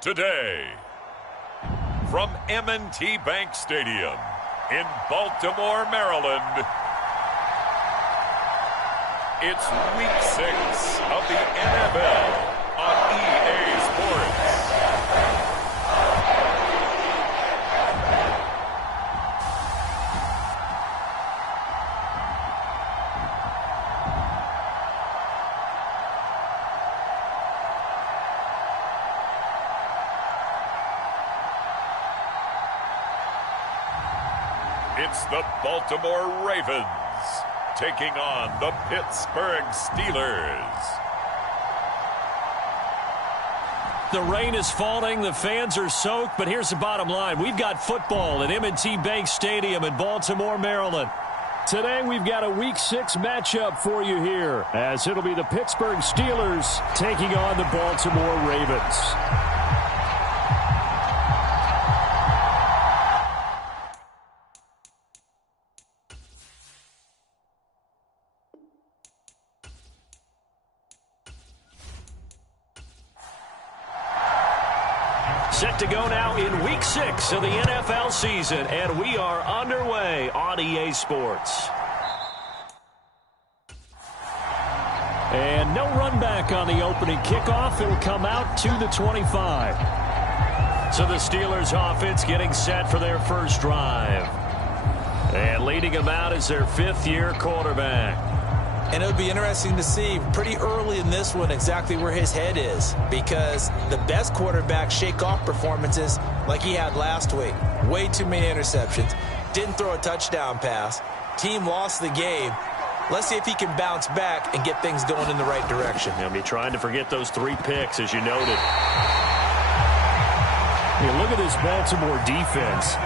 Today, from M&T Bank Stadium in Baltimore, Maryland, it's Week 6 of the NFL on EA Sports. It's the Baltimore Ravens taking on the Pittsburgh Steelers. The rain is falling, the fans are soaked, but here's the bottom line. We've got football at M&T Bank Stadium in Baltimore, Maryland. Today we've got a Week 6 matchup for you here, as it'll be the Pittsburgh Steelers taking on the Baltimore Ravens. Set to go now in Week 6 of the NFL season, and we are underway on EA Sports. And no run back on the opening kickoff. It'll come out to the 25. So the Steelers offense getting set for their first drive. And leading them out is their fifth-year quarterback. And it would be interesting to see pretty early in this one exactly where his head is, because the best quarterbacks shake off performances like he had last week. Way too many interceptions. Didn't throw a touchdown pass. Team lost the game. Let's see if he can bounce back and get things going in the right direction. He'll be trying to forget those 3 picks, as you noted. Look at this Baltimore defense.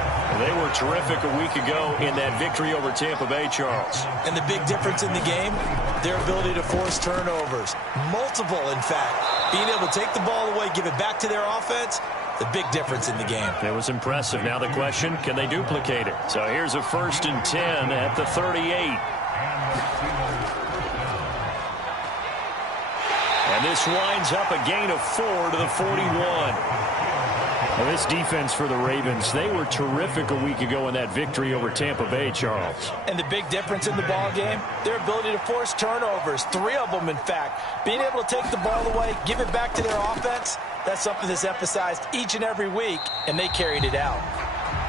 They were terrific a week ago in that victory over Tampa Bay, Charles. And the big difference in the game, their ability to force turnovers. Multiple, in fact. Being able to take the ball away, give it back to their offense, the big difference in the game. It was impressive. Now the question, can they duplicate it? So here's a 1st and 10 at the 38. And this winds up a gain of 4 to the 41. Well, this defense for the Ravens, they were terrific a week ago in that victory over Tampa Bay, Charles. And the big difference in the ball game, their ability to force turnovers, 3 of them, in fact. Being able to take the ball away, give it back to their offense, that's something that's emphasized each and every week, and they carried it out.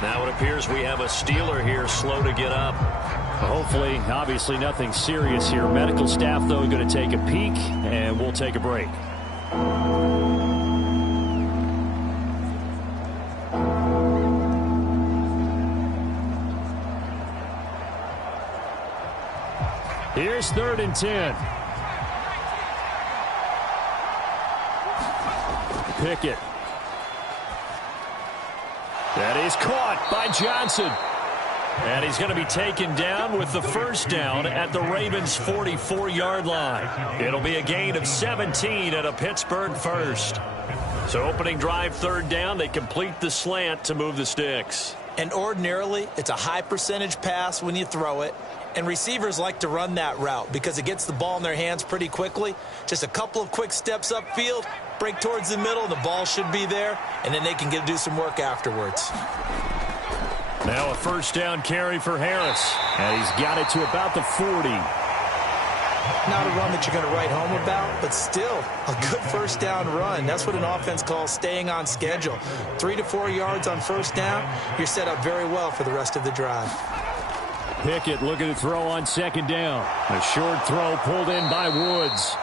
Now it appears we have a Steeler here slow to get up. Hopefully, obviously nothing serious here. Medical staff, though, going to take a peek, and we'll take a break. Here's 3rd and 10. Pickett. That is caught by Johnson. And he's going to be taken down with the first down at the Ravens' 44-yard line. It'll be a gain of 17 at a Pittsburgh first. So opening drive, 3rd down, they complete the slant to move the sticks. And ordinarily, it's a high percentage pass when you throw it. And receivers like to run that route because it gets the ball in their hands pretty quickly. Just a couple of quick steps upfield, break towards the middle, the ball should be there, and then they can do some work afterwards. Now a 1st down carry for Harris. And he's got it to about the 40. Not a run that you're going to write home about, but still a good 1st down run. That's what an offense calls staying on schedule. 3 to 4 yards on 1st down, you're set up very well for the rest of the drive. Pickett looking to throw on 2nd down. A short throw pulled in by Woods.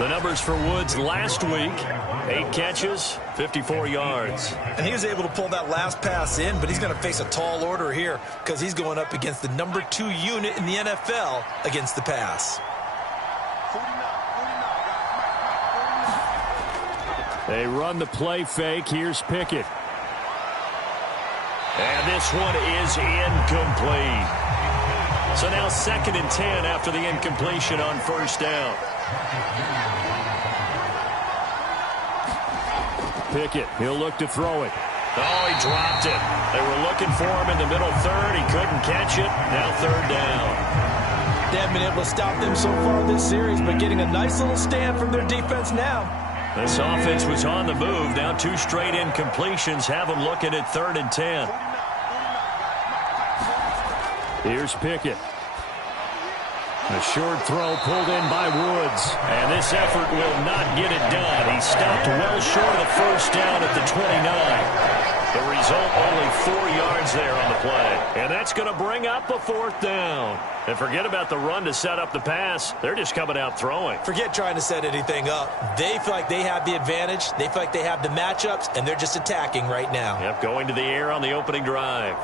The numbers for Woods last week, 8 catches, 54 yards. And he was able to pull that last pass in, but he's going to face a tall order here because he's going up against the number 2 unit in the NFL against the pass. They run the play fake. Here's Pickett. And this one is incomplete. So now 2nd and 10 after the incompletion on 1st down. Pickett, he'll look to throw it. Oh, he dropped it. They were looking for him in the middle 3rd. He couldn't catch it. Now 3rd down. They haven't been able to stop them so far this series, but getting a nice little stand from their defense now. This offense was on the move. Now 2 straight incompletions have them looking at 3rd and 10. Here's Pickett. A short throw pulled in by Woods. And this effort will not get it done. He stopped well short of the first down at the 29. The result, only 4 yards there on the play. And that's going to bring up a 4th down. And forget about the run to set up the pass. They're just coming out throwing. Forget trying to set anything up. They feel like they have the advantage. They feel like they have the matchups, and they're just attacking right now. Yep, going to the air on the opening drive.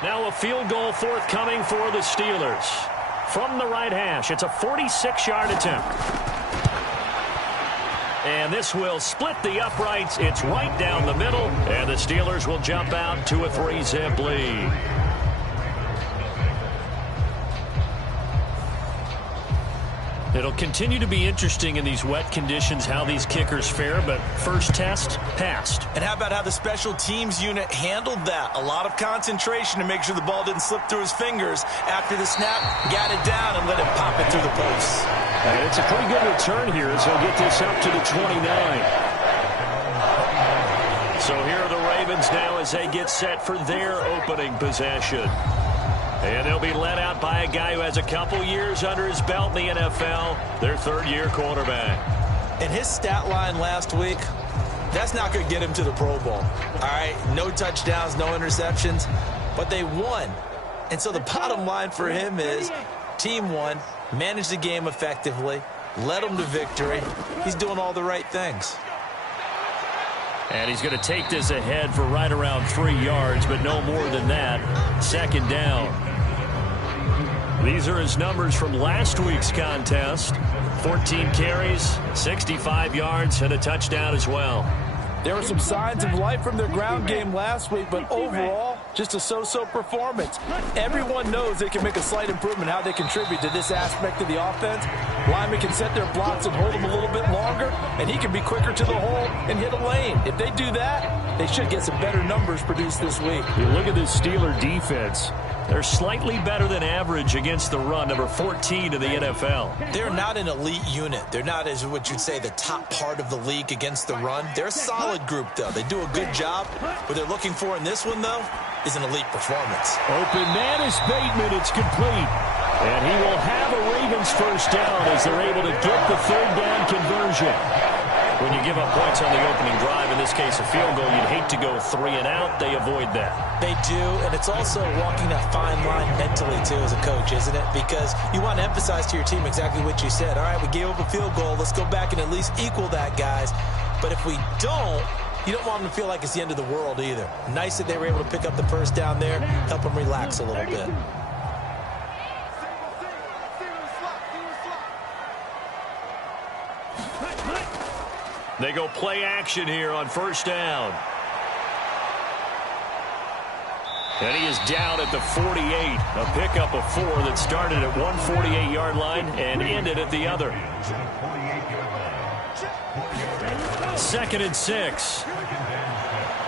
Now a field goal forthcoming for the Steelers. From the right hash, it's a 46-yard attempt. And this will split the uprights. It's right down the middle. And the Steelers will jump out to a 3-zip lead. It'll continue to be interesting in these wet conditions how these kickers fare, but first test, passed. And how about how the special teams unit handled that? A lot of concentration to make sure the ball didn't slip through his fingers. After the snap, got it down and let him pop it through the posts. And it's a pretty good return here as he'll get this up to the 29. So here are the Ravens now as they get set for their opening possession. And they'll be led out by a guy who has a couple years under his belt in the NFL, their 3rd-year quarterback. And his stat line last week, that's not going to get him to the Pro Bowl. All right, no touchdowns, no interceptions, but they won. And so the bottom line for him is team won, managed the game effectively, led them to victory. He's doing all the right things. And he's going to take this ahead for right around 3 yards, but no more than that. 2nd down. These are his numbers from last week's contest. 14 carries, 65 yards, and a touchdown as well. There were some signs of life from their ground game last week, but overall, just a so-so performance. Everyone knows they can make a slight improvement how they contribute to this aspect of the offense. Linemen can set their blocks and hold them a little bit longer, and he can be quicker to the hole and hit a lane. If they do that, they should get some better numbers produced this week. You look at this Steeler defense. They're slightly better than average against the run, number 14 in the NFL. They're not an elite unit. They're not, as what you'd say, the top part of the league against the run. They're a solid group, though. They do a good job. What they're looking for in this one, though, is an elite performance. Open man is Bateman. It's complete. And he will have a Ravens first down as they're able to get the 3rd down conversion. When you give up points on the opening drive, in this case a field goal, you'd hate to go 3 and out. They avoid that. They do, and it's also walking that fine line mentally, too, as a coach, isn't it? Because you want to emphasize to your team exactly what you said. All right, we gave up a field goal. Let's go back and at least equal that, guys. But if we don't, you don't want them to feel like it's the end of the world either. Nice that they were able to pick up the first down there, help them relax a little bit. They go play action here on first down. And he is down at the 48. A pickup of 4 that started at one 48-yard line and ended at the other. 2nd and 6.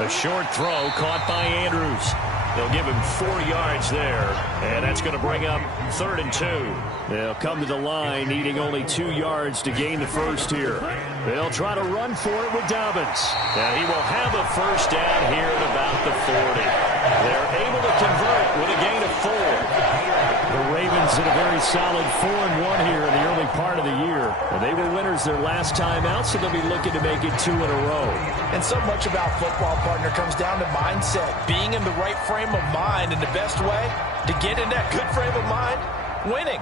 A short throw caught by Andrews. They'll give him 4 yards there, and that's going to bring up 3rd and 2. They'll come to the line, needing only 2 yards to gain the first here. They'll try to run for it with Dobbins. And he will have a first down here at about the 40. They're able to convert with a gain of 4. The Ravens in a very solid 4-1 here in the early part of the year. And they were winners their last time out, so they'll be looking to make it 2 in a row. And so much about football, partner, comes down to mindset. Being in the right frame of mind, and the best way to get in that good frame of mind, winning.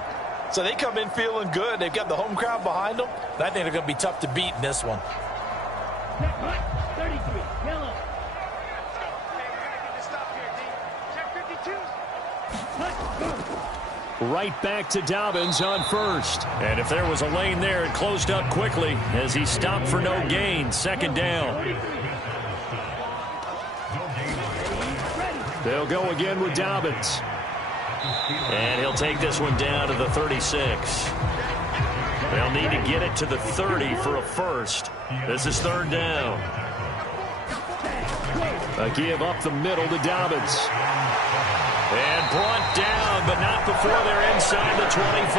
So they come in feeling good. They've got the home crowd behind them. And I think they're going to be tough to beat in this one. 33, yellow. Right back to Dobbins on first. And if there was a lane there, it closed up quickly as he stopped for no gain. 2nd down. They'll go again with Dobbins. And he'll take this one down to the 36. They'll need to get it to the 30 for a first. This is 3rd down. A give up the middle to Dobbins. And brought down, but not before they're inside the 25.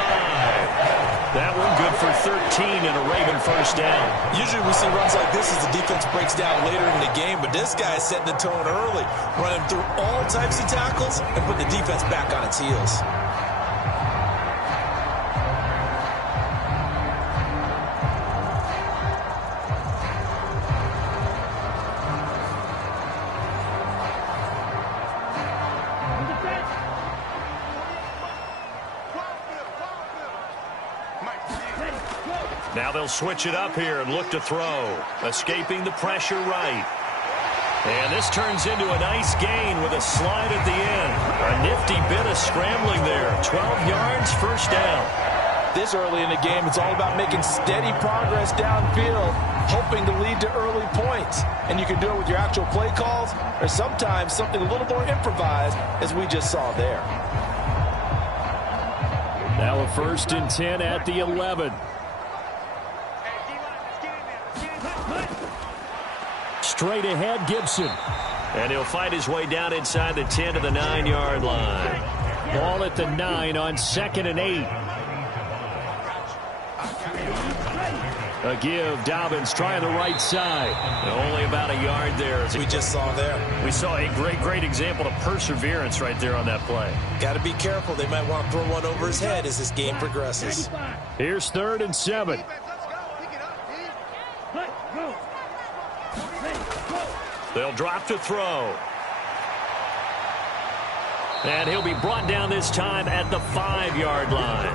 That one good for 13 and a Raven first down. Usually we see runs like this as the defense breaks down later in the game, but this guy is setting the tone early, running through all types of tackles and put the defense back on its heels. Now they'll switch it up here and look to throw. Escaping the pressure right. And this turns into a nice gain with a slide at the end. A nifty bit of scrambling there. 12 yards, first down. This early in the game, it's all about making steady progress downfield, hoping to lead to early points. And you can do it with your actual play calls or sometimes something a little more improvised, as we just saw there. Now a 1st and 10 at the 11. Straight ahead, Gibson. And he'll fight his way down inside the 10 to the 9-yard line. Ball at the 9 on 2nd and 8. A give, Dobbins trying the right side. Only about a yard there. We just saw there. We saw a great example of perseverance right there on that play. Got to be careful. They might want to throw one over his head as this game progresses. Here's 3rd and 7. They'll drop to throw. And he'll be brought down this time at the 5-yard line.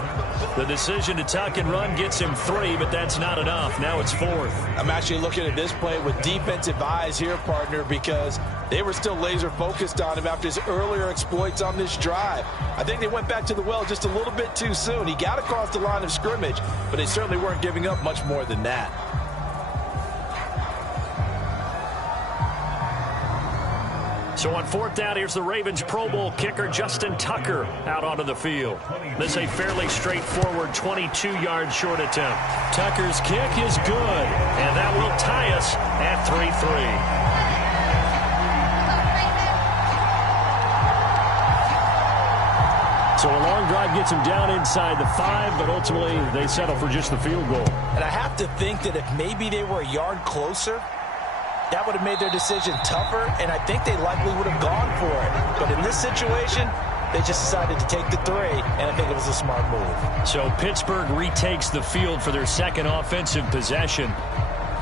The decision to tuck and run gets him 3, but that's not enough. Now it's 4th. I'm actually looking at this play with defensive eyes here, partner, because they were still laser focused on him after his earlier exploits on this drive. I think they went back to the well just a little bit too soon. He got across the line of scrimmage, but they certainly weren't giving up much more than that. So on 4th down, here's the Ravens Pro Bowl kicker Justin Tucker out onto the field. This is a fairly straightforward 22-yard short attempt. Tucker's kick is good, and that will tie us at 3-3. So a long drive gets him down inside the 5, but ultimately they settle for just the field goal. And I have to think that if maybe they were a yard closer, that would have made their decision tougher, and I think they likely would have gone for it. But in this situation, they just decided to take the 3, and I think it was a smart move. So Pittsburgh retakes the field for their second offensive possession.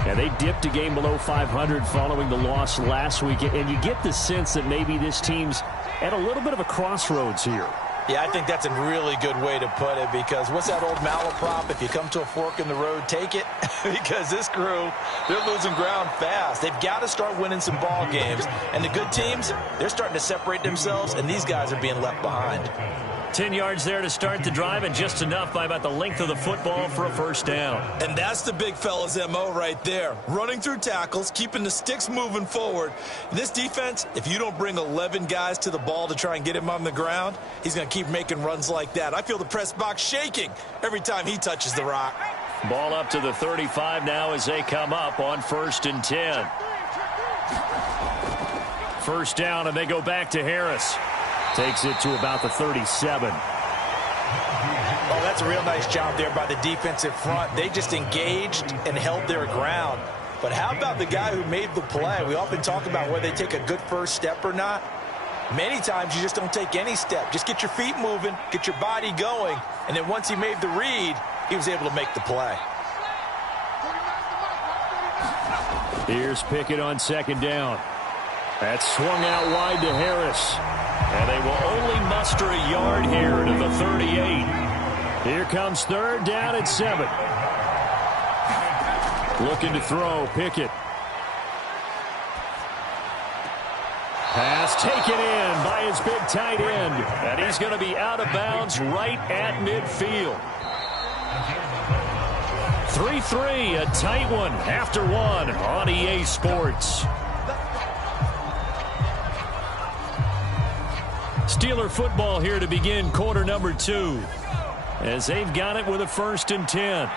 And they dipped a game below 500 following the loss last week. And you get the sense that maybe this team's at a little bit of a crossroads here. Yeah, I think that's a really good way to put it, because what's that old malaprop? If you come to a fork in the road, take it. Because this crew, they're losing ground fast. They've got to start winning some ball games. And the good teams, they're starting to separate themselves, and these guys are being left behind. 10 yards there to start the drive, and just enough by about the length of the football for a first down. And that's the big fella's MO right there. Running through tackles, keeping the sticks moving forward. This defense, if you don't bring 11 guys to the ball to try and get him on the ground, he's going to keep making runs like that. I feel the press box shaking every time he touches the rock. Ball up to the 35 now as they come up on 1st and 10. First down, and they go back to Harris. Takes it to about the 37. Oh, that's a real nice job there by the defensive front. They just engaged and held their ground. But how about the guy who made the play? We often talk about whether they take a good first step or not. Many times you just don't take any step. Just get your feet moving, get your body going, and then once he made the read, he was able to make the play. Here's Pickett on 2nd down. That's swung out wide to Harris. And they will only muster a yard here to the 38. Here comes 3rd down and 7. Looking to throw, Pickett. Pass taken in by his big tight end. And he's going to be out of bounds right at midfield. 3-3, a tight one after one on EA Sports. Steeler football here to begin quarter number 2. As they've got it with a 1st and 10.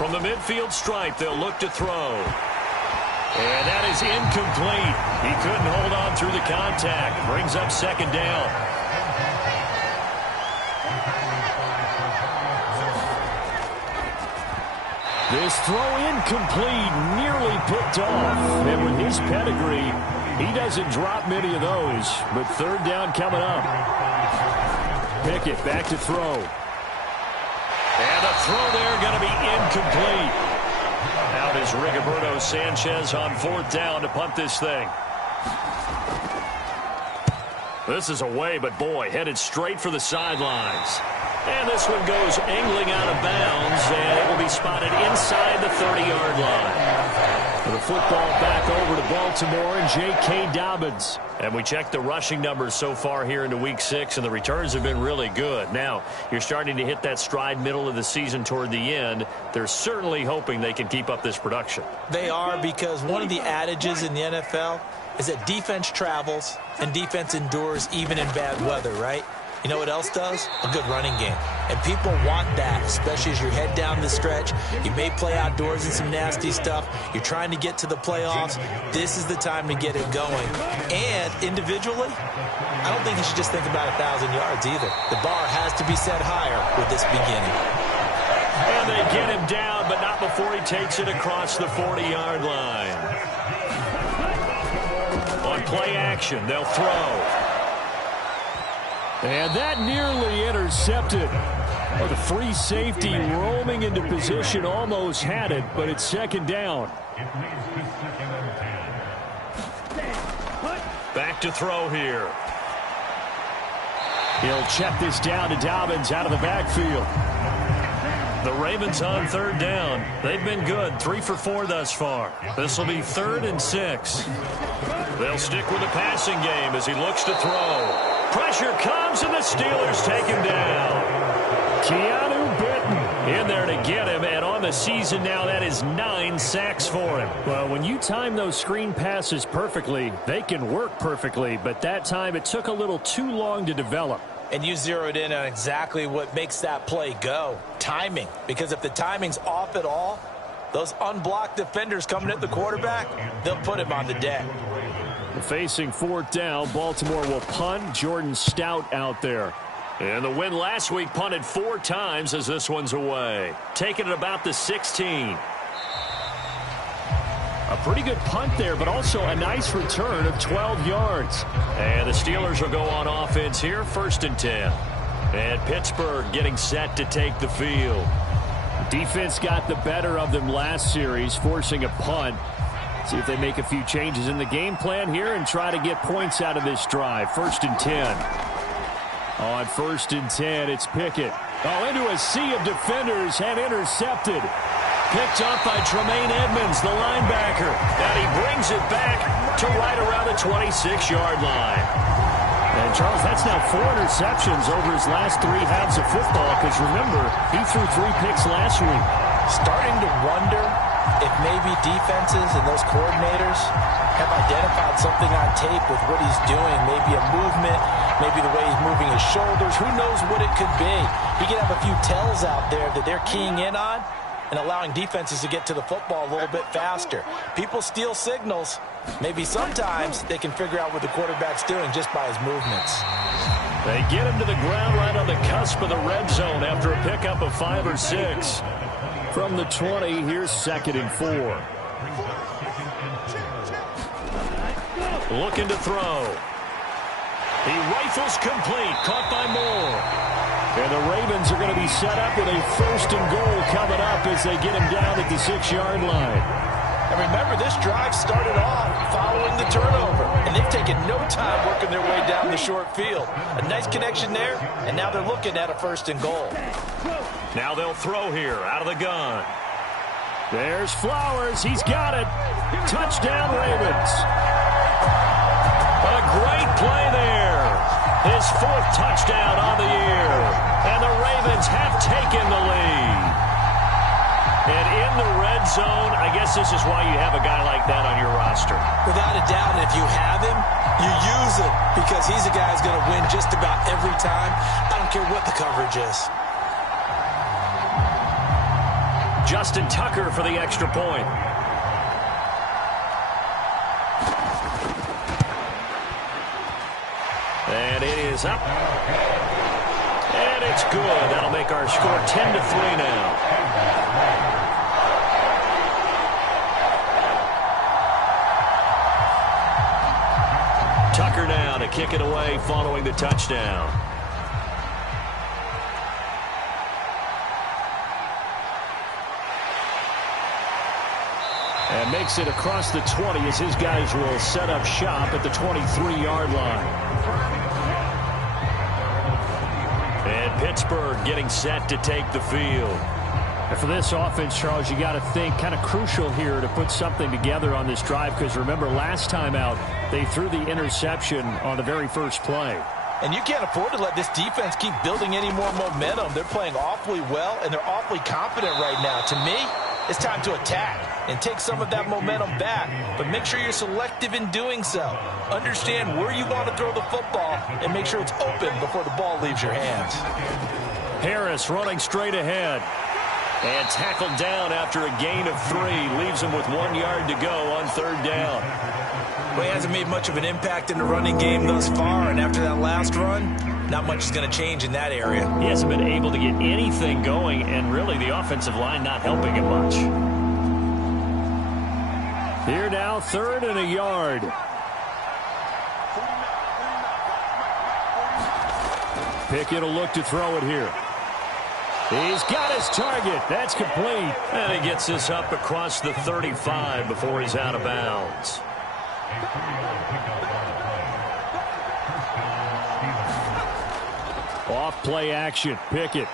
From the midfield stripe, they'll look to throw. And that is incomplete. He couldn't hold on through the contact. Brings up second down. This throw incomplete, nearly picked off. And with his pedigree, he doesn't drop many of those. But third down coming up. Pickett back to throw. And a throw there going to be incomplete. Out is Rigoberto Sanchez on fourth down to punt this thing. This is away, but boy, headed straight for the sidelines. And this one goes angling out of bounds, and it will be spotted inside the 30-yard line. The football back over to Baltimore and J.K. Dobbins. And we checked the rushing numbers so far here into Week 6, and the returns have been really good. Now, you're starting to hit that stride middle of the season toward the end. They're certainly hoping they can keep up this production. They are, because one of the adages in the NFL is that defense travels and defense endures even in bad weather, right? You know what else does? A good running game. And people want that, especially as you head down the stretch. You may play outdoors in some nasty stuff. You're trying to get to the playoffs. This is the time to get it going. And individually, I don't think you should just think about 1,000 yards either. The bar has to be set higher with this beginning. And they get him down, but not before he takes it across the 40-yard line. On play action, they'll throw. And that nearly intercepted. Oh, the free safety roaming into position almost had it, but it's second down. Back to throw here. He'll check this down to Dobbins out of the backfield. The Ravens on third down. They've been good, 3 for 4 thus far. This will be 3rd and 6. They'll stick with the passing game as he looks to throw. Pressure comes, and the Steelers take him down. Keanu Benton in there to get him, and on the season now, that is 9 sacks for him. Well, when you time those screen passes perfectly, they can work perfectly, but that time it took a little too long to develop. And you zeroed in on exactly what makes that play go. Timing. Because if the timing's off at all, those unblocked defenders coming at the quarterback, they'll put him on the deck. Facing fourth down, Baltimore will punt. Jordan Stout out there. And the win last week punted 4 times as this one's away. Taking it about the 16. A pretty good punt there, but also a nice return of 12 yards. And the Steelers will go on offense here, 1st and 10. And Pittsburgh getting set to take the field. The defense got the better of them last series, forcing a punt. See if they make a few changes in the game plan here and try to get points out of this drive. 1st and 10. On 1st and 10, it's Pickett. Oh, into a sea of defenders and intercepted. Picked up by Tremaine Edmonds, the linebacker. And he brings it back to right around the 26-yard line. And, Charles, that's now 4 interceptions over his last 3 halves of football, because, remember, he threw 3 picks last week. Starting to wonder if maybe defenses and those coordinators have identified something on tape with what he's doing. Maybe a movement, maybe the way he's moving his shoulders. Who knows what it could be? He could have a few tells out there that they're keying in on and allowing defenses to get to the football a little bit faster. People steal signals. Maybe sometimes they can figure out what the quarterback's doing just by his movements. They get him to the ground right on the cusp of the red zone after a pickup of 5 or 6. From the 20, here's 2nd and 4. Looking to throw. He rifles complete, caught by Moore. And the Ravens are going to be set up with a 1st and goal coming up as they get him down at the 6-yard line. And remember, this drive started off following the turnover, and they've taken no time working their way down the short field. A nice connection there, and now they're looking at a 1st and goal. Now they'll throw here out of the gun. There's Flowers. He's got it. Touchdown, Ravens. A great play there. His 4th touchdown on the year. And the Ravens have taken the lead. And in the red zone, I guess this is why you have a guy like that on your roster. Without a doubt, and if you have him, you use him, because he's a guy who's going to win just about every time. I don't care what the coverage is. Justin Tucker for the extra point. And it is up. And it's good. That'll make our score 10-3 now. Tucker now to kick it away following the touchdown. And makes it across the 20 as his guys will set up shop at the 23-yard line. And Pittsburgh getting set to take the field. And for this offense, Charles, you got to think kind of crucial here to put something together on this drive, because remember last time out they threw the interception on the very first play. And you can't afford to let this defense keep building any more momentum. They're playing awfully well, and they're awfully confident right now. To me, it's time to attack and take some of that momentum back. But make sure you're selective in doing so. Understand where you want to throw the football and make sure it's open before the ball leaves your hands. Harris running straight ahead. And tackled down after a gain of 3. Leaves him with 1 yard to go on third down. Well, he hasn't made much of an impact in the running game thus far, and after that last run, not much is going to change in that area. He hasn't been able to get anything going, and really the offensive line not helping him much. Here now, 3rd and a yard. Pickett will look to throw it here. He's got his target. That's complete. And he gets this up across the 35 before he's out of bounds. Off play action. Pickett.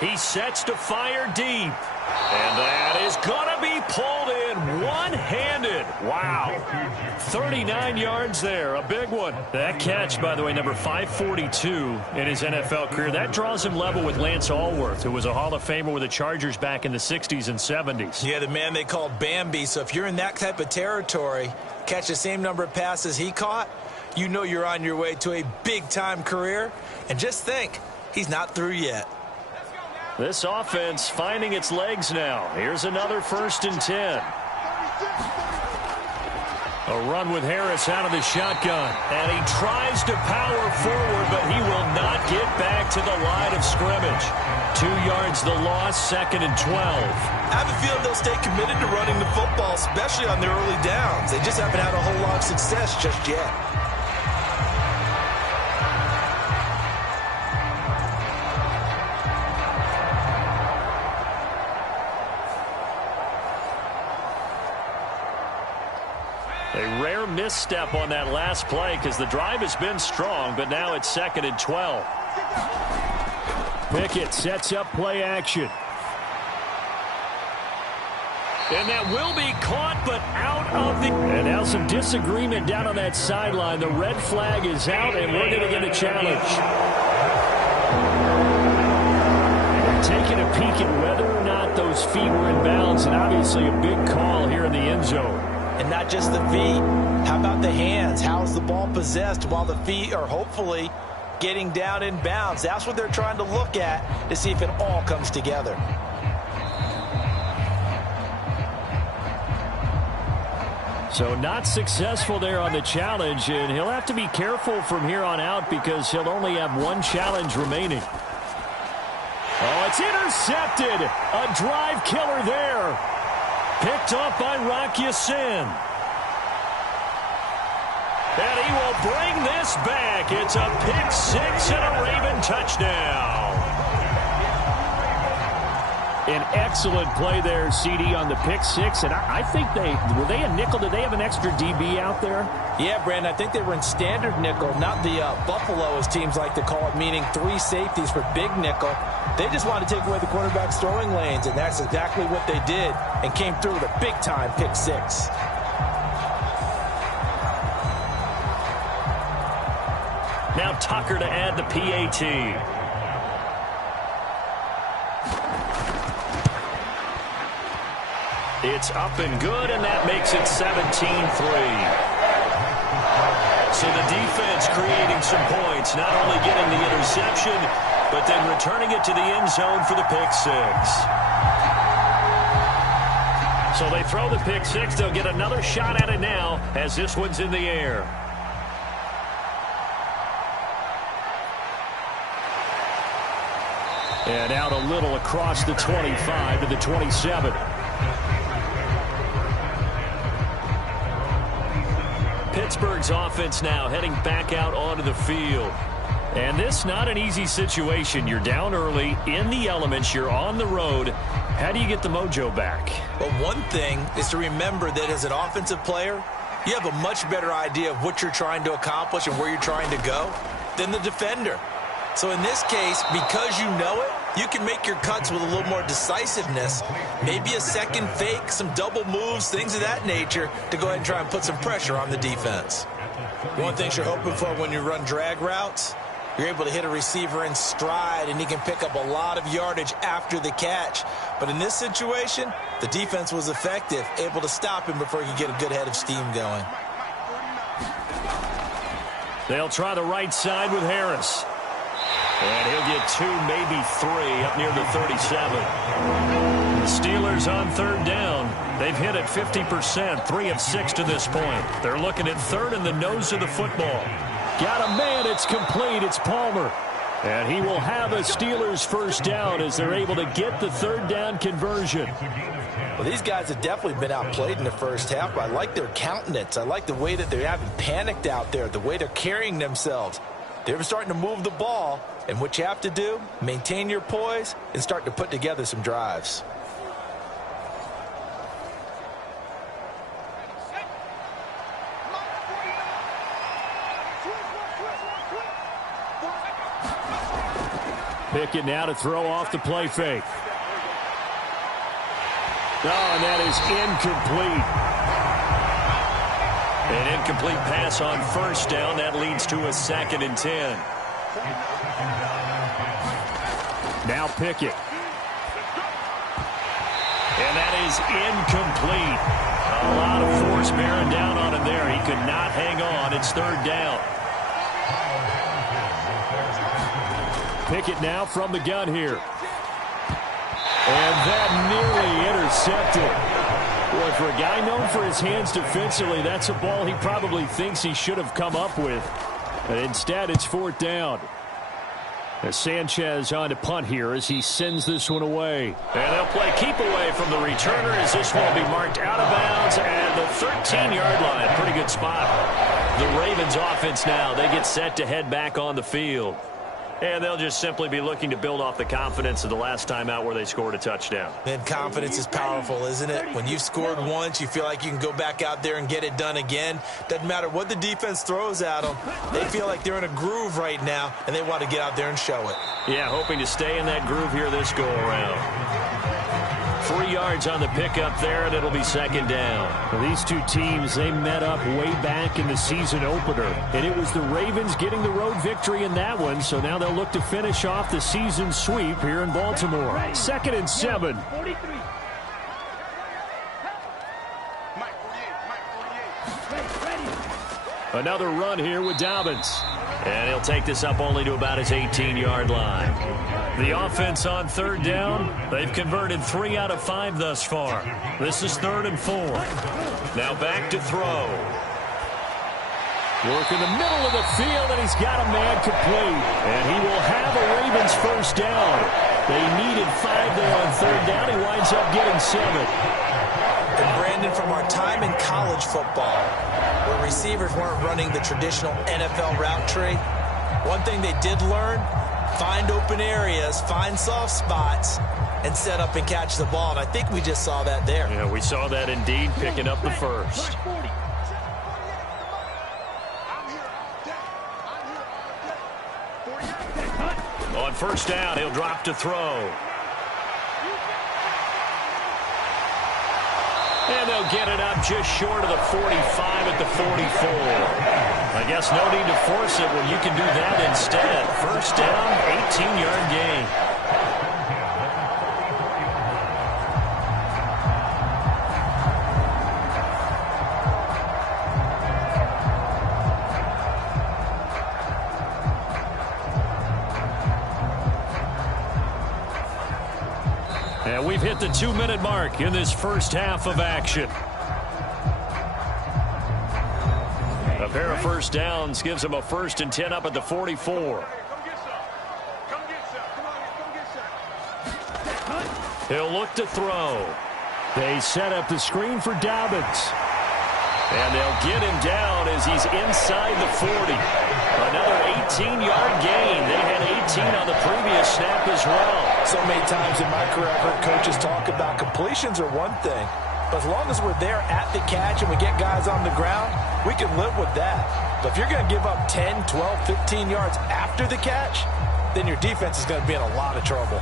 He sets to fire deep. And that is going to be pulled in one-handed. Wow. 39 yards there. A big one. That catch, by the way, number 542 in his NFL career. That draws him level with Lance Allworth, who was a Hall of Famer with the Chargers back in the 60s and 70s. Yeah, the man they called Bambi. So if you're in that type of territory, catch the same number of passes he caught, you know you're on your way to a big-time career. And just think, he's not through yet. This offense finding its legs now. Here's another 1st and 10. A run with Harris out of the shotgun. And he tries to power forward, but he will not get back to the line of scrimmage. 2 yards the loss, 2nd and 12. I have a feeling they'll stay committed to running the football, especially on their early downs. They just haven't had a whole lot of success just yet. A rare misstep on that last play because the drive has been strong, but now it's 2nd and 12. Pickett sets up play action. And that will be caught, but out of the... And now some disagreement down on that sideline. The red flag is out, and we're going to get a challenge. They're taking a peek at whether or not those feet were in bounds, and obviously a big call here in the end zone. And not just the feet. How about the hands? How's the ball possessed while the feet are hopefully getting down in bounds? That's what they're trying to look at to see if it all comes together. So not successful there on the challenge, and he'll have to be careful from here on out because he'll only have 1 challenge remaining. Oh, it's intercepted. A drive killer there. Picked off by Rock Ya-Sin. And he will bring this back. It's a pick 6 and a Raven touchdown. An excellent play there, CD, on the pick 6. And I think were they a nickel? Did they have an extra DB out there? Yeah, Brandon, I think they were in standard nickel, not the Buffalo, as teams like to call it, meaning 3 safeties for big nickel. They just wanted to take away the quarterback's throwing lanes, and that's exactly what they did, and came through with a big-time pick 6. Now Tucker to add the PAT. It's up and good, and that makes it 17-3. So the defense creating some points, not only getting the interception, but then returning it to the end zone for the pick 6. So they throw the pick six. They'll get another shot at it now as this one's in the air. And out a little across the 25 to the 27. Pittsburgh's offense now heading back out onto the field. And this not an easy situation. You're down early, in the elements, you're on the road. How do you get the mojo back? Well, one thing is to remember that as an offensive player, you have a much better idea of what you're trying to accomplish and where you're trying to go than the defender. So in this case, because you know it, you can make your cuts with a little more decisiveness, maybe a second fake, some double moves, things of that nature, to go ahead and try and put some pressure on the defense. One thing you're hoping for when you run drag routes, you're able to hit a receiver in stride, and he can pick up a lot of yardage after the catch. But in this situation, the defense was effective, able to stop him before he could get a good head of steam going. They'll try the right side with Harris. And he'll get 2, maybe 3 up near the 37. The Steelers on third down. They've hit it 50%, 3 of 6 to this point. They're looking at third in the nose of the football. Got a man, it's complete, it's Palmer. And he will have a Steelers first down as they're able to get the third down conversion. Well, these guys have definitely been outplayed in the first half, but I like their countenance. I like the way that they haven't panicked out there, the way they're carrying themselves. They're starting to move the ball, and what you have to do, maintain your poise and start to put together some drives. Pickett now to throw off the play fake. Oh, and that is incomplete. An incomplete pass on first down. That leads to a 2nd and 10. Now Pickett. And that is incomplete. A lot of force bearing down on him there. He could not hang on. It's third down. Pickett now from the gun here. And that nearly intercepted. Boy, for a guy known for his hands defensively, that's a ball he probably thinks he should have come up with. But instead, it's fourth down. As Sanchez on to punt here as he sends this one away. And they'll play keep away from the returner as this one will be marked out of bounds at the 13-yard line. Pretty good spot. The Ravens offense now, they get set to head back on the field. And they'll just simply be looking to build off the confidence of the last time out where they scored a touchdown. And confidence is powerful, isn't it? When you've scored once, you feel like you can go back out there and get it done again. Doesn't matter what the defense throws at them. They feel like they're in a groove right now, and they want to get out there and show it. Yeah, hoping to stay in that groove here this go-around. 3 yards on the pickup there, and it'll be second down. Well, these two teams, they met up way back in the season opener. And it was the Ravens getting the road victory in that one, so now they'll look to finish off the season sweep here in Baltimore. 2nd and 7. Another run here with Dobbins. And he'll take this up only to about his 18-yard line. The offense on third down, they've converted 3 out of 5 thus far. This is 3rd and 4. Now back to throw. Work in the middle of the field, and he's got a man complete. And he will have a Ravens first down. They needed 5 there on third down. He winds up getting 7. And Brandon, from our time in college football, where receivers weren't running the traditional NFL route tree, one thing they did learn, find open areas, find soft spots, and set up and catch the ball. And I think we just saw that there. Yeah, we saw that indeed, picking up the first. On first down, he'll drop to throw. And they'll get it up just short of the 45 at the 44. I guess no need to force it when you can do that instead. First down, 18-yard gain. And we've hit the 2-minute mark in this first half of action. A pair of first downs gives him a 1st and 10 up at the 44. He'll look to throw. They set up the screen for Dobbins. And they'll get him down as he's inside the 40. Another 18-yard gain. They had 18 on the previous snap as well. So many times in my career, I've heard coaches talk about completions are one thing. But as long as we're there at the catch and we get guys on the ground, we can live with that. But if you're going to give up 10, 12, 15 yards after the catch, then your defense is going to be in a lot of trouble.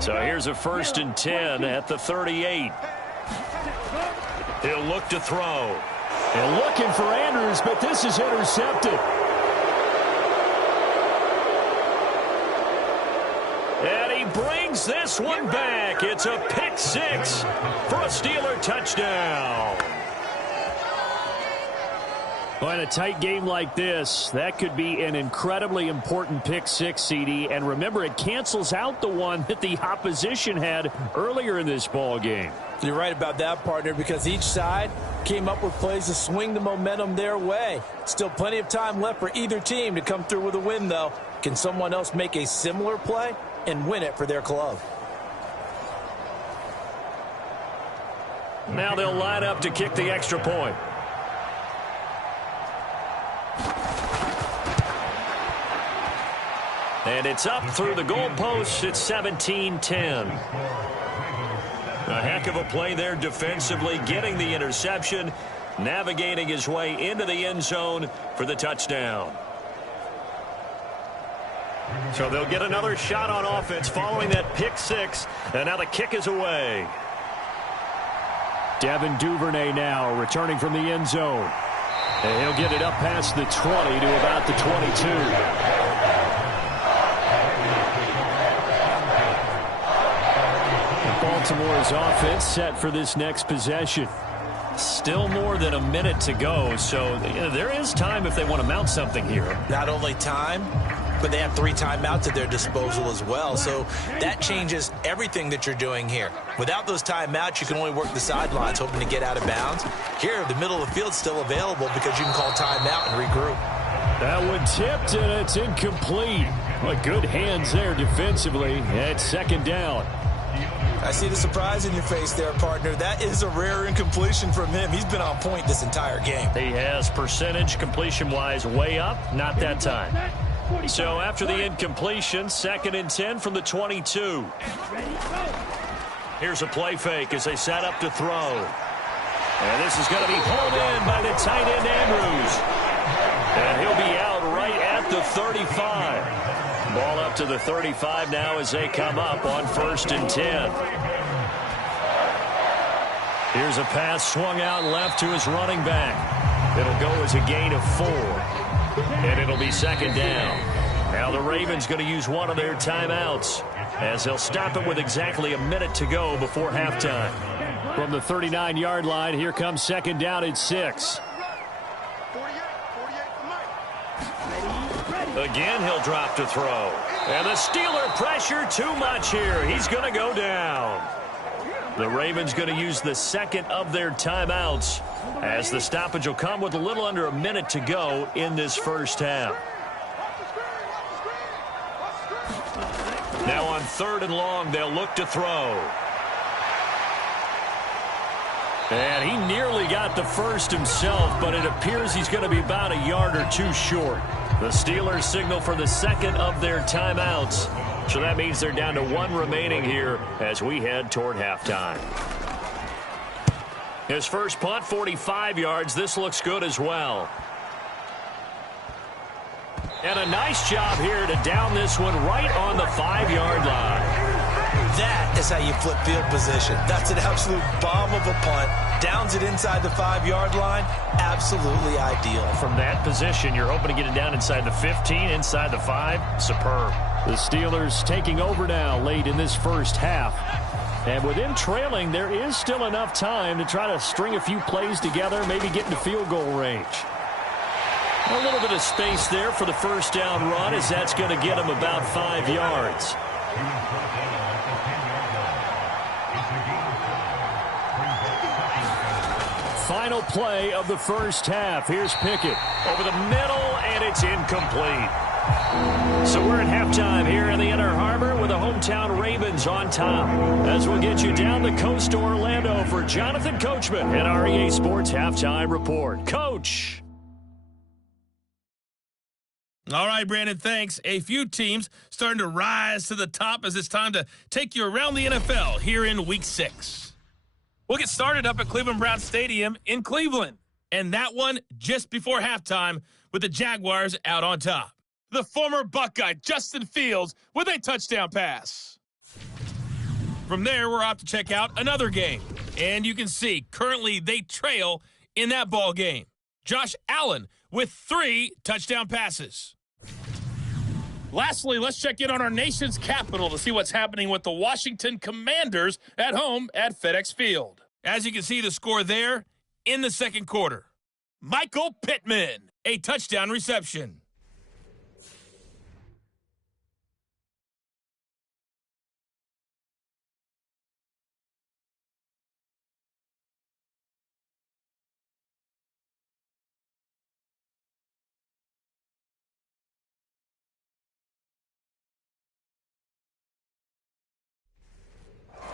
So here's a 1st and 10 at the 38. He'll look to throw. And looking for Andrews, but this is intercepted. And he brings this one back. It's a pick 6 for a Steeler touchdown. Well, in a tight game like this, that could be an incredibly important pick 6, CD. And remember, it cancels out the one that the opposition had earlier in this ball game. You're right about that, partner, because each side came up with plays to swing the momentum their way. Still plenty of time left for either team to come through with a win, though. Can someone else make a similar play and win it for their club? Now they'll line up to kick the extra point. And it's up through the goalposts. It's 17-10. A heck of a play there defensively, getting the interception, navigating his way into the end zone for the touchdown. So they'll get another shot on offense following that pick 6, and now the kick is away. Devin Duvernay now returning from the end zone. And he'll get it up past the 20 to about the 22. Baltimore's offense set for this next possession. Still more than a minute to go, so there is time if they want to mount something here. Not only time, but they have 3 timeouts at their disposal as well, so that changes everything that you're doing here. Without those timeouts, you can only work the sidelines hoping to get out of bounds. Here, the middle of the field's still available because you can call timeout and regroup. That one tipped, and it's incomplete. Well, good hands there defensively at 2nd down. I see the surprise in your face there, partner. That is a rare incompletion from him. He's been on point this entire game. He has percentage completion-wise way up, not that time. So after the incompletion, 2nd and 10 from the 22. Here's a play fake as they set up to throw. And this is going to be pulled in by the tight end Andrews. And he'll be out right at the 35. Ball up to the 35 now as they come up on 1st and 10. Here's a pass swung out left to his running back. It'll go as a gain of 4. And it'll be 2nd down. Now the Ravens going to use one of their timeouts as they'll stop it with exactly a minute to go before halftime. From the 39-yard line, here comes 2nd down at 6. Again, he'll drop to throw. And the Steeler pressure too much here. He's going to go down. The Ravens going to use the 2nd of their timeouts as the stoppage will come with a little under a minute to go in this first half. Now on 3rd and long, they'll look to throw. And he nearly got the first himself, but it appears he's going to be about a yard or 2 short. The Steelers signal for the 2nd of their timeouts. So that means they're down to 1 remaining here as we head toward halftime. His first punt, 45 yards. This looks good as well. And a nice job here to down this one right on the 5-yard line. That is how you flip field position. That's an absolute bomb of a punt. Downs it inside the 5-yard line. Absolutely ideal. From that position, you're hoping to get it down inside the 15, inside the 5. Superb. The Steelers taking over now late in this first half. And with them trailing, there is still enough time to try to string a few plays together, maybe get into field goal range. A little bit of space there for the first down run as that's going to get him about 5 yards. Final play of the first half. Here's Pickett over the middle, and it's incomplete. So we're at halftime here in the Inner Harbor with the hometown Ravens on top. As we'll get you down the coast to Orlando for Jonathan Coachman at REA Sports Halftime Report. Coach. All right, Brandon, thanks. A few teams starting to rise to the top as it's time to take you around the NFL here in Week 6. We'll get started up at Cleveland Browns Stadium in Cleveland. And that one just before halftime with the Jaguars out on top. The former Buckeye, Justin Fields, with a touchdown pass. From there, we're off to check out another game. And you can see, currently they trail in that ball game. Josh Allen with 3 touchdown passes. Lastly, let's check in on our nation's capital to see what's happening with the Washington Commanders at home at FedEx Field. As you can see the score there in the second quarter. Michael Pittman, a touchdown reception.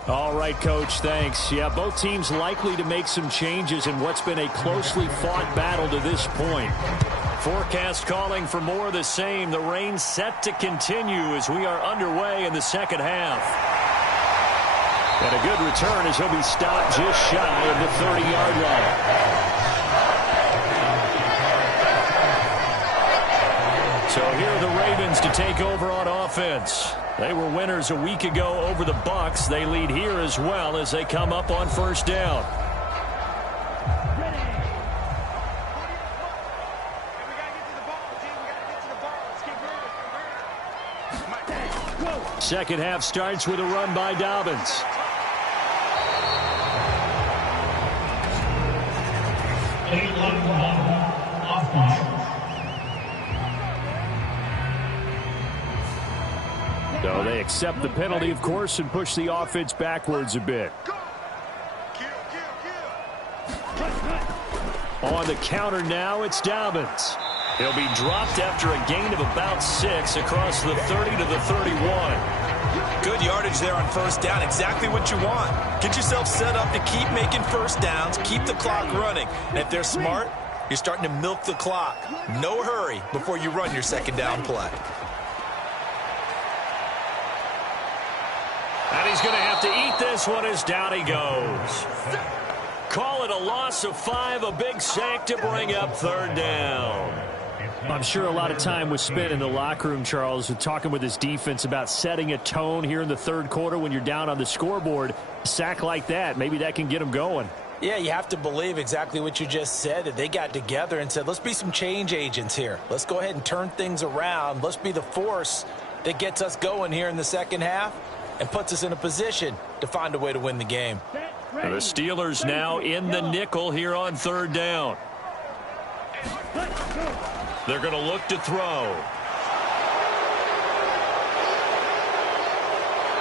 All right, Coach, thanks. Yeah, both teams likely to make some changes in what's been a closely fought battle to this point. Forecast calling for more of the same. The rain set to continue as we are underway in the second half. And a good return as he'll be stopped just shy of the 30-yard line. So here are the Ravens to take over on offense. They were winners a week ago over the Bucs. They lead here as well as they come up on first down. Second half starts with a run by Dobbins. So they accept the penalty, of course, and push the offense backwards a bit. On the counter now, it's Dobbins. He'll be dropped after a gain of about 6 across the 30 to the 31. Good yardage there on first down. Exactly what you want. Get yourself set up to keep making first downs, keep the clock running. And if they're smart, you're starting to milk the clock. No hurry before you run your second down play. And he's going to have to eat this one as down he goes. Call it a loss of 5, a big sack to bring up third down. I'm sure a lot of time was spent in the locker room, Charles, talking with his defense about setting a tone here in the third quarter when you're down on the scoreboard. A sack like that, maybe that can get them going. Yeah, you have to believe exactly what you just said, that they got together and said, let's be some change agents here. Let's go ahead and turn things around. Let's be the force that gets us going here in the second half and puts us in a position to find a way to win the game. The Steelers now in the nickel here on third down. They're going to look to throw.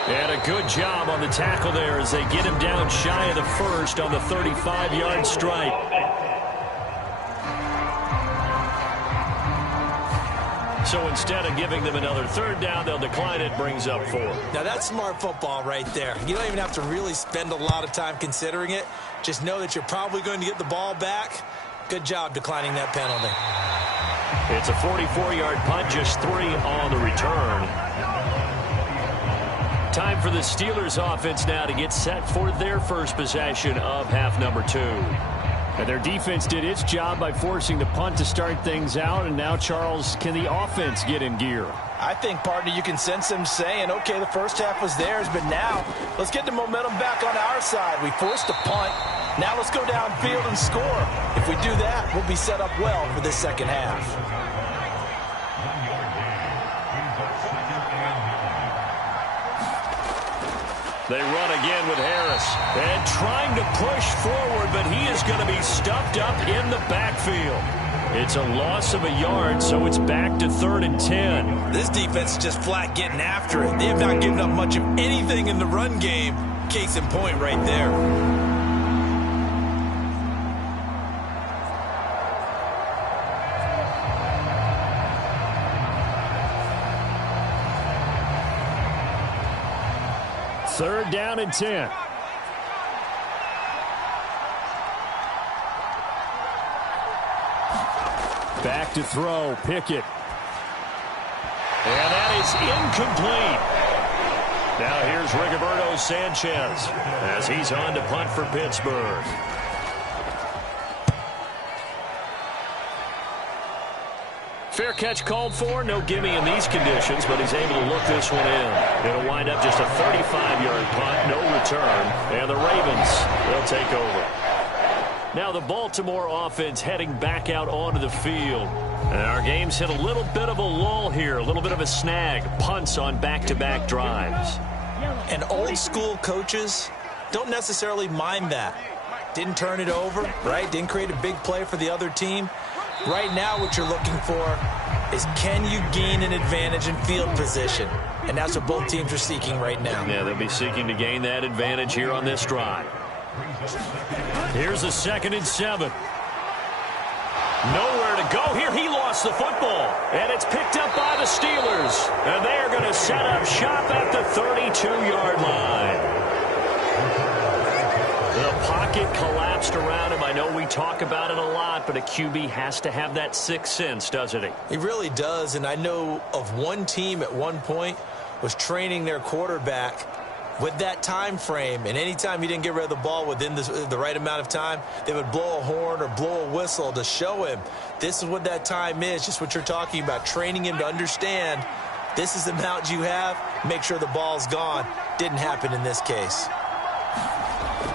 And a good job on the tackle there as they get him down shy of the first on the 35-yard stripe. So instead of giving them another third down, they'll decline it, brings up 4. Now that's smart football right there. You don't even have to really spend a lot of time considering it. Just know that you're probably going to get the ball back. Good job declining that penalty. It's a 44-yard punt, just 3 on the return. Time for the Steelers offense now to get set for their first possession of half number 2. And their defense did its job by forcing the punt to start things out. And now, Charles, can the offense get in gear? I think, partner, you can sense them saying, okay, the first half was theirs, but now let's get the momentum back on our side. We forced a punt. Now let's go downfield and score. If we do that, we'll be set up well for this second half. They run again with Harris. And trying to push forward, but he is is going to be stuffed up in the backfield. It's a loss of a yard, so it's back to 3rd and 10. This defense is just flat getting after it. They have not given up much of anything in the run game. Case in point right there. Third down and 10. Back to throw, Pickett. And that is incomplete. Now here's Rigoberto Sanchez as he's on to punt for Pittsburgh. Fair catch called for. No gimme in these conditions, but he's able to look this one in. It'll wind up just a 35-yard punt, no return, and the Ravens will take over. Now the Baltimore offense heading back out onto the field. And our game's hit a little bit of a lull here, a little bit of a snag. Punts on back-to-back drives. And old-school coaches don't necessarily mind that. Didn't turn it over, right? Didn't create a big play for the other team. Right now what you're looking for is, can you gain an advantage in field position? And that's what both teams are seeking right now. Yeah, they'll be seeking to gain that advantage here on this drive. Here's a 2nd and 7. Nowhere to go here. He lost the football. And it's picked up by the Steelers. And they are going to set up shop at the 32-yard line. The pocket collapsed around him. I know we talk about it a lot, but a QB has to have that sixth sense, doesn't he? He really does. And I know of one team at one point was training their quarterback with that time frame, and anytime he didn't get rid of the ball within the right amount of time, they would blow a horn or blow a whistle to show him this is what that time is, just what you're talking about, training him to understand this is the amount you have, make sure the ball's gone. Didn't happen in this case.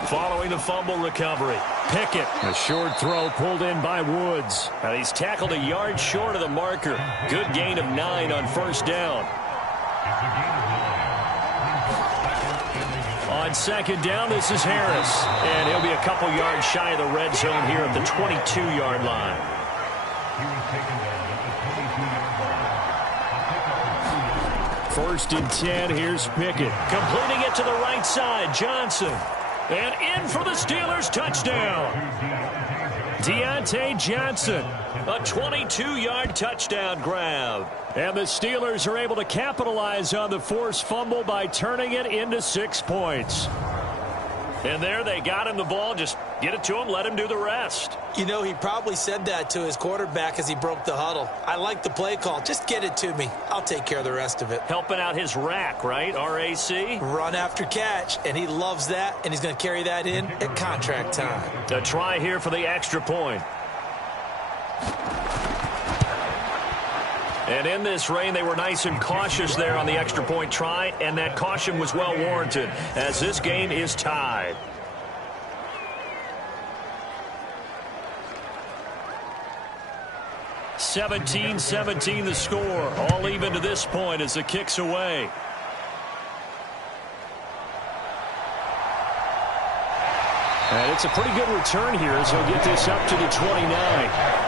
Following the fumble recovery, Pickett. A short throw pulled in by Woods. And he's tackled a yard short of the marker. Good gain of 9 on 1st down. On 2nd down, this is Harris. And he'll be a couple yards shy of the red zone here at the 22-yard line. 1st and 10, here's Pickett. Completing it to the right side, Johnson. And in for the Steelers, touchdown. Deontay Johnson, a 22-yard touchdown grab. And the Steelers are able to capitalize on the forced fumble by turning it into 6 points. And there they got him the ball. Just get it to him, let him do the rest. You know, he probably said that to his quarterback as he broke the huddle. I like the play call. Just get it to me. I'll take care of the rest of it. Helping out his rack, right? RAC? Run after catch, and he loves that, and he's going to carry that in at contract time. A try here for the extra point. And in this rain, they were nice and cautious there on the extra point try, and that caution was well warranted as this game is tied. (17-17) the score, all even to this point as the kick's away. And it's a pretty good return here as he'll get this up to the 29.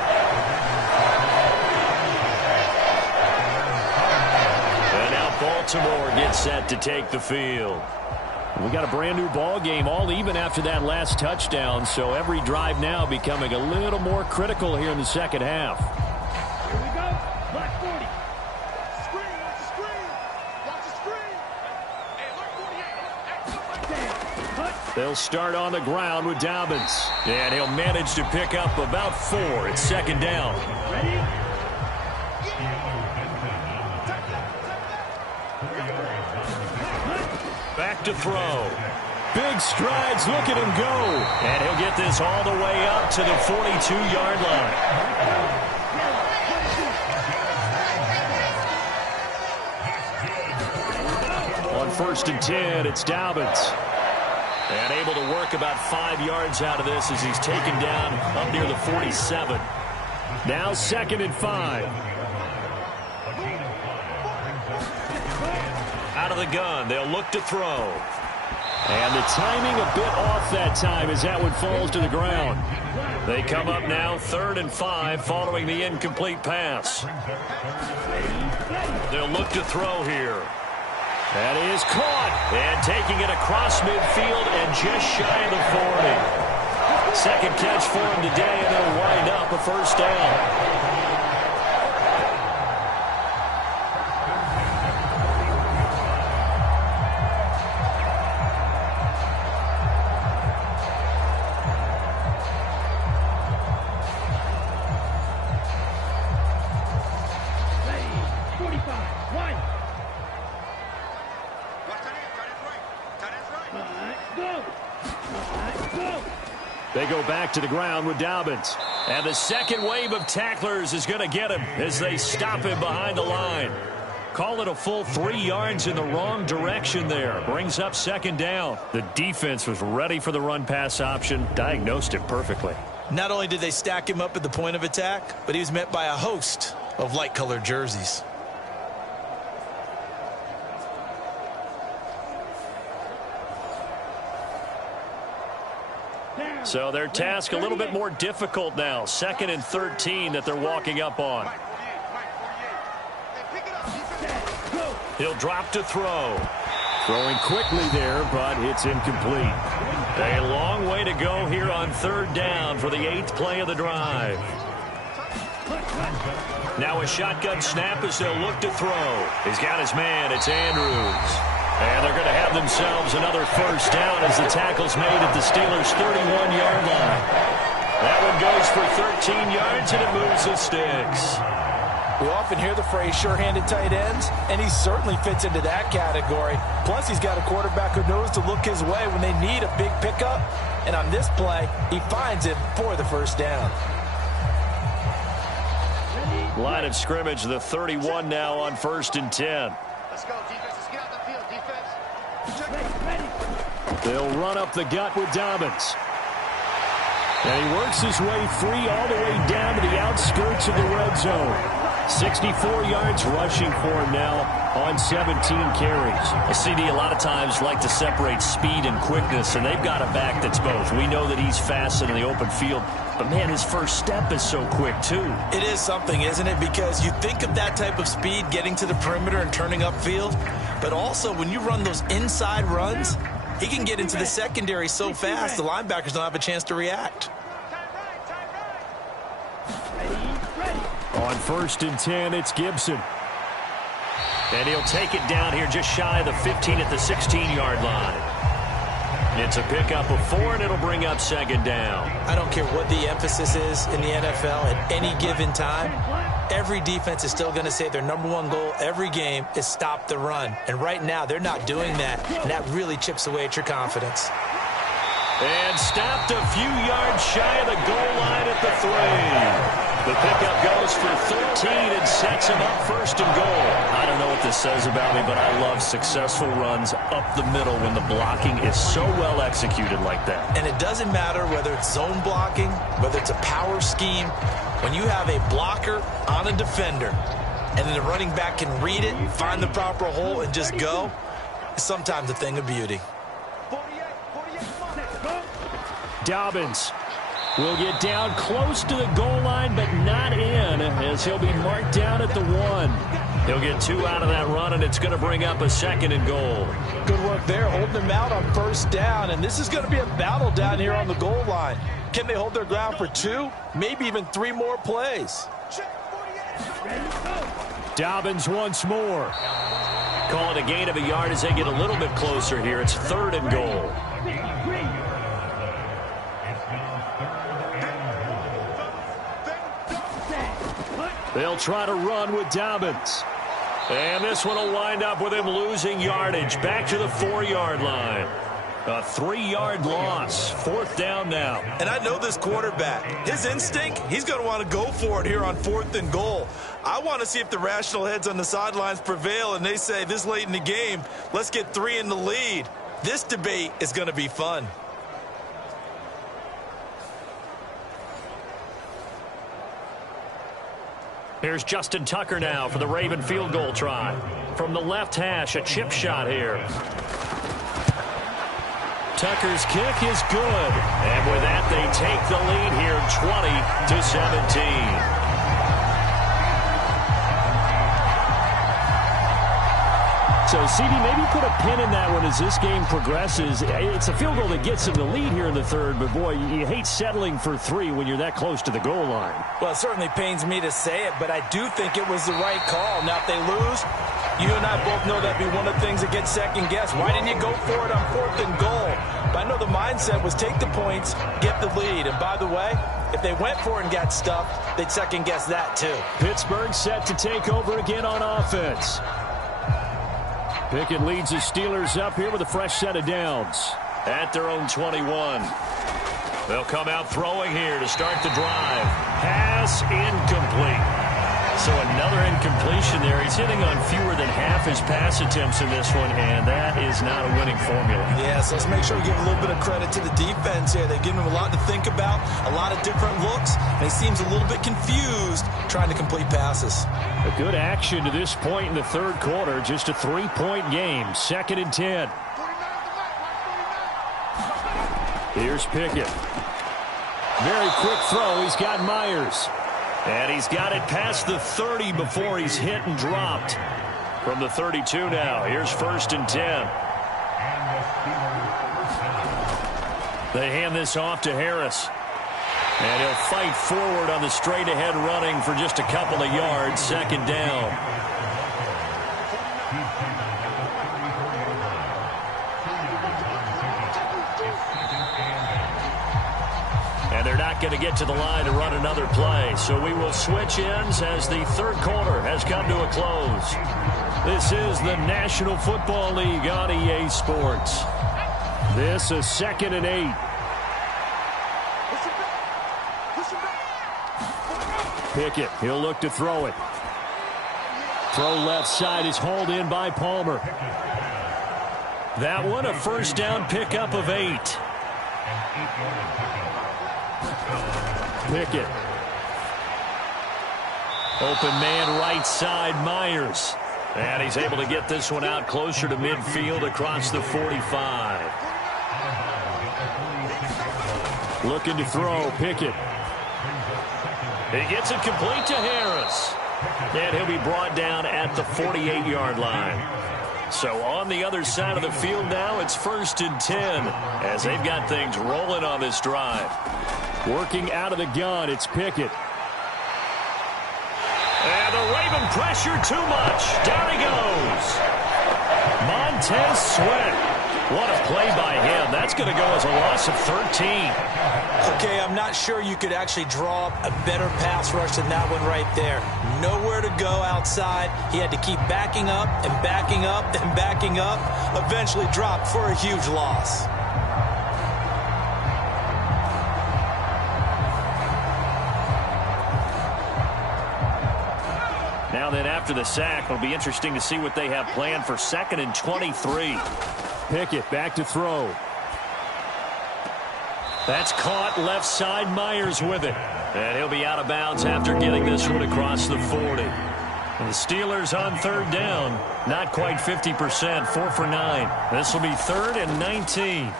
Baltimore gets set to take the field. We got a brand new ball game, all even after that last touchdown, so every drive now becoming a little more critical here in the second half. Here we go. Black 40. Screen. Watch the screen. Watch the screen. Hey, look 48. They'll start on the ground with Dobbins. And he'll manage to pick up about 4. It's 2nd down. Ready? Back to throw. Big strides. Look at him go. And he'll get this all the way up to the 42-yard line. On 1st and 10, it's Dobbins. And able to work about 5 yards out of this as he's taken down up near the 47. Now 2nd and 5. Out of the gun, they'll look to throw. And the timing a bit off that time as that one falls to the ground. They come up now 3rd and 5 following the incomplete pass. They'll look to throw here. That is caught. And taking it across midfield and just shy of the 40. Second catch for him today, and they'll wind up a first down. They go back to the ground with Dobbins. And the second wave of tacklers is going to get him as they stop him behind the line. Call it a full 3 yards in the wrong direction there. Brings up second down. The defense was ready for the run-pass option, diagnosed it perfectly. Not only did they stack him up at the point of attack, but he was met by a host of light-colored jerseys. So their task a little bit more difficult now. 2nd and 13 that they're walking up on. He'll drop to throw. Throwing quickly there, but it's incomplete. A long way to go here on 3rd down for the 8th play of the drive. Now a shotgun snap as they'll look to throw. He's got his man. It's Andrews. And they're going to have themselves another first down as the tackle's made at the Steelers' 31-yard line. That one goes for 13 yards, and it moves the sticks. We often hear the phrase sure-handed tight ends, and he certainly fits into that category. Plus, he's got a quarterback who knows to look his way when they need a big pickup. And on this play, he finds him for the first down. Line of scrimmage, the 31 now on 1st and 10. Let's go, defense. Let's get out the field, defense. They'll run up the gut with Dobbins. And he works his way free all the way down to the outskirts of the red zone. 64 yards rushing for him now on 17 carries. A CD a lot of times like to separate speed and quickness, and they've got a back that's both. We know that he's fast in the open field, but, man, his first step is so quick, too. It is something, isn't it? Because you think of that type of speed getting to the perimeter and turning upfield, but also when you run those inside runs, he can get into the secondary so fast the linebackers don't have a chance to react. On 1st and 10, it's Gibson. And he'll take it down here just shy of the 15 at the 16-yard line. It's a pickup of 4, and it'll bring up 2nd down. I don't care what the emphasis is in the NFL at any given time. Every defense is still going to say their #1 goal every game is stop the run. And right now, they're not doing that, and that really chips away at your confidence. And stopped a few yards shy of the goal line at the 3. The pickup goes for 13 and sets him up 1st and goal. I don't know what this says about me, but I love successful runs up the middle when the blocking is so well executed like that. And it doesn't matter whether it's zone blocking, whether it's a power scheme. When you have a blocker on a defender, and then the running back can read it, find the proper hole, and just go, it's sometimes a thing of beauty. Dobbins will get down close to the goal line, but not in, as he'll be marked down at the 1. He'll get 2 out of that run, and it's going to bring up a 2nd and goal. Good work there, holding them out on 1st down, and this is going to be a battle down here on the goal line. Can they hold their ground for 2, maybe even 3 more plays? Dobbins once more. Call it a gain of a yard as they get a little bit closer here. It's 3rd and goal. They'll try to run with Dobbins. And this one will wind up with him losing yardage back to the 4-yard line. A 3-yard loss. 4th down now. And I know this quarterback. His instinct, he's going to want to go for it here on 4th and goal. I want to see if the rational heads on the sidelines prevail and they say this late in the game, let's get 3 in the lead. This debate is going to be fun. Here's Justin Tucker now for the Raven field goal try. From the left hash, a chip shot here. Tucker's kick is good. And with that, they take the lead here 20-17. So, CD, maybe put a pin in that one as this game progresses. It's a field goal that gets them the lead here in the third, but, boy, you hate settling for 3 when you're that close to the goal line. Well, it certainly pains me to say it, but I do think it was the right call. Now, if they lose, you and I both know that'd be one of the things that gets second-guessed. Why didn't you go for it on 4th and goal? But I know the mindset was take the points, get the lead. And, by the way, if they went for it and got stuffed, they'd second-guess that, too. Pittsburgh set to take over again on offense. Pickett leads the Steelers up here with a fresh set of downs. At their own 21. They'll come out throwing here to start the drive. Pass incomplete. So another incompletion there. He's hitting on fewer than half his pass attempts in this one, and that is not a winning formula. Yeah, so let's make sure we give a little bit of credit to the defense here. They've given him a lot to think about, a lot of different looks, and he seems a little bit confused trying to complete passes. A good action to this point in the third quarter. Just a 3-point game. 2nd and 10. Here's Pickett. Very quick throw. He's got Myers. And he's got it past the 30 before he's hit and dropped. From the 32 now. Here's 1st and 10. They hand this off to Harris. And he'll fight forward on the straight-ahead running for just a couple of yards. 2nd down. And they're not going to get to the line to run another play. So we will switch ends as the third quarter has come to a close. This is the National Football League on EA Sports. This is 2nd and 8. Pickett, he'll look to throw it. Throw left side is hauled in by Palmer. That one a first down pickup of 8. Pickett. Open man right side, Myers. And he's able to get this one out closer to midfield across the 45. Looking to throw, Pickett. He gets it complete to Harris. And he'll be brought down at the 48-yard line. So on the other side of the field now, it's 1st and 10 as they've got things rolling on this drive. Working out of the gun, it's Pickett. And the Raven pressure too much. Down he goes. Montez Sweat. What a play by him. That's going to go as a loss of 13. Okay, I'm not sure you could actually draw up a better pass rush than that one right there. Nowhere to go outside. He had to keep backing up and backing up and backing up. Eventually dropped for a huge loss. Now then, after the sack, it'll be interesting to see what they have planned for 2nd and 23. Pickett back to throw. That's caught left side. Myers with it. And he'll be out of bounds after getting this one across the 40. And the Steelers on 3rd down. Not quite 50%. 4 for 9. This will be 3rd and 19.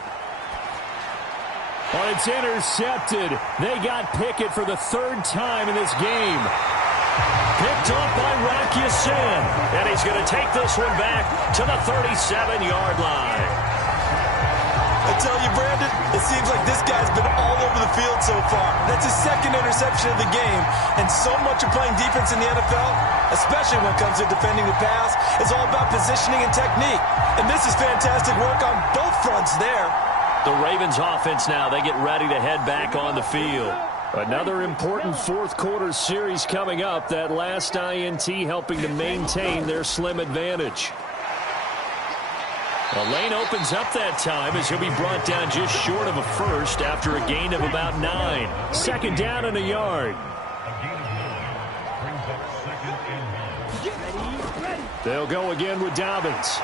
Well, it's intercepted. They got Pickett for the 3rd time in this game. Picked off by Rock Ya-Sin. And he's going to take this one back to the 37-yard line. I tell you, Brandon, it seems like this guy's been all over the field so far. That's his 2nd interception of the game. And so much of playing defense in the NFL, especially when it comes to defending the pass, is all about positioning and technique. And this is fantastic work on both fronts there. The Ravens offense now, they get ready to head back on the field. Another important 4th quarter series coming up. That last INT helping to maintain their slim advantage. The lane opens up that time as he'll be brought down just short of a first after a gain of about 9. 2nd down and a yard. They'll go again with Dobbins.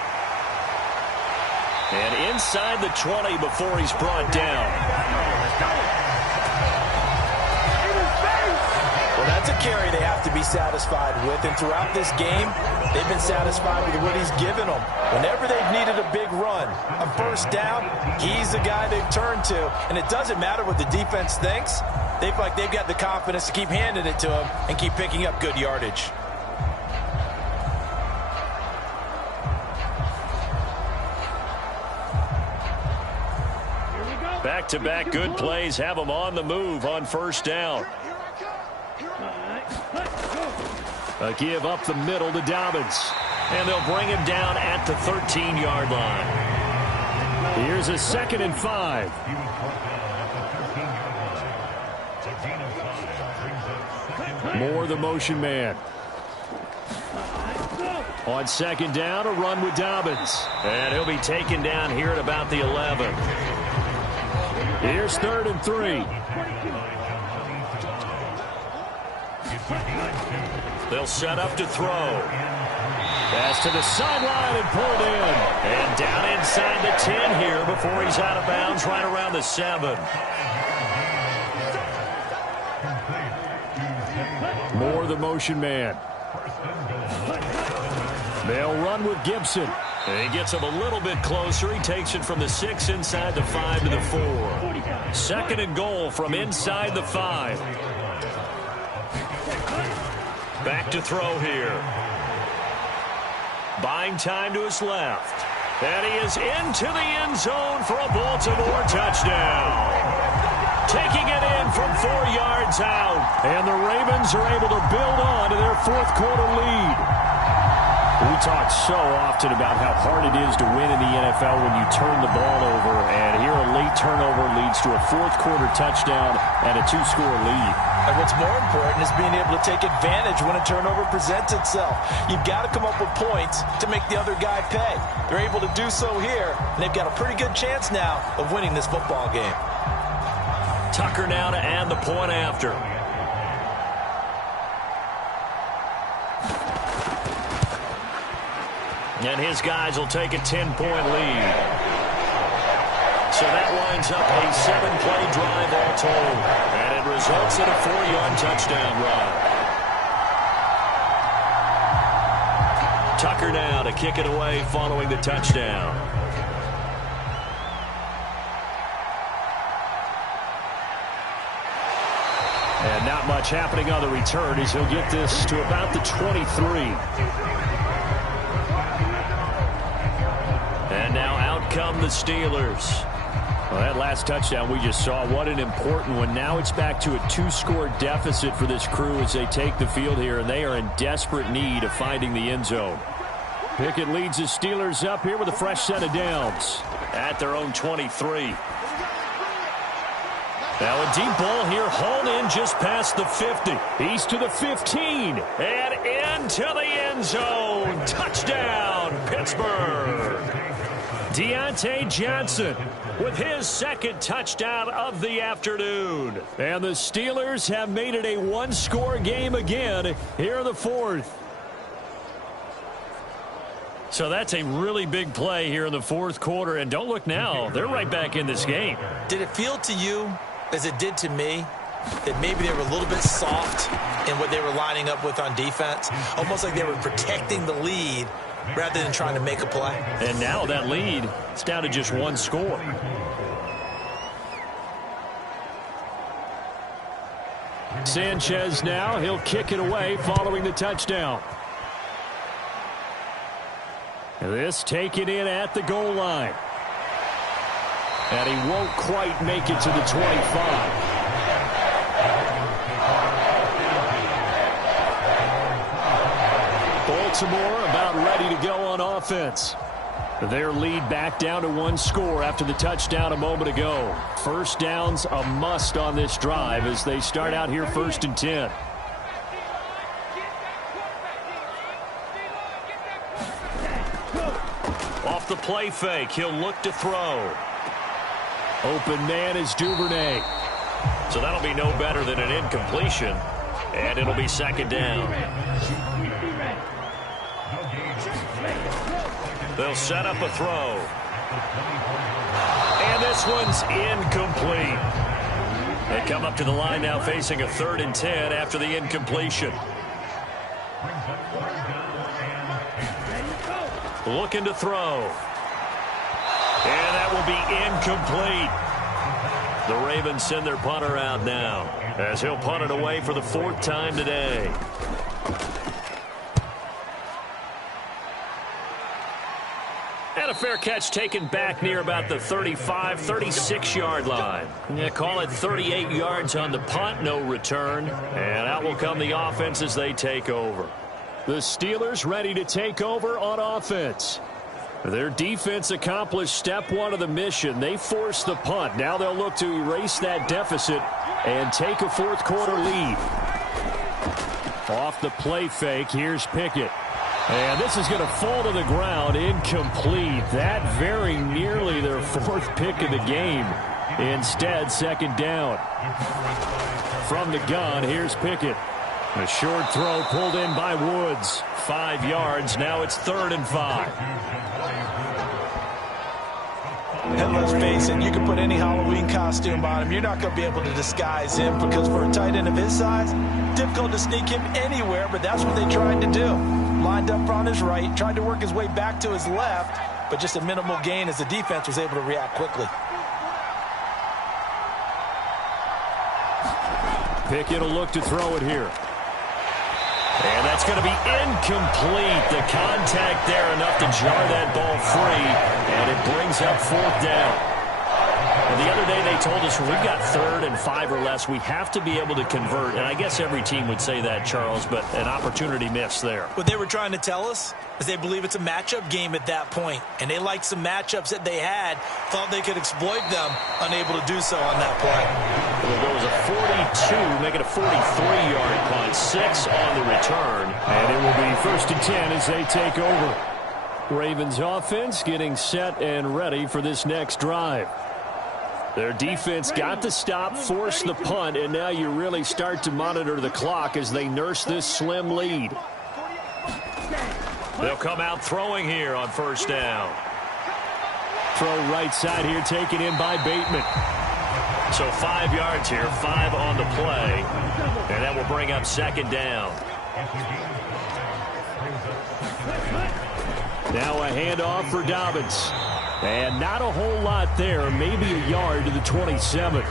And inside the 20 before he's brought down. Well, that's a carry they have to be satisfied with. And throughout this game, They've been satisfied with what he's given them. Whenever they've needed a big run, a first down, he's the guy they've turned to. And it doesn't matter what the defense thinks. They feel like they've got the confidence to keep handing it to him and keep picking up good yardage. Back-to-back good plays have them on the move on first down. A give up the middle to Dobbins. And they'll bring him down at the 13-yard line. Here's a 2nd and 5. Moore the motion man. On 2nd down, a run with Dobbins. And he'll be taken down here at about the 11. Here's 3rd and 3. They'll set up to throw. Pass to the sideline and pulled in. And down inside the 10 here before he's out of bounds right around the 7. Moore the motion man. They'll run with Gibson. And he gets him a little bit closer. He takes it from the 6 inside the 5 to the 4. 2nd and goal from inside the 5. Back to throw here. Buying time to his left. And he is into the end zone for a Baltimore touchdown. Taking it in from 4 yards out. And the Ravens are able to build on to their 4th quarter lead. We talk so often about how hard it is to win in the NFL when you turn the ball over. And here a late turnover leads to a 4th quarter touchdown and a 2-score lead. And what's more important is being able to take advantage when a turnover presents itself. You've got to come up with points to make the other guy pay. They're able to do so here, and they've got a pretty good chance now of winning this football game. Tucker now to add the point after. And his guys will take a 10-point lead. So that winds up a 7-play drive all told. And it results in a 4-yard touchdown run. Tucker now to kick it away following the touchdown. And not much happening on the return as he'll get this to about the 23. And now out come the Steelers. Well, that last touchdown we just saw, what an important one. Now it's back to a 2-score deficit for this crew as they take the field here, and they are in desperate need of finding the end zone. Pickett leads the Steelers up here with a fresh set of downs at their own 23. Now a deep ball here, hauled in just past the 50. He's to the 15, and into the end zone. Touchdown, Pittsburgh. Deontay Johnson with his 2nd touchdown of the afternoon. And the Steelers have made it a 1-score game again here in the 4th. So that's a really big play here in the 4th quarter. And don't look now, they're right back in this game. Did it feel to you, as it did to me, that maybe they were a little bit soft in what they were lining up with on defense? Almost like they were protecting the lead rather than trying to make a play. And now that lead is down to just 1 score. Sanchez now, he'll kick it away following the touchdown. This taken in at the goal line. And he won't quite make it to the 25. Baltimore about ready to go on offense. Their lead back down to 1 score after the touchdown a moment ago. First down's a must on this drive as they start out here 1st and 10. Off the play fake, he'll look to throw. Open man is Duvernay. So that'll be no better than an incompletion. And it'll be 2nd down. They'll set up a throw. And this one's incomplete. They come up to the line now facing a 3rd and 10 after the incompletion. looking to throw. And that will be incomplete. The Ravens send their punter out now as he'll punt it away for the 4th time today. And a fair catch taken back near about the 35, 36-yard line. Yeah, call it 38 yards on the punt, no return. And out will come the offense as they take over. The Steelers ready to take over on offense. Their defense accomplished step 1 of the mission. They forced the punt. Now they'll look to erase that deficit and take a 4th quarter lead. Off the play fake, here's Pickett. And this is going to fall to the ground, incomplete. That very nearly their 4th pick of the game. Instead, 2nd down. From the gun, here's Pickett. A short throw pulled in by Woods. 5 yards, now it's 3rd and 5. And let's face it, you can put any Halloween costume on him. You're not going to be able to disguise him because for a tight end of his size, difficult to sneak him anywhere, but that's what they tried to do. Lined up on his right, tried to work his way back to his left, but just a minimal gain as the defense was able to react quickly. Pickett will look to throw it here. And that's going to be incomplete. The contact there enough to jar that ball free, and it brings up 4th down. And the other day they told us when we've got 3rd and 5 or less, we have to be able to convert. And I guess every team would say that, Charles, but an opportunity missed there. What they were trying to tell us is they believe it's a matchup game at that point, and they liked some matchups that they had, thought they could exploit them, unable to do so on that play. Well, there was a 42, make it a 43-yard punt, 6 on the return. And it will be 1st and 10 as they take over. Ravens offense getting set and ready for this next drive. Their defense got the stop, forced the punt, and now you really start to monitor the clock as they nurse this slim lead. They'll come out throwing here on 1st down. Throw right side here, taken in by Bateman. So 5 yards here, 5 on the play, and that will bring up 2nd down. Now a handoff for Dobbins. And not a whole lot there, maybe a yard to the 27.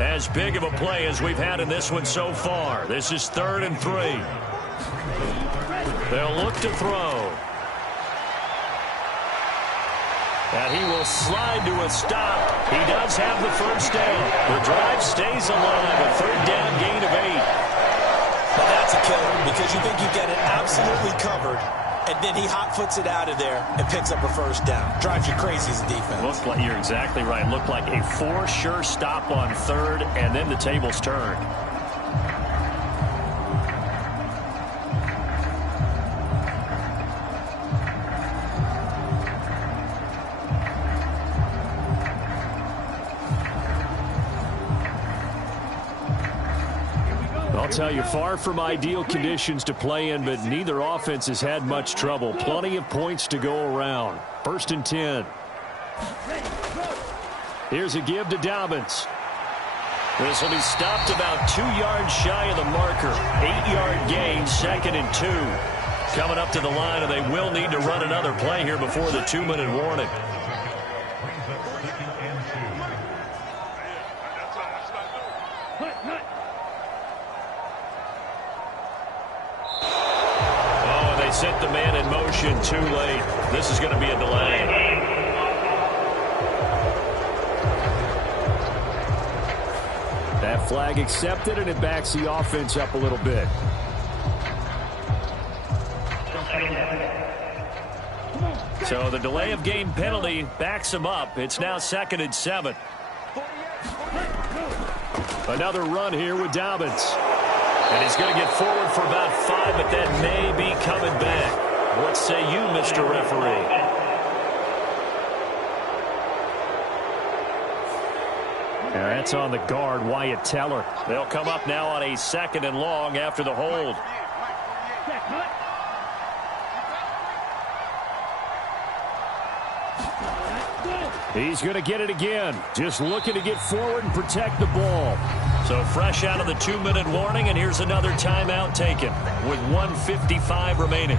As big of a play as we've had in this one so far. This is 3rd and 3. They'll look to throw. And he will slide to a stop. He does have the 1st down. The drive stays alive. A 3rd down gain of 8. Now that's a killer because you think you get it absolutely covered, and then he hot-foots it out of there and picks up a 1st down. Drives you crazy as a defense. Looked like, you're exactly right. Looked like a 4 sure stop on 3rd, and then the tables turned. I'll tell you, far from ideal conditions to play in, but neither offense has had much trouble. Plenty of points to go around. 1st and 10. Here's a give to Dobbins. This will be stopped about 2 yards shy of the marker. 8-yard gain, 2nd and 2. Coming up to the line, and they will need to run another play here before the 2-minute warning. Set the man in motion too late. This is going to be a delay. That flag accepted, and it backs the offense up a little bit. So the delay of game penalty backs him up. It's now 2nd and 7. Another run here with Dobbins. And he's going to get forward for about 5, but that may be coming back. What say you, Mr. Referee? Yeah, that's on the guard, Wyatt Teller. They'll come up now on a 2nd and long after the hold. He's going to get it again. Just looking to get forward and protect the ball. So fresh out of the 2-minute warning, and here's another timeout taken with 1:55 remaining.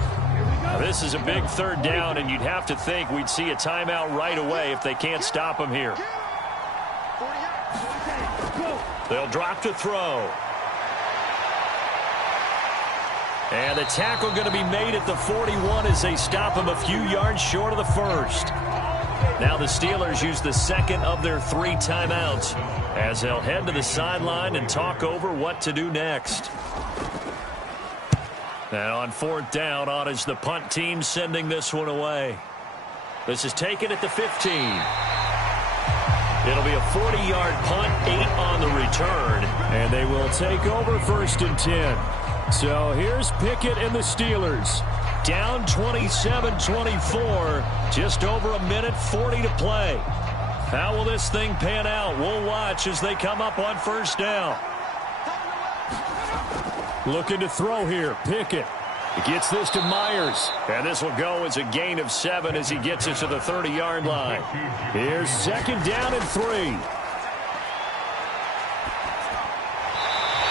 Now, this is a big third down, and you'd have to think we'd see a timeout right away if they can't stop him here. They'll drop to throw. And the tackle going to be made at the 41 as they stop him a few yards short of the first. Now the Steelers use the second of their 3 timeouts as they'll head to the sideline and talk over what to do next. And on 4th down, on is the punt team sending this one away. This is taken at the 15. It'll be a 40-yard punt, 8 on the return, and they will take over 1st and 10. So here's Pickett and the Steelers. Down 27-24, just over a minute 40 to play. How will this thing pan out? We'll watch as they come up on 1st down. Looking to throw here, Pickett. He gets this to Myers. And this will go as a gain of 7 as he gets it to the 30-yard line. Here's 2nd down and 3.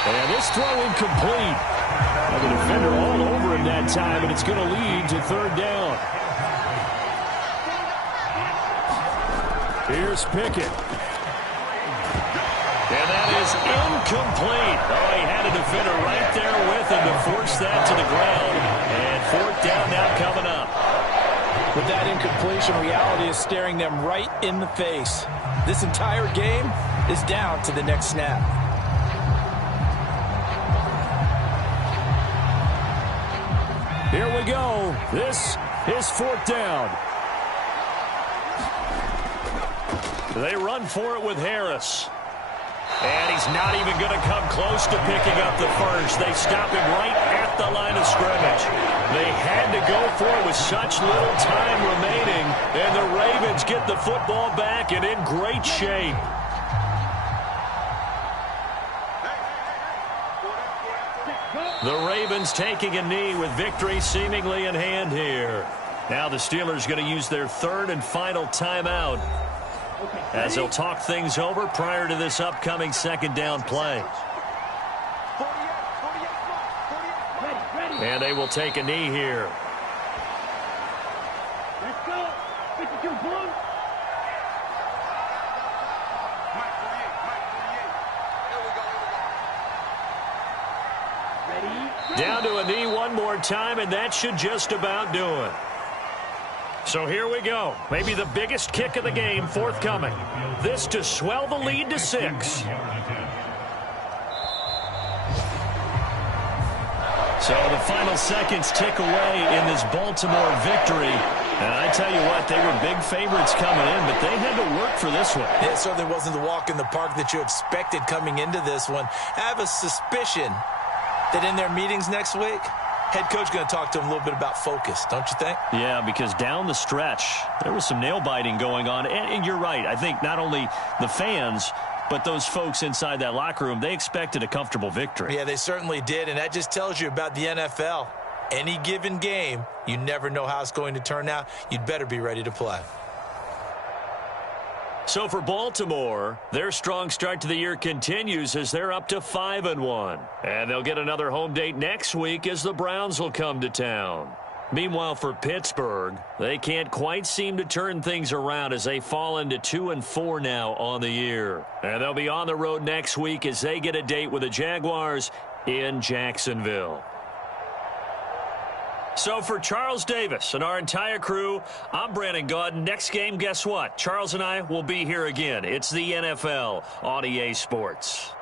And this throw incomplete. And the defender all over him that time, and it's going to lead to 3rd down. Here's Pickett. And that is incomplete. Oh, he had a defender right there with him to force that to the ground. And 4th down now coming up. With that incompletion, reality is staring them right in the face. This entire game is down to the next snap. Here we go. This is 4th down. They run for it with Harris. And he's not even going to come close to picking up the first. They stop him right at the line of scrimmage. They had to go for it with such little time remaining. And the Ravens get the football back and in great shape. The Ravens taking a knee with victory seemingly in hand here. Now the Steelers going to use their 3rd and final timeout as they'll talk things over prior to this upcoming 2nd down play. And they will take a knee here. Let's go. 52 blue. Down to a knee one more time, and that should just about do it. So here we go. Maybe the biggest kick of the game forthcoming. This to swell the lead to 6. So the final seconds tick away in this Baltimore victory. And I tell you what, they were big favorites coming in, but they had to work for this one. It certainly wasn't the walk in the park that you expected coming into this one. I have a suspicion that in their meetings next week, head coach going to talk to them a little bit about focus, don't you think? Yeah, because down the stretch, there was some nail-biting going on. And you're right. I think not only the fans, but those folks inside that locker room, they expected a comfortable victory. Yeah, they certainly did, and that just tells you about the NFL. Any given game, you never know how it's going to turn out. You'd better be ready to play. So for Baltimore, their strong start to the year continues as they're up to 5-1. And they'll get another home date next week as the Browns will come to town. Meanwhile, for Pittsburgh, they can't quite seem to turn things around as they fall into 2-4 now on the year. And they'll be on the road next week as they get a date with the Jaguars in Jacksonville. So for Charles Davis and our entire crew, I'm Brandon Gaudin. Next game, guess what? Charles and I will be here again. It's the NFL on EA Sports.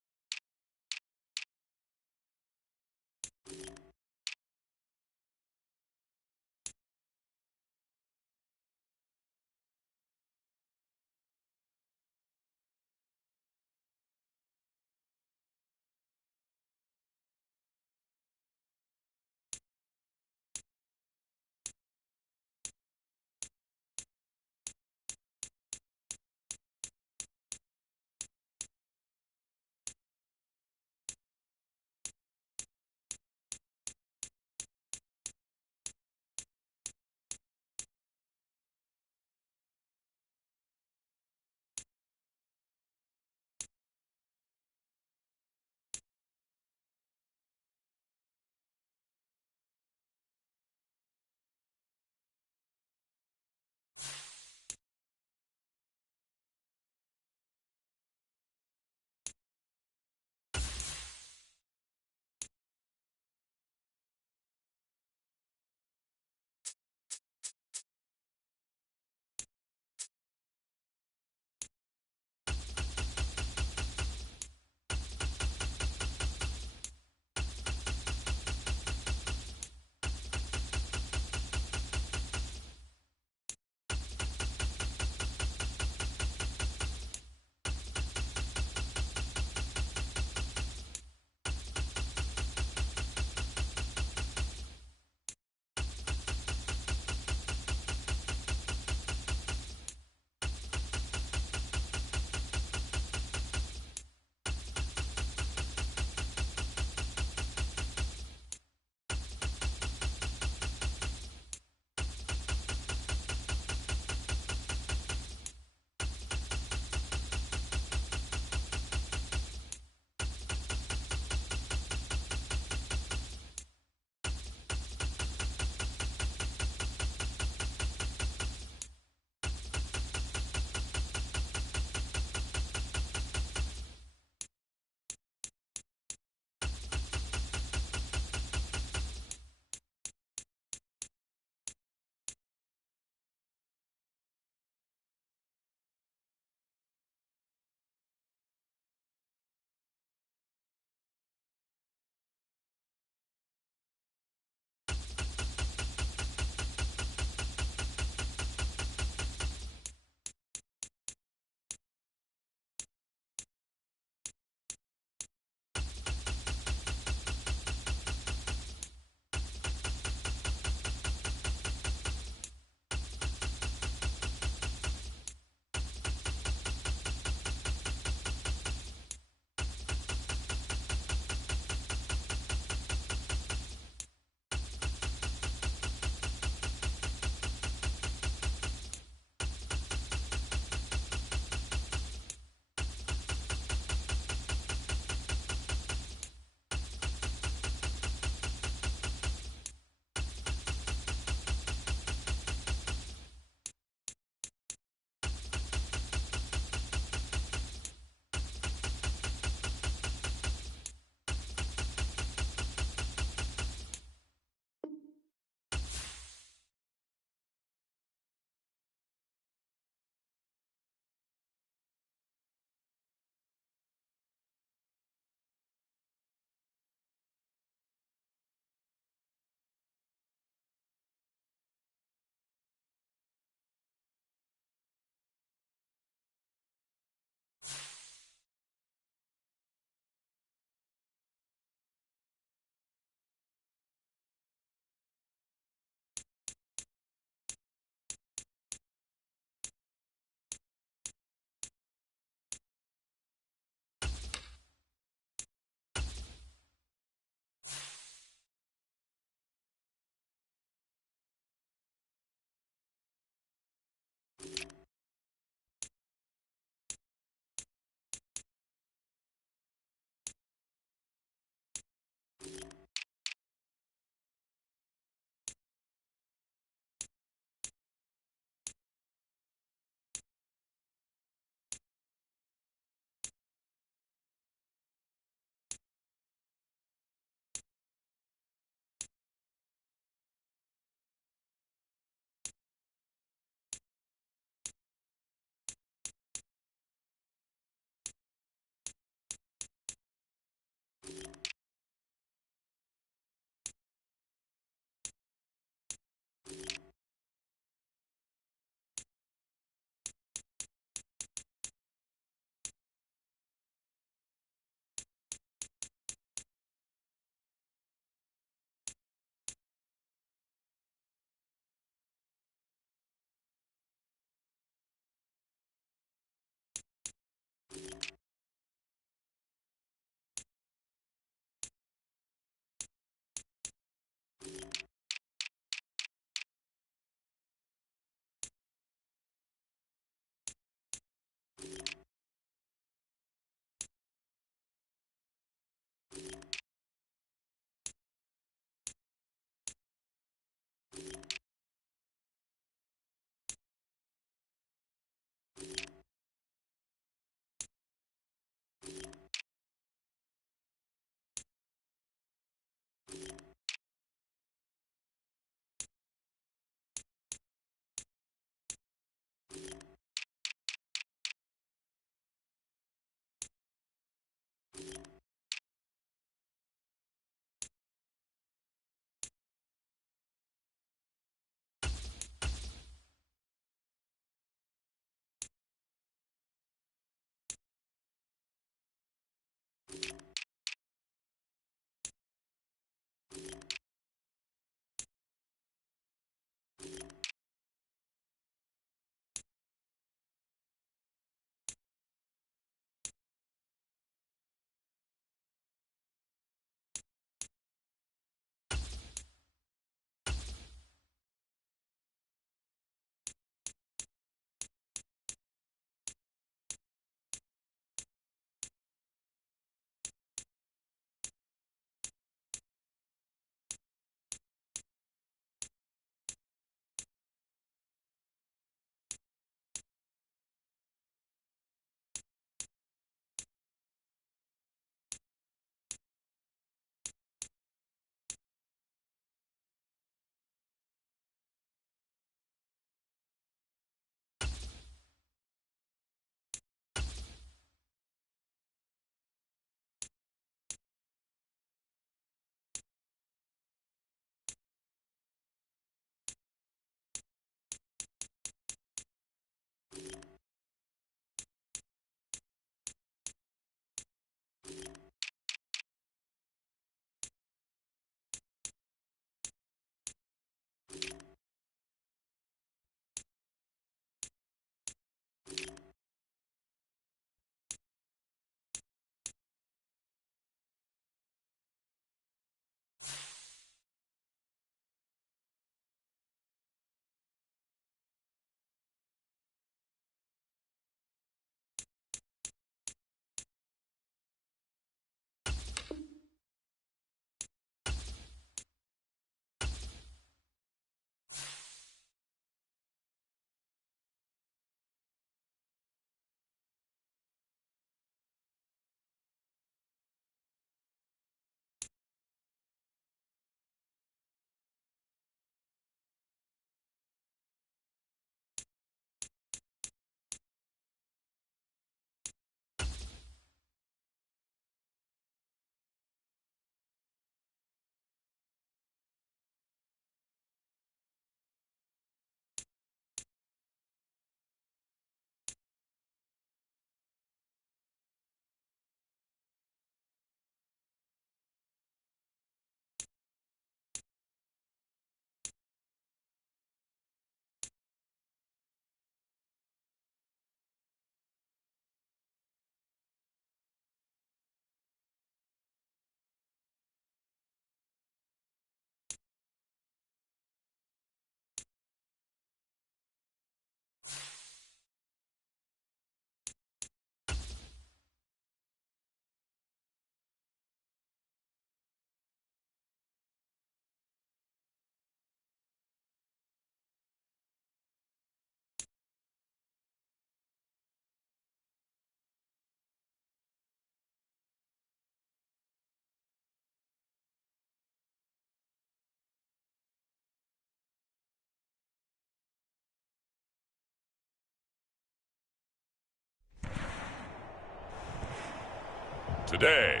today.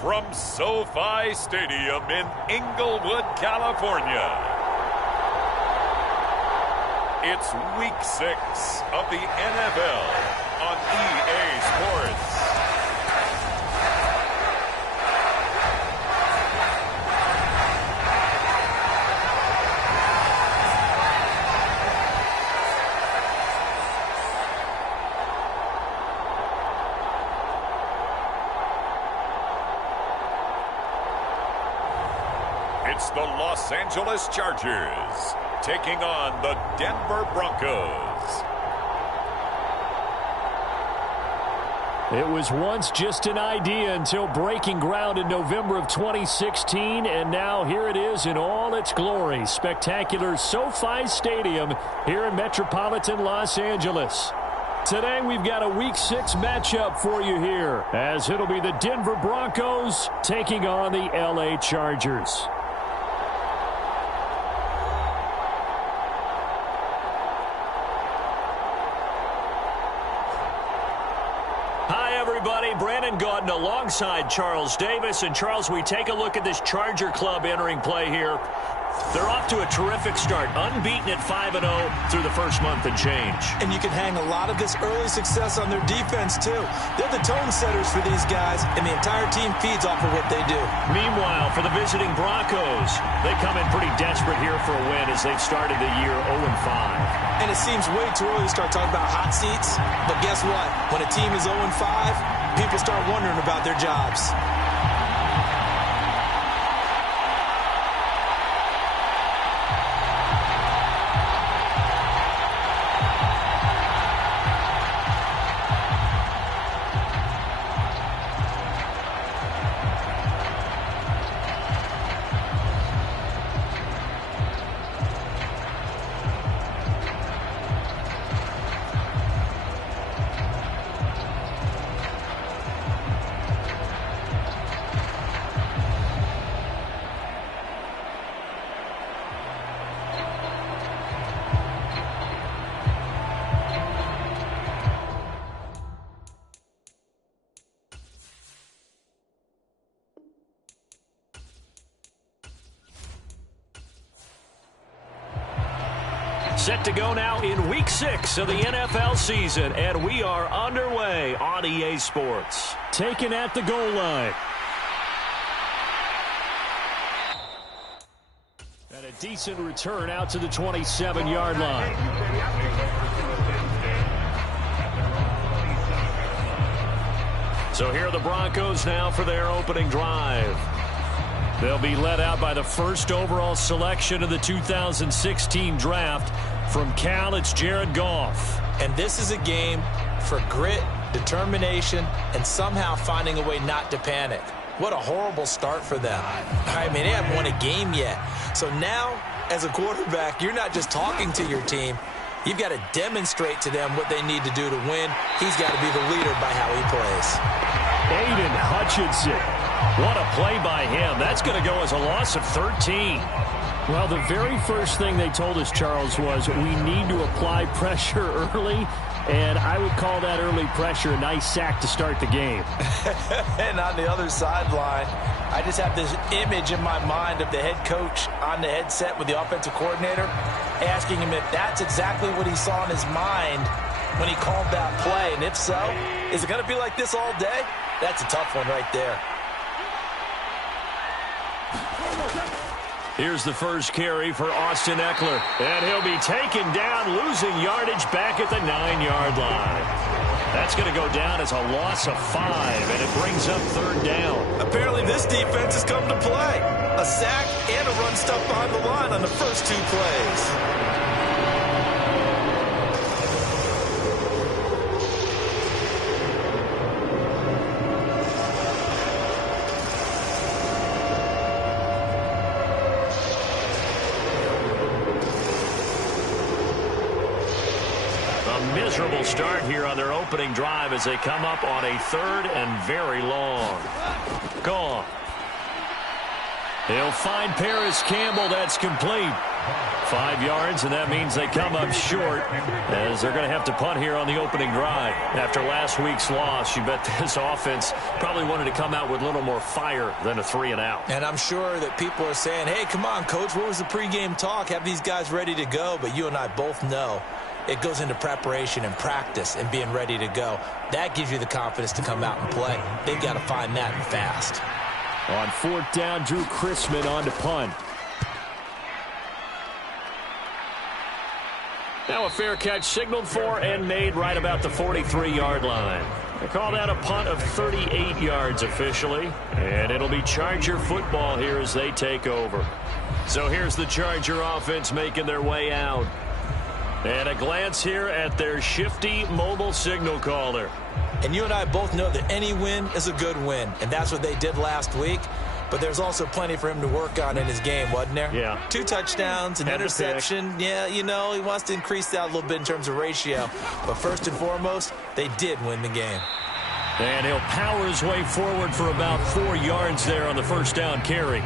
From SoFi Stadium in Inglewood, California, it's Week 6 of the NFL on EA Sports. It's the Los Angeles Chargers taking on the Denver Broncos. It was once just an idea until breaking ground in November of 2016, and now here it is in all its glory. Spectacular SoFi Stadium here in metropolitan Los Angeles. Today we've got a Week 6 matchup for you here, as it'll be the Denver Broncos taking on the LA Chargers. Gordon alongside Charles Davis. And Charles, we take a look at this Charger club entering play here. They're off to a terrific start, unbeaten at 5-0 through the first month and change. And you can hang a lot of this early success on their defense, too. They're the tone setters for these guys, and the entire team feeds off of what they do. Meanwhile, for the visiting Broncos, they come in pretty desperate here for a win as they've started the year 0-5. And it seems way too early to start talking about hot seats, but guess what? When a team is 0-5, people start wondering about their jobs. Set to go now in Week 6 of the NFL season, and we are underway on EA Sports. Taken at the goal line. And a decent return out to the 27-yard line. So here are the Broncos now for their opening drive. They'll be led out by the first overall selection of the 2016 draft. From Cal, it's Jared Goff. And this is a game for grit, determination, and somehow finding a way not to panic. What a horrible start for them. I mean, they haven't won a game yet. So now, as a quarterback, you're not just talking to your team. You've got to demonstrate to them what they need to do to win. He's got to be the leader by how he plays. Aiden Hutchinson. What a play by him. That's going to go as a loss of 13. Well, the very first thing they told us, Charles, was we need to apply pressure early, and I would call that early pressure a nice sack to start the game. And on the other sideline, I just have this image in my mind of the head coach on the headset with the offensive coordinator asking him if that's exactly what he saw in his mind when he called that play. And if so, is it going to be like this all day? That's a tough one right there. Here's the first carry for Austin Eckler. And he'll be taken down, losing yardage back at the 9-yard line. That's going to go down as a loss of 5, and it brings up third down. Apparently this defense has come to play. A sack and a run stuff behind the line on the first 2 plays. Miserable start here on their opening drive as they come up on a 3rd and very long. Gone. He'll find Paris Campbell. That's complete. 5 yards, and that means they come up short as they're going to have to punt here on the opening drive. After last week's loss, you bet this offense probably wanted to come out with a little more fire than a 3-and-out. And I'm sure that people are saying, hey, come on, Coach, what was the pregame talk? Have these guys ready to go? But you and I both know it goes into preparation and practice and being ready to go. That gives you the confidence to come out and play. They've got to find that and fast. On 4th down, Drew Chrisman on to punt. Now a fair catch signaled for and made right about the 43-yard line. They call that a punt of 38 yards officially, and it'll be Charger football here as they take over. So here's the Charger offense making their way out. And a glance here at their shifty mobile signal caller. And you and I both know that any win is a good win, and that's what they did last week. But there's also plenty for him to work on in his game, wasn't there? Yeah. 2 touchdowns, an interception. Yeah, you know, he wants to increase that a little bit in terms of ratio. But first and foremost, they did win the game. And he'll power his way forward for about 4 yards there on the first down carry.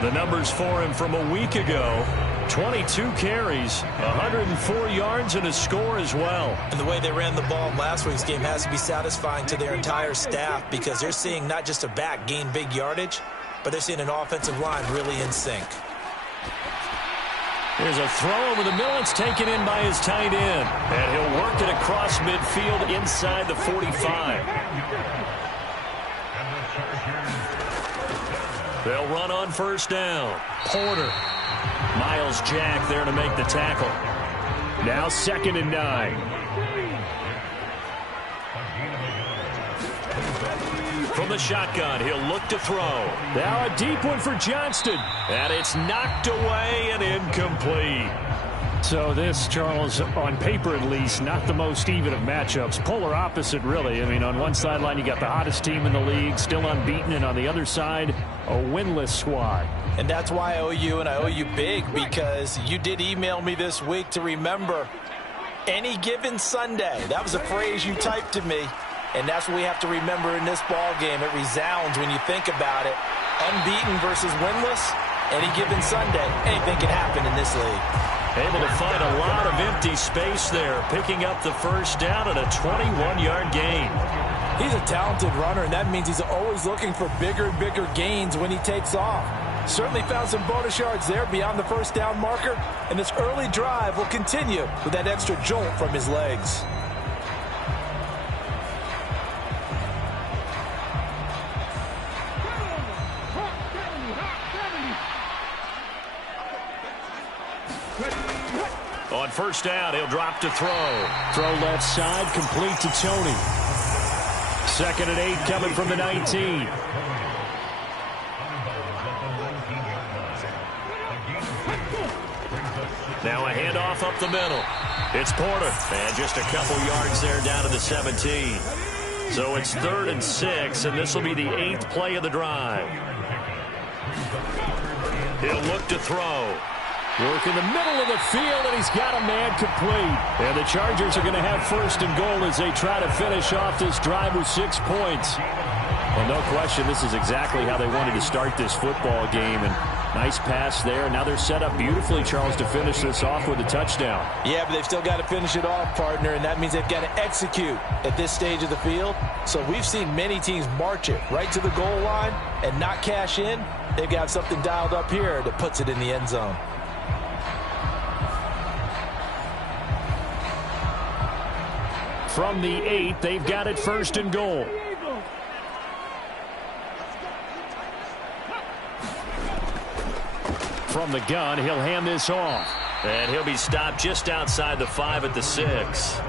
The numbers for him from a week ago: 22 carries, 104 yards, and a score as well. And the way they ran the ball in last week's game has to be satisfying to their entire staff, because they're seeing not just a back gain big yardage, but they're seeing an offensive line really in sync. There's a throw over the middle. It's taken in by his tight end. And he'll work it across midfield inside the 45. They'll run on first down. Porter. Miles Jack there to make the tackle. Now 2nd and 9. From the shotgun, he'll look to throw. Now a deep one for Johnston. And it's knocked away and incomplete. So this, Charles, on paper at least, not the most even of matchups. Polar opposite, really. I mean, on one sideline, you got the hottest team in the league, still unbeaten, and on the other side, a winless squad. And that's why I owe you, and I owe you big, because you did email me this week to remember any given Sunday. That was a phrase you typed to me, and that's what we have to remember in this ball game. It resounds when you think about it. Unbeaten versus winless, any given Sunday, anything can happen in this league. Able to find a lot of empty space there, picking up the first down and a 21-yard gain. He's a talented runner, and that means he's always looking for bigger and bigger gains when he takes off. Certainly found some bonus yards there beyond the first down marker, and this early drive will continue with that extra jolt from his legs. On first down, he'll drop to throw. Throw left side, complete to Tony. 2nd and 8 coming from the 19. Now a handoff up the middle. It's Porter. And just a couple yards there down to the 17. So it's 3rd and 6, and this will be the 8th play of the drive. He'll look to throw. Work in the middle of the field, and he's got a man complete. And the Chargers are going to have 1st and goal as they try to finish off this drive with 6 points. Well, no question, this is exactly how they wanted to start this football game. And nice pass there. Now they're set up beautifully, Charles, to finish this off with a touchdown. Yeah, but they've still got to finish it off, partner, and that means they've got to execute at this stage of the field. So we've seen many teams march it right to the goal line and not cash in. They've got something dialed up here that puts it in the end zone. From the 8, they've got it 1st and goal. From the gun, he'll hand this off. And he'll be stopped just outside the 5 at the 6.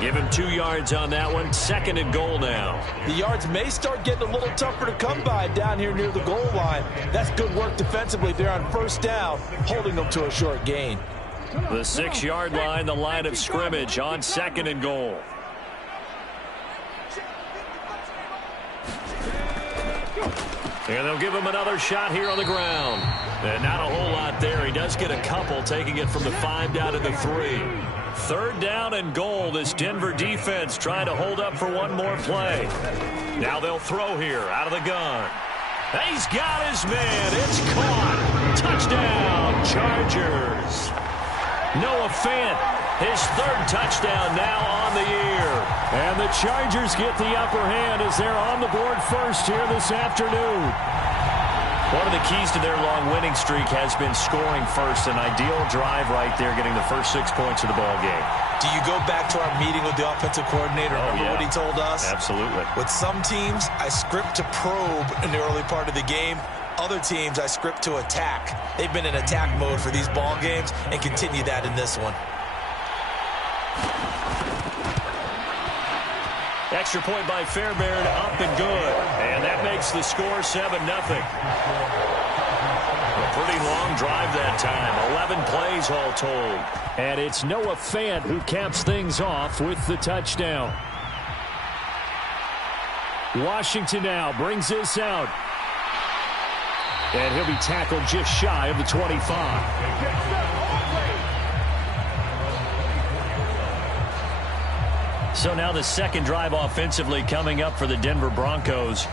Give him 2 yards on that one. 2nd and goal now. The yards may start getting a little tougher to come by down here near the goal line. That's good work defensively there on first down, holding them to a short gain. The 6-yard line, the line of scrimmage on 2nd and goal. And they'll give him another shot here on the ground. And not a whole lot there. He does get a couple, taking it from the 5 down to the 3. 3rd down and goal. This Denver defense trying to hold up for one more play. Now they'll throw here out of the gun. He's got his man. It's caught. Touchdown, Chargers. Noah Fant, his third touchdown now on the year. And the Chargers get the upper hand as they're on the board first here this afternoon. One of the keys to their long winning streak has been scoring first. An ideal drive right there, getting the first 6 points of the ball game. Do you go back to our meeting with the offensive coordinator? Remember what he told us? Absolutely. With some teams, I script to probe in the early part of the game. Other teams, I script to attack. They've been in attack mode for these ball games and continue that in this one. Extra point by Fairbairn, up and good. And that makes the score 7-0. A pretty long drive that time. 11 plays all told. And it's Noah Fant who caps things off with the touchdown. Washington now brings this out. And he'll be tackled just shy of the 25. So now the second drive offensively coming up for the Denver Broncos.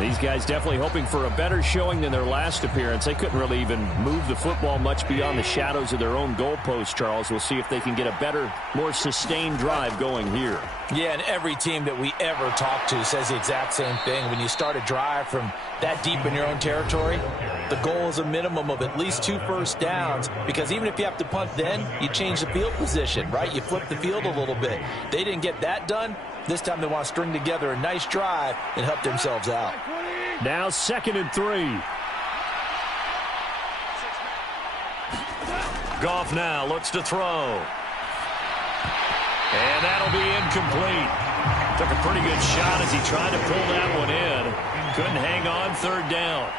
These guys definitely hoping for a better showing than their last appearance. They couldn't really even move the football much beyond the shadows of their own goalpost, Charles. We'll see if they can get a better, more sustained drive going here. Yeah, and every team that we ever talk to says the exact same thing. When you start a drive from that deep in your own territory, the goal is a minimum of at least 2 first downs, because even if you have to punt then, you change the field position, right? You flip the field a little bit. They didn't get that done. This time they want to string together a nice drive and help themselves out. Now 2nd and 3. Goff now looks to throw. And that'll be incomplete. Took a pretty good shot as he tried to pull that one in. Couldn't hang on, 3rd down.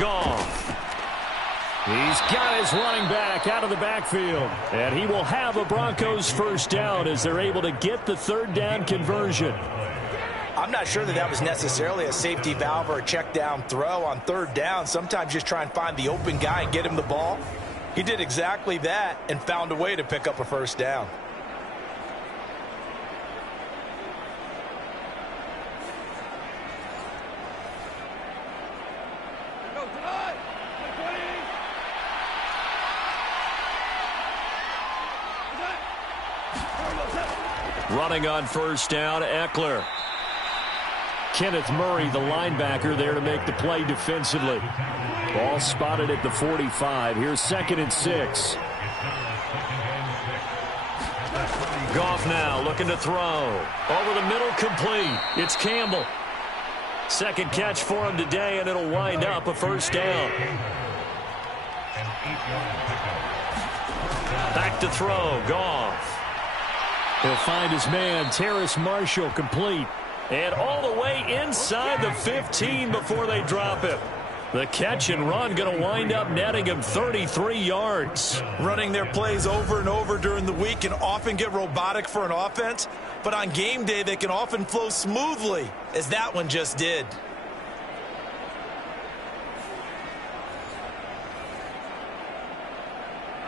Goff. He's got his running back out of the backfield. And he will have a Broncos first down as they're able to get the 3rd down conversion. I'm not sure that was necessarily a safety valve or a check down throw on 3rd down. Sometimes just try and find the open guy and get him the ball. He did exactly that and found a way to pick up a first down. Running on first down, Eckler. Kenneth Murray, the linebacker, there to make the play defensively. Ball spotted at the 45. Here's 2nd and 6. Goff now looking to throw. Over the middle, complete. It's Campbell. Second catch for him today, and it'll wind up a first down. Back to throw, Goff. He'll find his man, Terrace Marshall, complete. And all the way inside the 15 before they drop him. The catch and run going to wind up netting him 33 yards. Running their plays over and over during the week can often get robotic for an offense, but on game day they can often flow smoothly, as that one just did.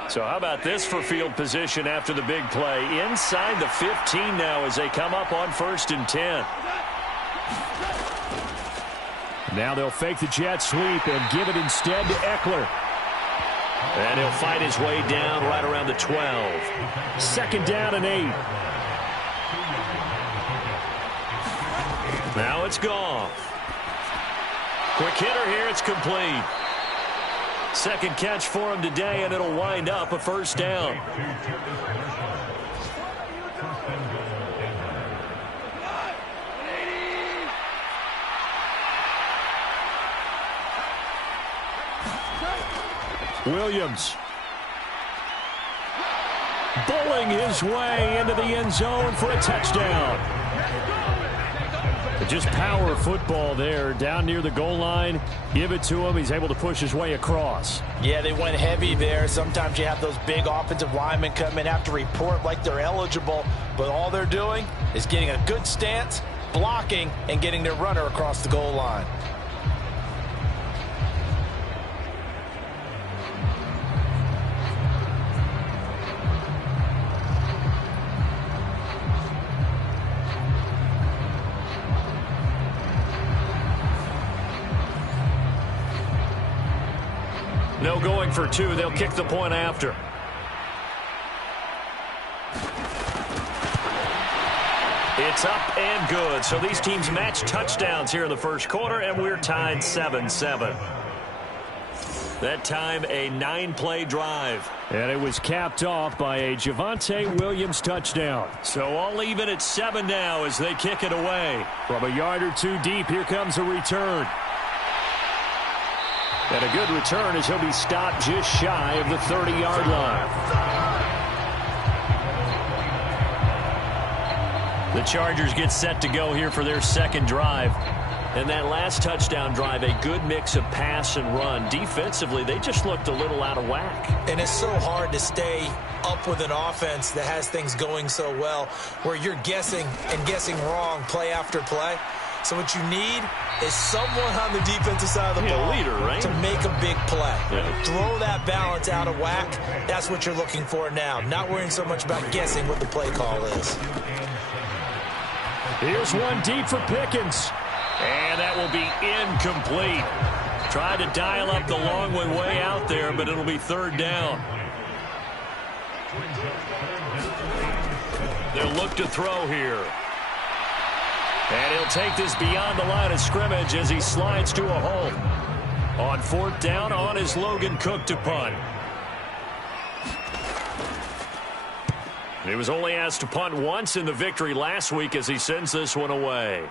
So how about this for field position after the big play? Inside the 15 now as they come up on 1st and 10. Now they'll fake the jet sweep and give it instead to Eckler. And he'll fight his way down right around the 12. 2nd down and 8. Now it's Goff. Quick hitter here, it's complete. Second catch for him today, and it'll wind up a first down. Williams. Bowling his way into the end zone for a touchdown. Just power football there down near the goal line. Give it to him. He's able to push his way across. Yeah, they went heavy there. Sometimes you have those big offensive linemen come in, have to report like they're eligible, but all they're doing is getting a good stance, blocking, and getting their runner across the goal line. No going for two. They'll kick the point after. It's up and good. So these teams match touchdowns here in the first quarter, and we're tied 7-7. That time, a 9-play drive. And it was capped off by a Javonte Williams touchdown. So all even at 7 now as they kick it away. From a yard or two deep, here comes a return. And a good return as he'll be stopped just shy of the 30-yard line. The Chargers get set to go here for their second drive. And that last touchdown drive, a good mix of pass and run. Defensively, they just looked a little out of whack. And it's so hard to stay up with an offense that has things going so well, where you're guessing and guessing wrong play after play. So what you need is someone on the defensive side of the ball, leader, right? to make a big play. Yeah. Throw that balance out of whack. That's what you're looking for now. Not worrying so much about guessing what the play call is. Here's one deep for Pickens. And that will be incomplete. Tried to dial up the long one way out there, but it'll be third down. They'll look to throw here. And he'll take this beyond the line of scrimmage as he slides to a hole. On fourth down, on is Logan Cook to punt. He was only asked to punt once in the victory last week as he sends this one away.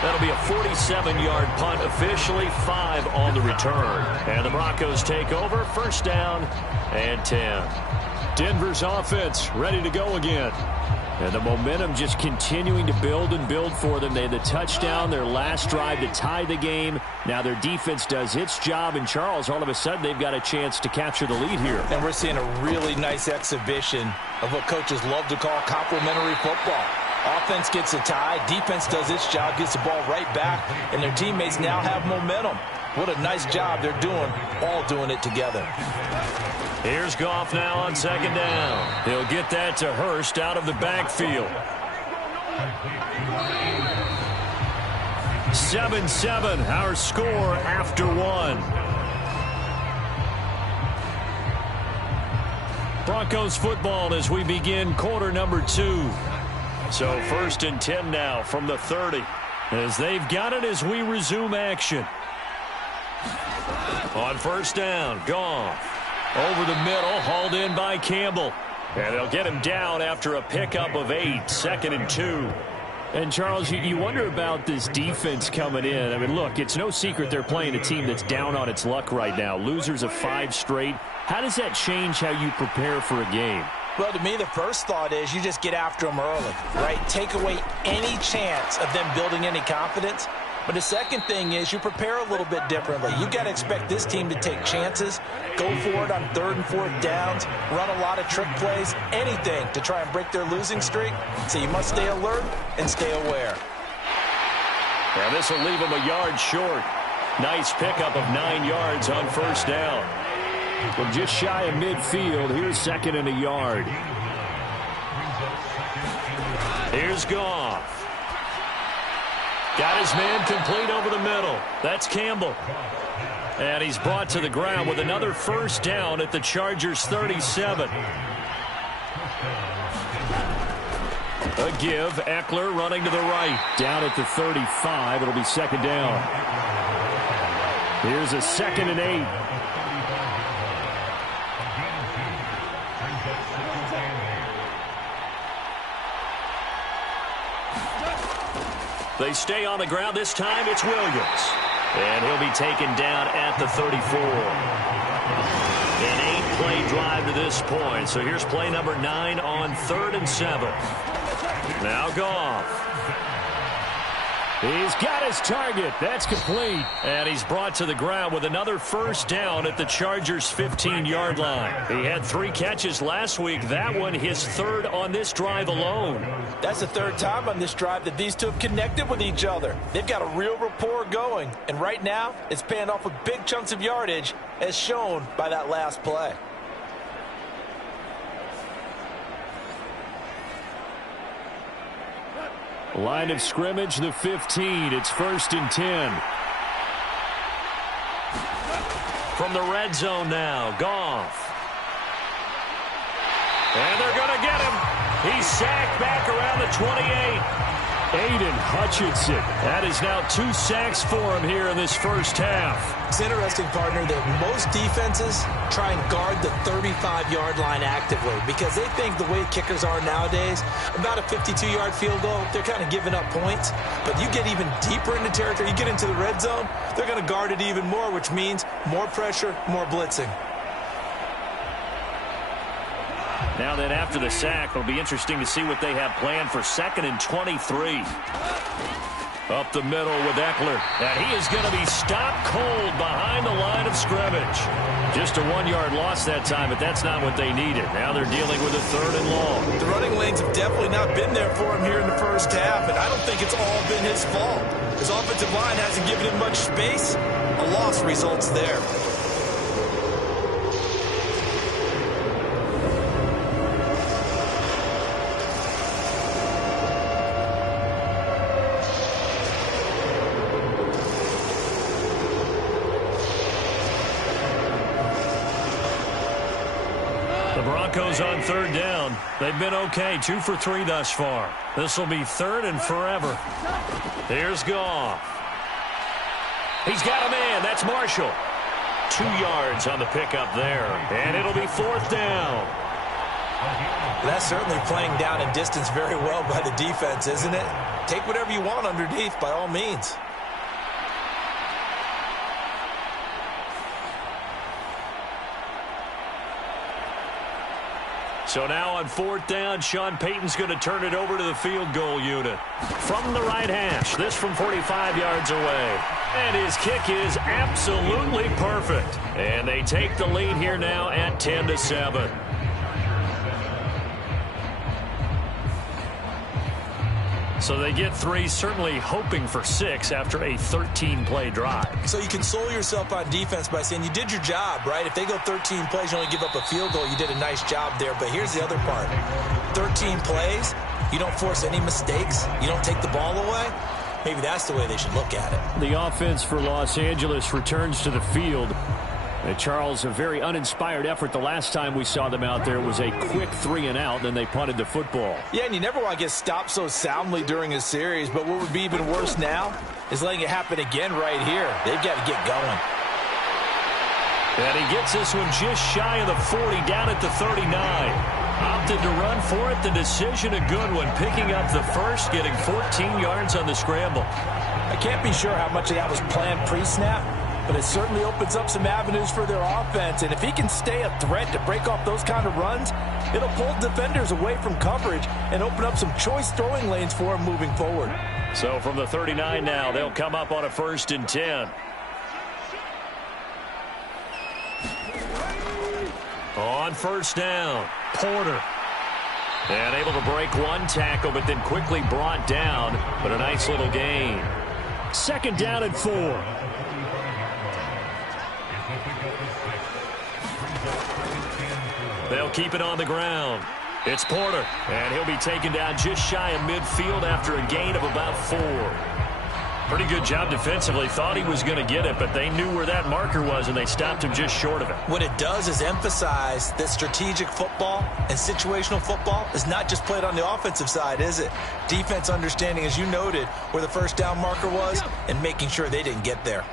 That'll be a 47-yard punt, officially 5 on the return. And the Broncos take over, first down and 10. Denver's offense ready to go again. And the momentum just continuing to build and build for them. They had the touchdown, their last drive to tie the game. Now their defense does its job, and Charles, all of a sudden, they've got a chance to capture the lead here. And we're seeing a really nice exhibition of what coaches love to call complementary football. Offense gets a tie, defense does its job, gets the ball right back, and their teammates now have momentum. What a nice job they're doing, all doing it together. Here's Goff now on second down. He'll get that to Hurst out of the backfield. 7-7, our score after one. Broncos football as we begin quarter number 2. So first and 10 now from the 30. As they've got it as we resume action. On first down, Goff. Over the middle, hauled in by Campbell. And they'll get him down after a pickup of 8, second and 2. And, Charles, you wonder about this defense coming in. I mean, look, it's no secret they're playing a team that's down on its luck right now. Losers of 5 straight. How does that change how you prepare for a game? Well, to me, the first thought is you just get after them early, right? Take away any chance of them building any confidence. But the second thing is you prepare a little bit differently. You've got to expect this team to take chances, go for it on third and fourth downs, run a lot of trick plays, anything to try and break their losing streak. So you must stay alert and stay aware. And this will leave them a yard short. Nice pickup of 9 yards on first down. From just shy of midfield, here's second and a yard. Here's Goff. Got his man complete over the middle. That's Campbell. And he's brought to the ground with another first down at the Chargers' 37. A give, Eckler running to the right. Down at the 35, it'll be second down. Here's a second and 8. They stay on the ground. This time it's Williams. And he'll be taken down at the 34. An 8-play drive to this point. So here's play number 9 on third and 7. Now Goff. He's got his target. That's complete. And he's brought to the ground with another first down at the Chargers' 15-yard line. He had 3 catches last week. That one his third on this drive alone. That's the third time on this drive that these two have connected with each other. They've got a real rapport going. And right now, it's paying off with big chunks of yardage, as shown by that last play. Line of scrimmage, the 15. It's first and 10. From the red zone now, Goff. And they're going to get him. He's sacked back around the 28. Aiden Hutchinson. That is now 2 sacks for him here in this first half. It's interesting, partner, that most defenses try and guard the 35-yard line actively because they think the way kickers are nowadays, about a 52-yard field goal, they're kind of giving up points. But you get even deeper into territory, you get into the red zone, they're going to guard it even more, which means more pressure, more blitzing. Now then, after the sack, it'll be interesting to see what they have planned for 2nd and 23. Up the middle with Eckler. And he is going to be stopped cold behind the line of scrimmage. Just a 1-yard loss that time, but that's not what they needed. Now they're dealing with a 3rd and long. The running lanes have definitely not been there for him here in the first half, and I don't think it's all been his fault. His offensive line hasn't given him much space. A loss results there. Broncos on 3rd down. They've been okay, 2 for 3 thus far. This will be 3rd and forever. Here's Goff. He's got a man. That's Marshall. 2 yards on the pickup there. And it'll be 4th down. That's certainly playing down in distance very well by the defense, isn't it? Take whatever you want underneath by all means. So now on 4th down, Sean Payton's going to turn it over to the field goal unit. From the right hash, this from 45 yards away. And his kick is absolutely perfect. And they take the lead here now at 10-7. So they get 3, certainly hoping for 6 after a 13-play drive. So you console yourself on defense by saying you did your job, right? If they go 13 plays, you only give up a field goal, you did a nice job there. But here's the other part. 13 plays, you don't force any mistakes, you don't take the ball away. Maybe that's the way they should look at it. The offense for Los Angeles returns to the field. Charles, a very uninspired effort. The last time we saw them out there was a quick 3-and-out, then they punted the football. Yeah, and you never want to get stopped so soundly during a series, but what would be even worse now is letting it happen again right here. They've got to get going. And he gets this one just shy of the 40, down at the 39. Opted to run for it. The decision a good one. Picking up the first, getting 14 yards on the scramble. I can't be sure how much of that was planned pre-snap, but it certainly opens up some avenues for their offense. And if he can stay a threat to break off those kind of runs, it'll pull defenders away from coverage and open up some choice throwing lanes for him moving forward. So from the 39 now, they'll come up on a 1st and 10. On 1st down, Porter. And able to break one tackle, but then quickly brought down. But a nice little gain. 2nd down and 4. They'll keep it on the ground. It's Porter, and he'll be taken down just shy of midfield after a gain of about 4. Pretty good job defensively. Thought he was going to get it, but they knew where that marker was, and they stopped him just short of it. What it does is emphasize that strategic football and situational football is not just played on the offensive side, is it? Defense understanding, as you noted, where the 1st down marker was and making sure they didn't get there.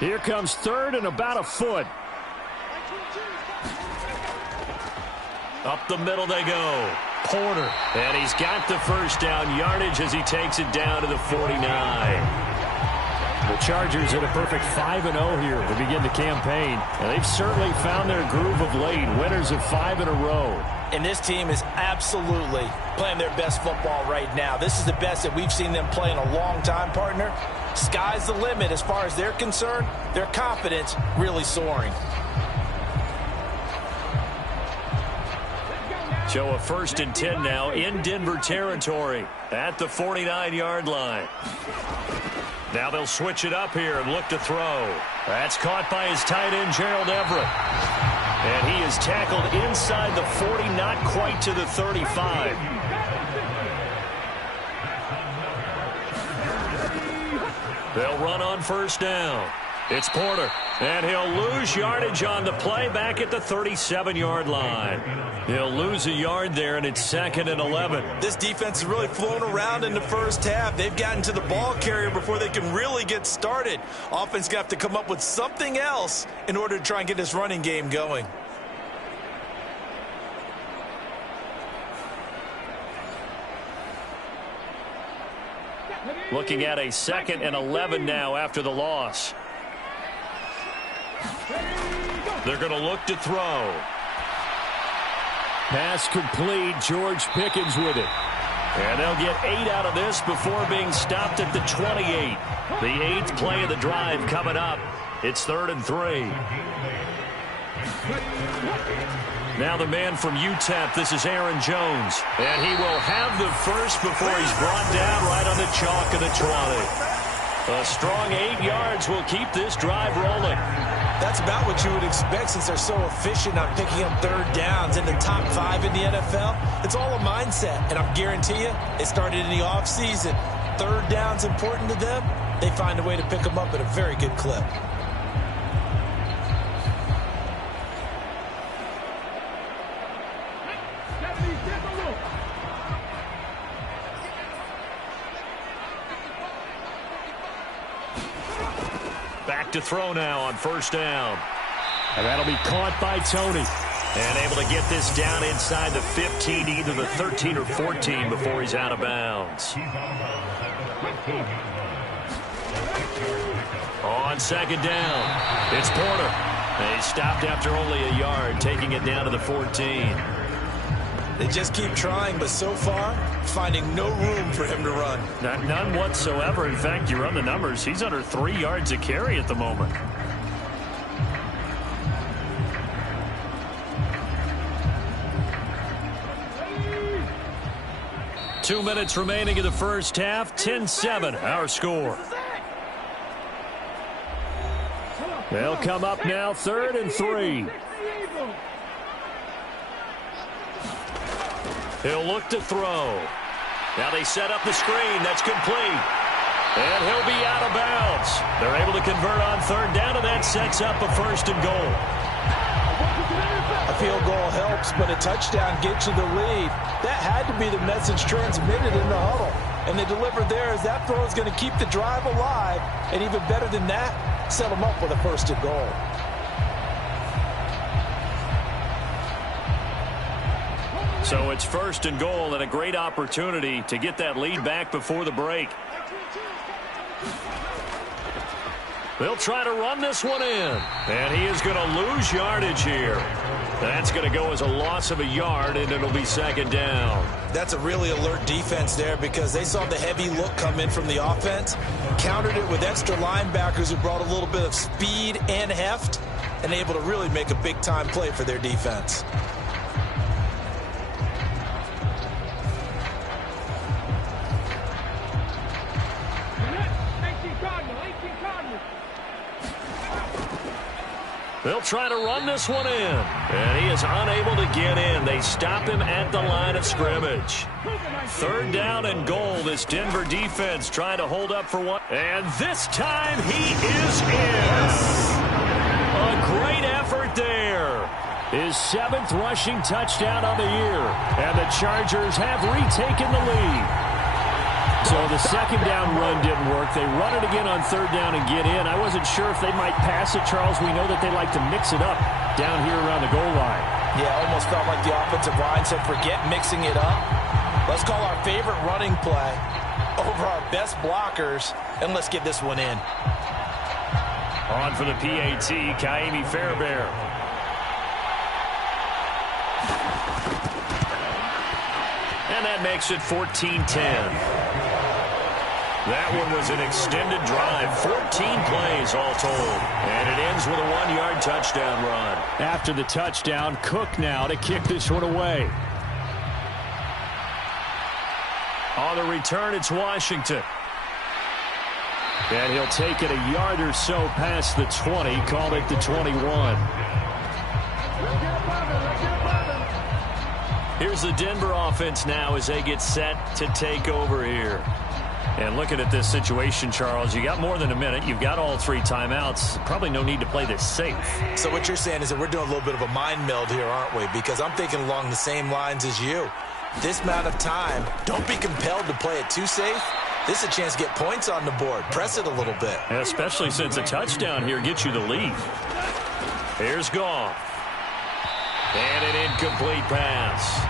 Here comes 3rd and about a foot. Up the middle they go. Porter. And he's got the 1st down yardage as he takes it down to the 49. The Chargers at a perfect 5-0 here to begin the campaign. And they've certainly found their groove of late. Winners of 5 in a row. And this team is absolutely playing their best football right now. This is the best that we've seen them play in a long time, partner. Sky's the limit as far as they're concerned. Their confidence really soaring. So a 1st and 10 now in Denver territory at the 49-yard line. Now they'll switch it up here and look to throw. That's caught by his tight end, Gerald Everett. And he is tackled inside the 40, not quite to the 35. They'll run on 1st down. It's Porter, and he'll lose yardage on the play back at the 37-yard line. He'll lose a yard there, and it's 2nd and 11. This defense has really flown around in the first half. They've gotten to the ball carrier before they can really get started. Offense got to have to come up with something else in order to try and get this running game going. Looking at a 2nd and 11 now after the loss. They're going to look to throw. Pass complete. George Pickens with it. And they'll get 8 out of this before being stopped at the 28. The 8th play of the drive coming up. It's 3rd and 3. Now the man from UTEP, this is Aaron Jones. And he will have the first before he's brought down right on the chalk of the 20. A strong 8 yards will keep this drive rolling. That's about what you would expect since they're so efficient on picking up 3rd downs in the top 5 in the NFL. It's all a mindset, and I guarantee you it started in the offseason. 3rd down's important to them. They find a way to pick them up at a very good clip. Back to throw now on 1st down. And that'll be caught by Tony. And able to get this down inside the 15, either the 13 or 14 before he's out of bounds. On 2nd down, it's Porter. And he stopped after only a yard, taking it down to the 14. They just keep trying, but so far, finding no room for him to run. None whatsoever. In fact, you run the numbers, he's under 3 yards a carry at the moment. Two minutes remaining in the first half. 10-7, our score. They'll come up now, 3rd and 3. He'll look to throw. Now they set up the screen. That's complete. And he'll be out of bounds. They're able to convert on 3rd down, and that sets up a 1st and goal. A field goal helps, but a touchdown gets you the lead. That had to be the message transmitted in the huddle. And they delivered there as that throw is going to keep the drive alive. And even better than that, set them up with a 1st and goal. So it's 1st and goal and a great opportunity to get that lead back before the break. They'll try to run this one in. And he is going to lose yardage here. That's going to go as a loss of a yard, and it'll be 2nd down. That's a really alert defense there because they saw the heavy look come in from the offense, countered it with extra linebackers who brought a little bit of speed and heft, and able to really make a big-time play for their defense. They'll try to run this one in. And he is unable to get in. They stop him at the line of scrimmage. 3rd down and goal. This Denver defense trying to hold up for one. And this time he is in. A great effort there. His 7th rushing touchdown on the year. And the Chargers have retaken the lead. So the 2nd down run didn't work. They run it again on 3rd down and get in. I wasn't sure if they might pass it, Charles. We know that they like to mix it up down here around the goal line. Yeah, almost felt like the offensive line said, forget mixing it up. Let's call our favorite running play over our best blockers, and let's get this one in. On for the PAT, Kaimi Fairbairn. And that makes it 14-10. That one was an extended drive, 14 plays all told. And it ends with a 1-yard touchdown run. After the touchdown, Cook now to kick this one away. On the return, it's Washington. And he'll take it a yard or so past the 20, call it the 21. Here's the Denver offense now as they get set to take over here. And looking at this situation, Charles, you got more than a minute. You've got all 3 timeouts. Probably no need to play this safe. So what you're saying is that we're doing a little bit of a mind meld here, aren't we? Because I'm thinking along the same lines as you. This amount of time, don't be compelled to play it too safe. This is a chance to get points on the board. Press it a little bit. Especially since a touchdown here gets you the lead. Here's Goff. And an incomplete pass.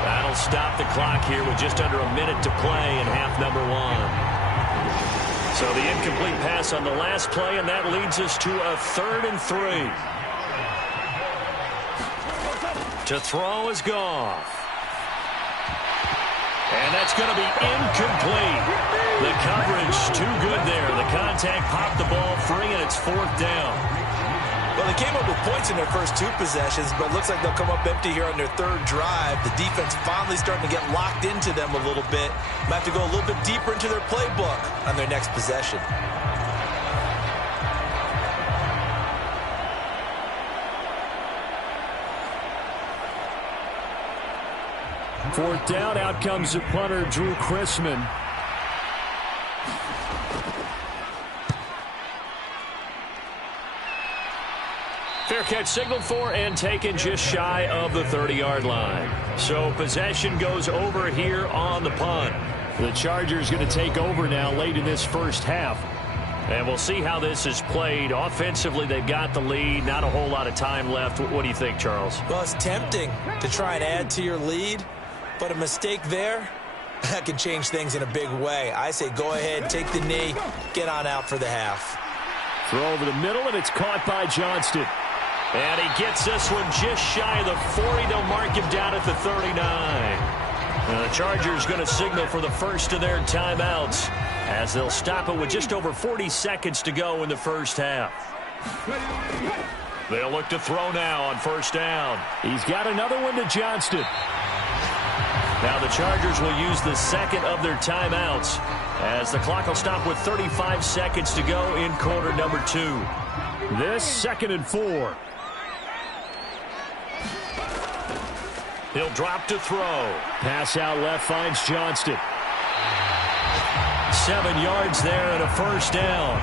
That'll stop the clock here with just under a minute to play in half number 1. So the incomplete pass on the last play, and that leads us to a 3rd and 3. To throw is Goff. And that's going to be incomplete. The coverage too good there. The contact popped the ball free, and it's 4th down. Well, they came up with points in their first 2 possessions, but it looks like they'll come up empty here on their 3rd drive. The defense finally starting to get locked into them a little bit. Might have to go a little bit deeper into their playbook on their next possession. Fourth down, out comes the punter, Drew Chrisman. Fair catch signaled for and taken just shy of the 30-yard line. So possession goes over here on the punt. The Chargers going to take over now late in this first half. And we'll see how this is played. Offensively, they've got the lead. Not a whole lot of time left. What do you think, Charles? Well, it's tempting to try and add to your lead, but a mistake there, that can change things in a big way. I say go ahead, take the knee, get on out for the half. Throw over the middle, and it's caught by Johnston. And he gets this one just shy of the 40. They'll mark him down at the 39. The Chargers going to signal for the first of their timeouts as they'll stop it with just over 40 seconds to go in the first half. They'll look to throw now on first down. He's got another one to Johnston. Now the Chargers will use the second of their timeouts as the clock will stop with 35 seconds to go in quarter number 2. This 2nd and 4. He'll drop to throw. Pass out left finds Johnston. 7 yards there and a first down.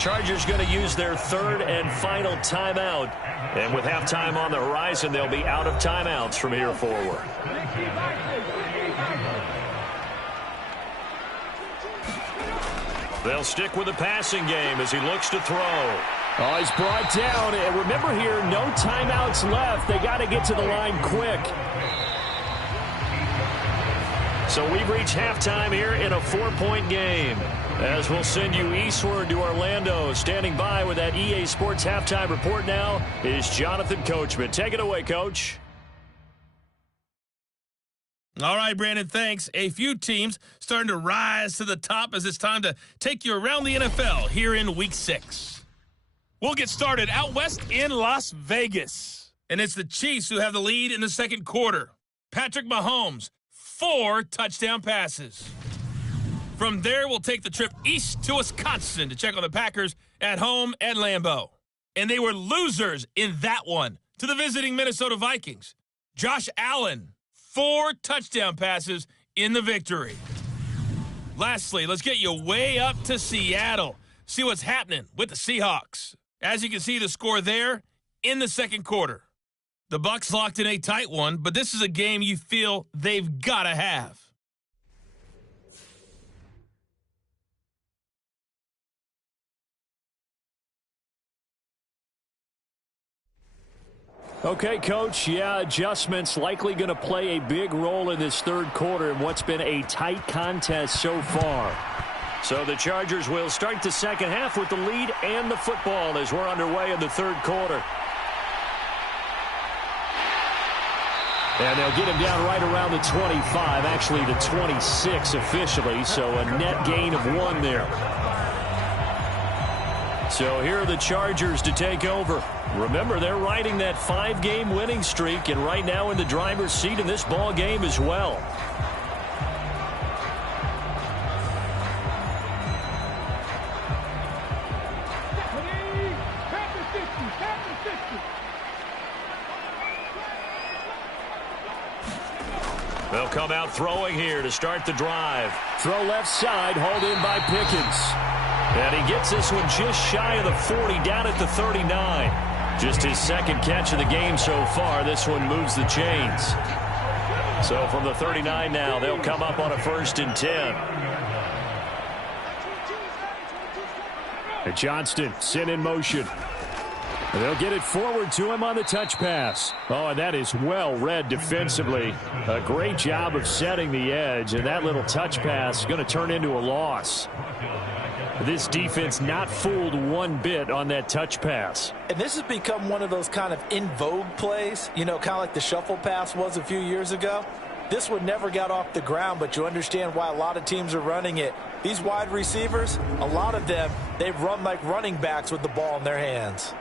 Chargers going to use their 3rd and final timeout. And with halftime on the horizon, they'll be out of timeouts from here forward. They'll stick with the passing game as he looks to throw. Oh, he's brought down. And remember here, no timeouts left. They got to get to the line quick. So we've reached halftime here in a 4-point game. As we'll send you eastward to Orlando. Standing by with that EA Sports halftime report now is Jonathan Coachman. Take it away, Coach. All right, Brandon, thanks. A few teams starting to rise to the top as it's time to take you around the NFL here in Week 6. We'll get started out west in Las Vegas. And it's the Chiefs who have the lead in the second quarter. Patrick Mahomes, 4 touchdown passes. From there, we'll take the trip east to Wisconsin to check on the Packers at home at Lambeau. And they were losers in that one to the visiting Minnesota Vikings. Josh Allen, 4 touchdown passes in the victory. Lastly, let's get you way up to Seattle. See what's happening with the Seahawks. As you can see, the score there in the second quarter. The Bucs locked in a tight one, but this is a game you feel they've got to have. Okay, Coach, yeah, adjustments likely going to play a big role in this third quarter in what's been a tight contest so far. So the Chargers will start the second half with the lead and the football as we're underway in the third quarter. And they'll get him down right around the 25, actually the 26 officially, so a net gain of 1 there. So here are the Chargers to take over. Remember, they're riding that 5-game winning streak, and right now in the driver's seat in this ball game as well. They'll come out throwing here to start the drive. Throw left side, hauled in by Pickens. And he gets this one just shy of the 40, down at the 39. Just his second catch of the game so far. This one moves the chains. So from the 39 now, they'll come up on a 1st and 10. And Johnston sent in motion. They'll get it forward to him on the touch pass. Oh, and that is well read defensively. A great job of setting the edge, and that little touch pass is going to turn into a loss. This defense not fooled one bit on that touch pass. And this has become one of those kind of in vogue plays, you know, kind of like the shuffle pass was a few years ago. This one never got off the ground, but you understand why a lot of teams are running it. These wide receivers, a lot of them, they run like running backs with the ball in their hands.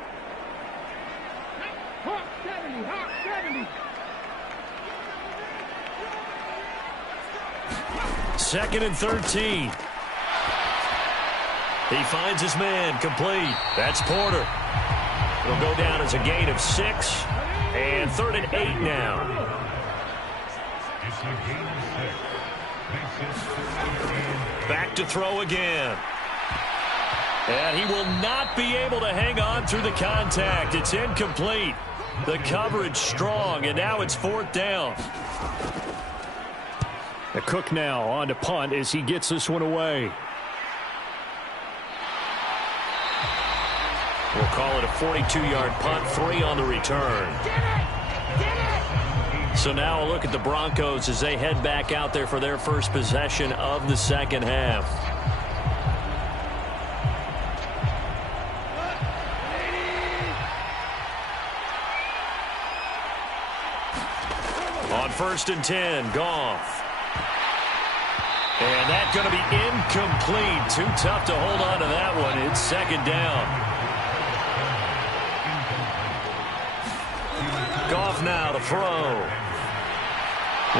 2nd and 13. He finds his man, complete. That's Porter. It'll go down as a gain of 6. And 3rd and 8 now. Back to throw again. And he will not be able to hang on through the contact. It's incomplete. The coverage strong, and now it's 4th down. The Cook now on to punt as he gets this one away. We'll call it a 42-yard punt, 3 on the return. So now a look at the Broncos as they head back out there for their first possession of the second half. On 1st and 10, Goff. And that's going to be incomplete. Too tough to hold on to that one. It's 2nd down. Goff now to throw.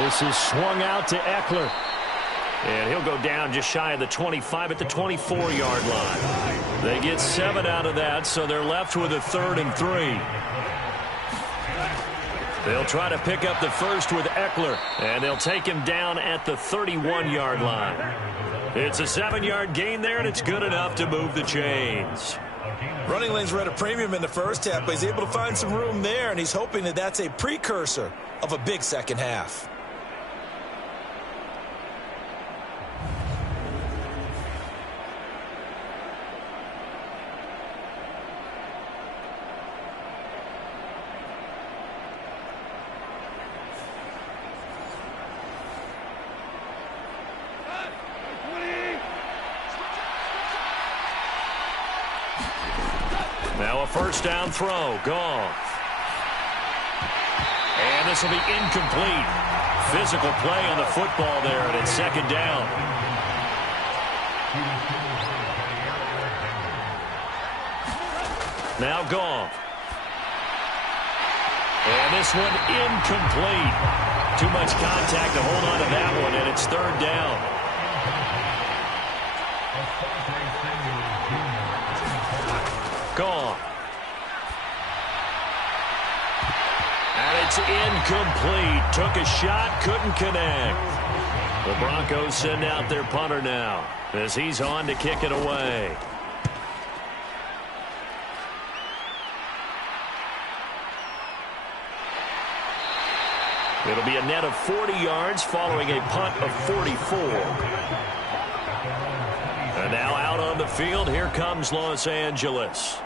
This is swung out to Eckler. And he'll go down just shy of the 25 at the 24-yard line. They get 7 out of that, so they're left with a 3rd and 3. They'll try to pick up the first with Eckler, and they'll take him down at the 31-yard line. It's a 7-yard gain there, and it's good enough to move the chains. Running lanes were at a premium in the first half, but he's able to find some room there, and he's hoping that that's a precursor of a big second half. Now a 1st down throw. Goff. And this will be incomplete. Physical play on the football there, and it's 2nd down. Now Goff. And this one incomplete. Too much contact to hold on to that one, and it's 3rd down. Goff. And it's incomplete. Took a shot, couldn't connect. The Broncos send out their punter now as he's on to kick it away. It'll be a net of 40 yards following a punt of 44. And now out on the field, here comes Los Angeles.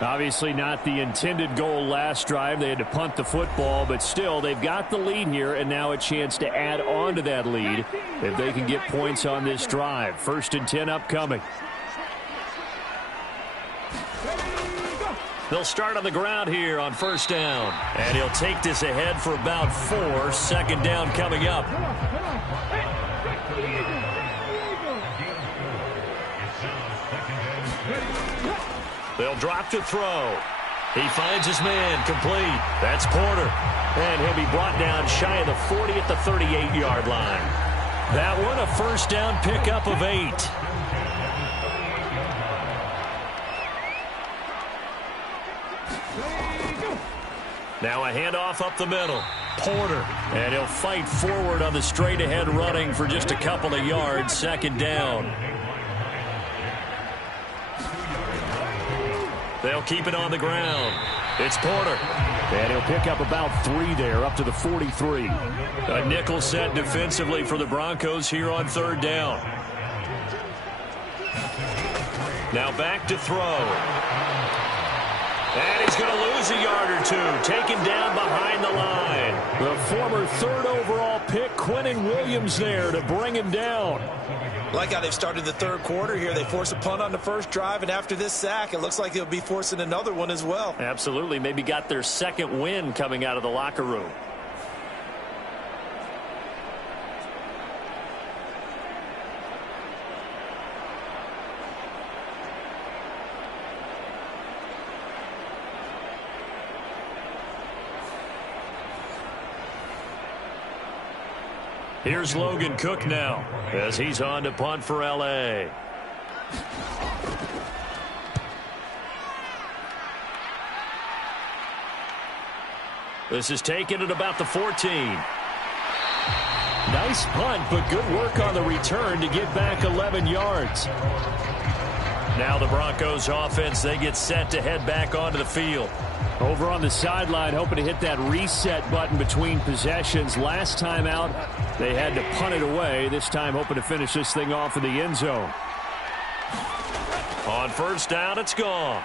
Obviously not the intended goal last drive. They had to punt the football, but still, they've got the lead here, and now a chance to add on to that lead if they can get points on this drive. 1st and 10 upcoming. They'll start on the ground here on 1st down, and he'll take this ahead for about 4. 2nd down coming up. They'll drop to throw. He finds his man, complete. That's Porter. And he'll be brought down shy of the 40 at the 38-yard line. That one a 1st down pickup of 8. Now a handoff up the middle. Porter. And he'll fight forward on the straight-ahead running for just a couple of yards. Second down. They'll keep it on the ground. It's Porter. And he'll pick up about 3 there, up to the 43. A nickel set defensively for the Broncos here on third down. Now back to throw. And he's going to lose a yard or two, taken down behind the line. The former third overall pick, Quinnen Williams, there to bring him down. Like how they've started the third quarter here. They force a punt on the first drive, and after this sack, it looks like they'll be forcing another one as well. Absolutely. Maybe got their second win coming out of the locker room. Here's Logan Cook now as he's on to punt for L.A. This is taken at about the 14. Nice punt, but good work on the return to get back 11 yards. Now the Broncos offense, they get set to head back onto the field. Over on the sideline, hoping to hit that reset button between possessions. Last time out, they had to punt it away. This time, hoping to finish this thing off in the end zone. On first down, it's gone.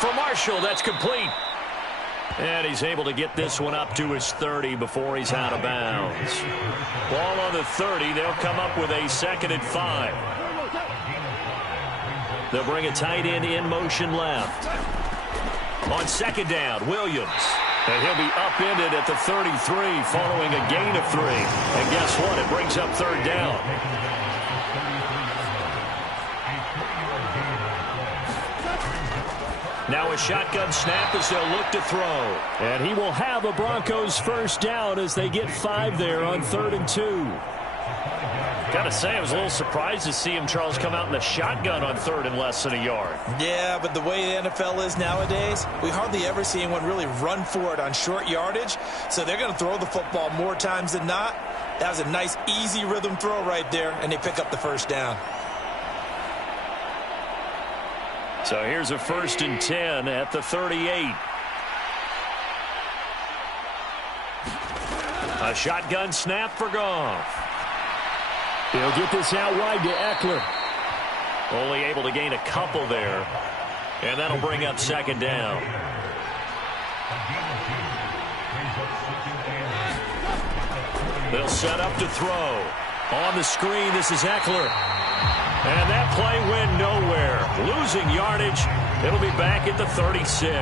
For Marshall, that's complete. And he's able to get this one up to his 30 before he's out of bounds. Ball on the 30. They'll come up with a 2nd and 5. They'll bring a tight end in motion left. On second down, Williams. And he'll be upended at the 33 following a gain of 3. And guess what? It brings up third down. Now a shotgun snap as they'll look to throw. And he will have a Broncos first down as they get 5 there on 3rd and 2. Got to say, I was a little surprised to see him, Charles, come out in the shotgun on 3rd and less than a yard. Yeah, but the way the NFL is nowadays, we hardly ever see anyone really run for it on short yardage. So they're going to throw the football more times than not. That was a nice, easy rhythm throw right there, and they pick up the first down. So here's a 1st and 10 at the 38. A shotgun snap for Goff. He'll get this out wide to Eckler. Only able to gain a couple there. And that'll bring up 2nd down. They'll set up to throw. On the screen, this is Eckler. And that play went nowhere. Losing yardage. It'll be back at the 36.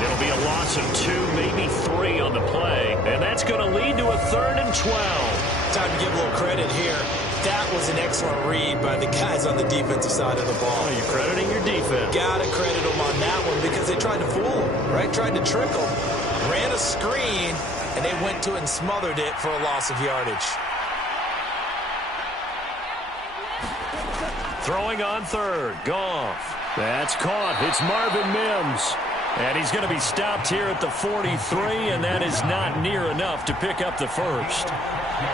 It'll be a loss of 2, maybe 3 on the play. And that's going to lead to a 3rd and 12. Time to give a little credit here. That was an excellent read by the guys on the defensive side of the ball. Oh, you're crediting your defense. Got to credit them on that one because they tried to fool them, right? Tried to trick them. Ran a screen, and they went to it and smothered it for a loss of yardage. Throwing on 3rd. Goff. That's caught. It's Marvin Mims. And he's going to be stopped here at the 43, and that is not near enough to pick up the first.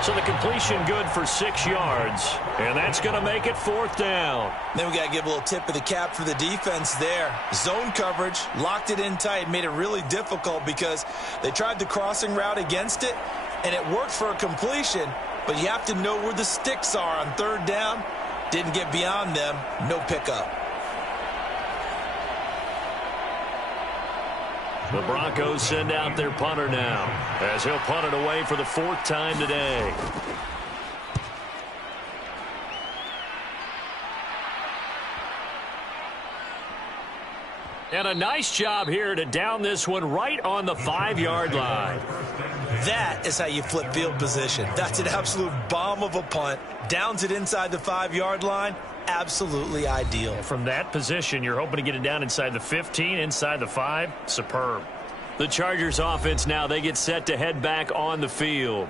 So the completion good for 6 yards, and that's going to make it 4th down. Then we got to give a little tip of the cap for the defense there. Zone coverage, locked it in tight, made it really difficult because they tried the crossing route against it, and it worked for a completion, but you have to know where the sticks are on 3rd down. Didn't get beyond them, no pickup. The Broncos send out their punter now as he'll punt it away for the 4th time today. And a nice job here to down this one right on the 5-yard line. That is how you flip field position. That's an absolute bomb of a punt. Downs it inside the 5-yard line. Absolutely ideal. From that position, you're hoping to get it down inside the 15, inside the 5. Superb. The Chargers offense now, they get set to head back on the field.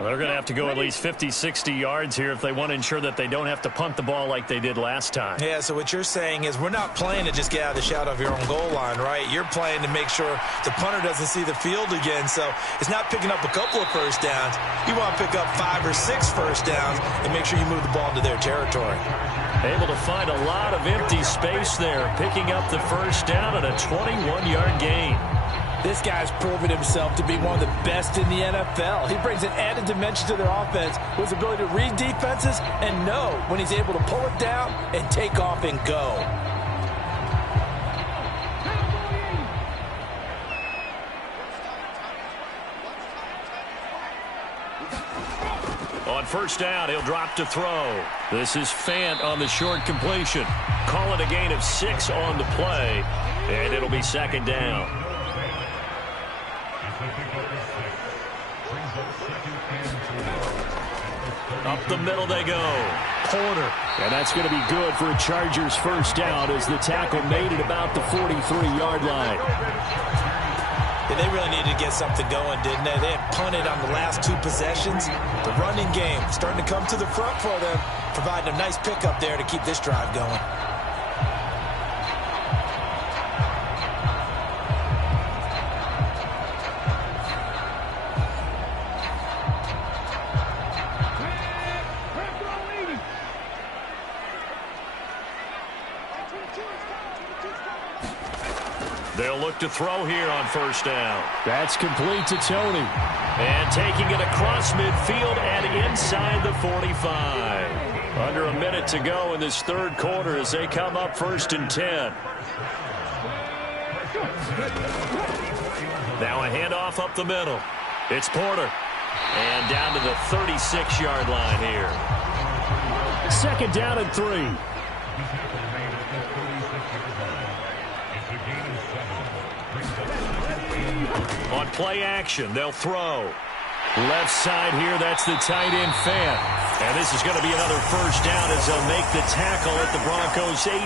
Well, they're going to have to go at least 50, 60 yards here if they want to ensure that they don't have to punt the ball like they did last time. Yeah, so what you're saying is we're not playing to just get out of the shadow of your own goal line, right? You're playing to make sure the punter doesn't see the field again. So it's not picking up a couple of first downs. You want to pick up 5 or 6 first downs and make sure you move the ball into their territory. Able to find a lot of empty space there, picking up the first down and a 21-yard gain. This guy's proven himself to be one of the best in the NFL. He brings an added dimension to their offense with his ability to read defenses and know when he's able to pull it down and take off and go. On first down, he'll drop to throw. This is Fant on the short completion. Call it a gain of 6 on the play, and it'll be second down. Up the middle they go. Porter. And that's going to be good for a Chargers first down as the tackle made it about the 43-yard line. Yeah, they really needed to get something going, didn't they? They had punted on the last 2 possessions. The running game starting to come to the front for them, providing a nice pickup there to keep this drive going. They'll look to throw here on first down. That's complete to Tony. And taking it across midfield and inside the 45. Under a minute to go in this third quarter as they come up first and 10. Now a handoff up the middle. It's Porter. And down to the 36-yard line here. Second down and 3. On play action, they'll throw. Left side here, that's the tight end Fant. And this is going to be another first down as they'll make the tackle at the Broncos' 18.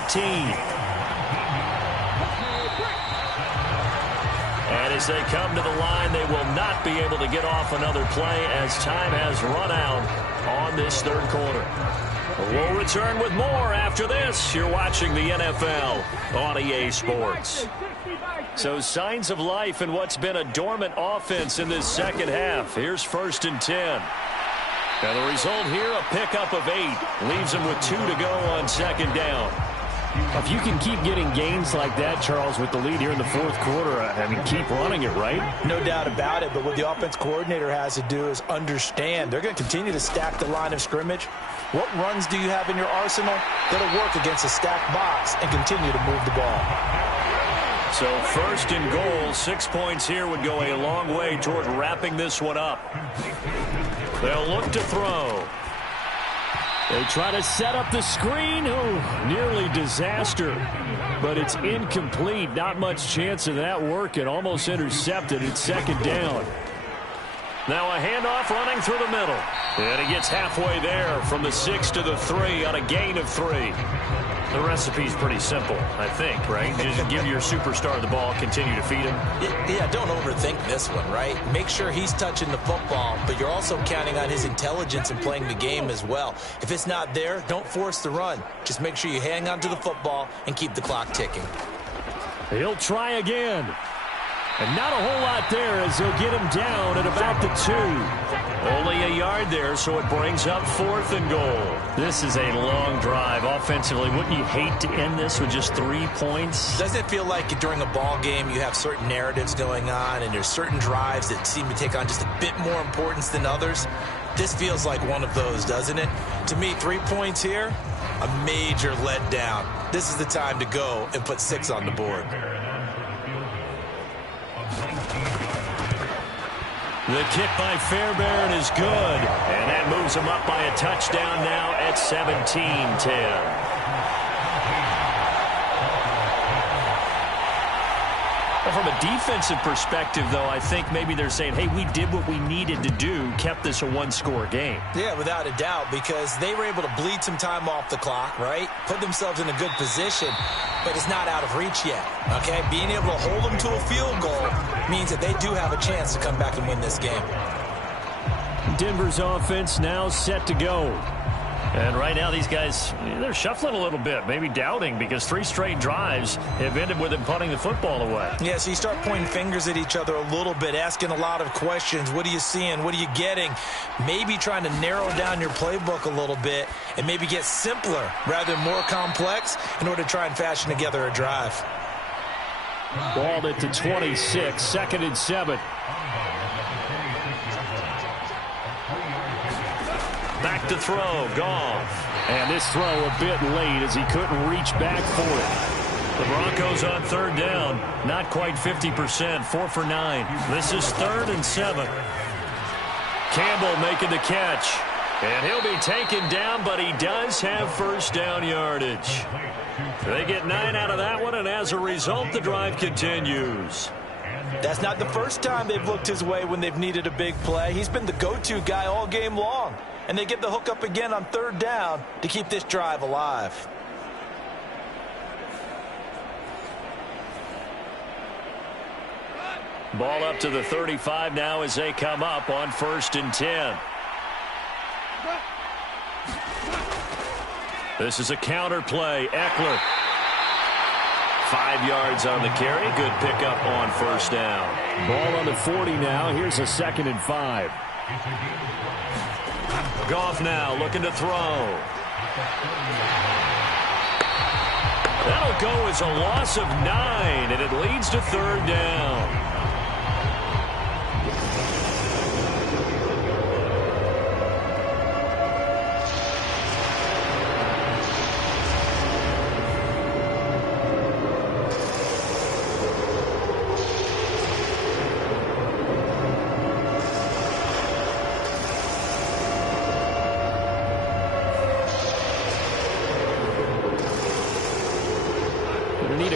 And as they come to the line, they will not be able to get off another play as time has run out on this third quarter. We'll return with more after this. You're watching the NFL on EA Sports. So signs of life in what's been a dormant offense in this second half. Here's first and 10. And the result here, a pickup of 8. Leaves them with 2 to go on second down. If you can keep getting gains like that, Charles, with the lead here in the fourth quarter, I mean, keep running it, right? No doubt about it, but what the offense coordinator has to do is understand. They're going to continue to stack the line of scrimmage. What runs do you have in your arsenal that'll work against a stacked box and continue to move the ball? So first and goal, 6 points here would go a long way toward wrapping this one up. They'll look to throw. They try to set up the screen. Oh, nearly disaster. But it's incomplete. Not much chance of that working. Almost intercepted. It's second down. Now a handoff running through the middle. And he gets halfway there from the 6 to the 3 on a gain of 3. The recipe's pretty simple, I think, right? Just give your superstar the ball, continue to feed him. Yeah, don't overthink this one, right? Make sure he's touching the football, but you're also counting on his intelligence in playing the game as well. If it's not there, don't force the run. Just make sure you hang on to the football and keep the clock ticking. He'll try again. And not a whole lot there as they'll get him down at about the 2. Only a yard there, so it brings up fourth and goal. This is a long drive offensively. Wouldn't you hate to end this with just 3 points? Doesn't it feel like during a ball game you have certain narratives going on and there's certain drives that seem to take on just a bit more importance than others? This feels like one of those, doesn't it? To me, 3 points here, a major letdown. This is the time to go and put 6 on the board. The kick by Fairbairn is good, and that moves him up by a touchdown now at 17-10. Well, from a defensive perspective, though, I think maybe they're saying, hey, we did what we needed to do, kept this a one-score game. Yeah, without a doubt, because they were able to bleed some time off the clock, right? Put themselves in a good position, but it's not out of reach yet, okay? Being able to hold them to a field goal means that they do have a chance to come back and win this game. Denver's offense now set to go. And right now, these guys, they're shuffling a little bit, maybe doubting, because 3 straight drives have ended with them punting the football away. Yeah, so you start pointing fingers at each other a little bit, asking a lot of questions. What are you seeing? What are you getting? Maybe trying to narrow down your playbook a little bit and maybe get simpler rather than more complex in order to try and fashion together a drive. Ball at the 26, 2nd and 7. Back to throw, Goff. And this throw a bit late as he couldn't reach back for it. The Broncos on 3rd down, not quite 50%, 4 for 9. This is 3rd and 7. Campbell making the catch. And he'll be taken down, but he does have 1st down yardage. They get 9 out of that one, and as a result, the drive continues. That's not the first time they've looked his way when they've needed a big play. He's been the go-to guy all game long. And they get the hook up again on 3rd down to keep this drive alive. Ball up to the 35 now as they come up on 1st and 10. This is a counter play. Eckler. 5 yards on the carry. Good pickup on 1st down. Ball on the 40 now. Here's a 2nd and 5. Goff now looking to throw. That'll go as a loss of 9, and it leads to 3rd down.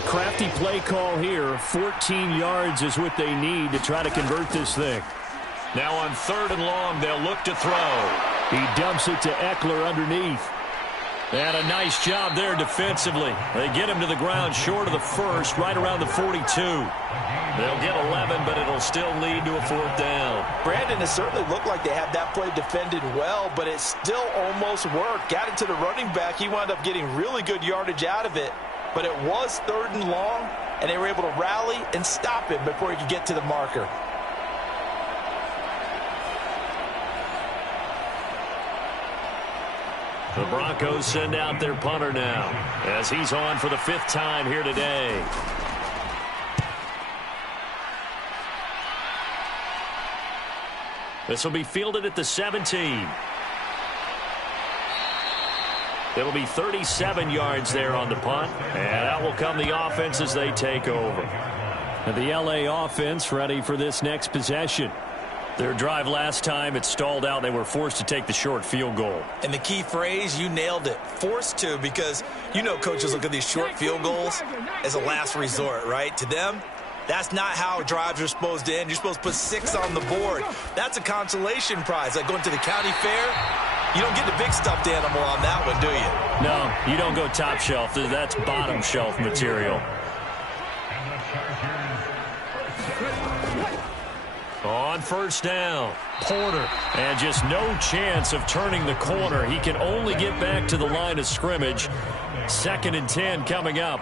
Crafty play call here. 14 yards is what they need to try to convert this thing. Now on 3rd and long, they'll look to throw. He dumps it to Eckler underneath. And a nice job there defensively. They get him to the ground short of the 1st, right around the 42. They'll get 11, but it'll still lead to a 4th down. Brandon, it certainly looked like they had that play defended well, but it still almost worked. Got it to the running back. He wound up getting really good yardage out of it. But it was 3rd and long, and they were able to rally and stop him before he could get to the marker. The Broncos send out their punter now as he's on for the 5th time here today. This will be fielded at the 17. It'll be 37 yards there on the punt, and out will come the offense as they take over. And the L.A. offense ready for this next possession. Their drive last time, it stalled out. They were forced to take the short field goal. And the key phrase, you nailed it, forced to, because you know coaches look at these short field goals as a last resort, right? To them, that's not how drives are supposed to end. You're supposed to put 6 on the board. That's a consolation prize, like going to the county fair. You don't get the big stuffed animal on that one, do you? No, you don't go top shelf. That's bottom shelf material. On 1st down, Porter. And just no chance of turning the corner. He can only get back to the line of scrimmage. 2nd and 10 coming up.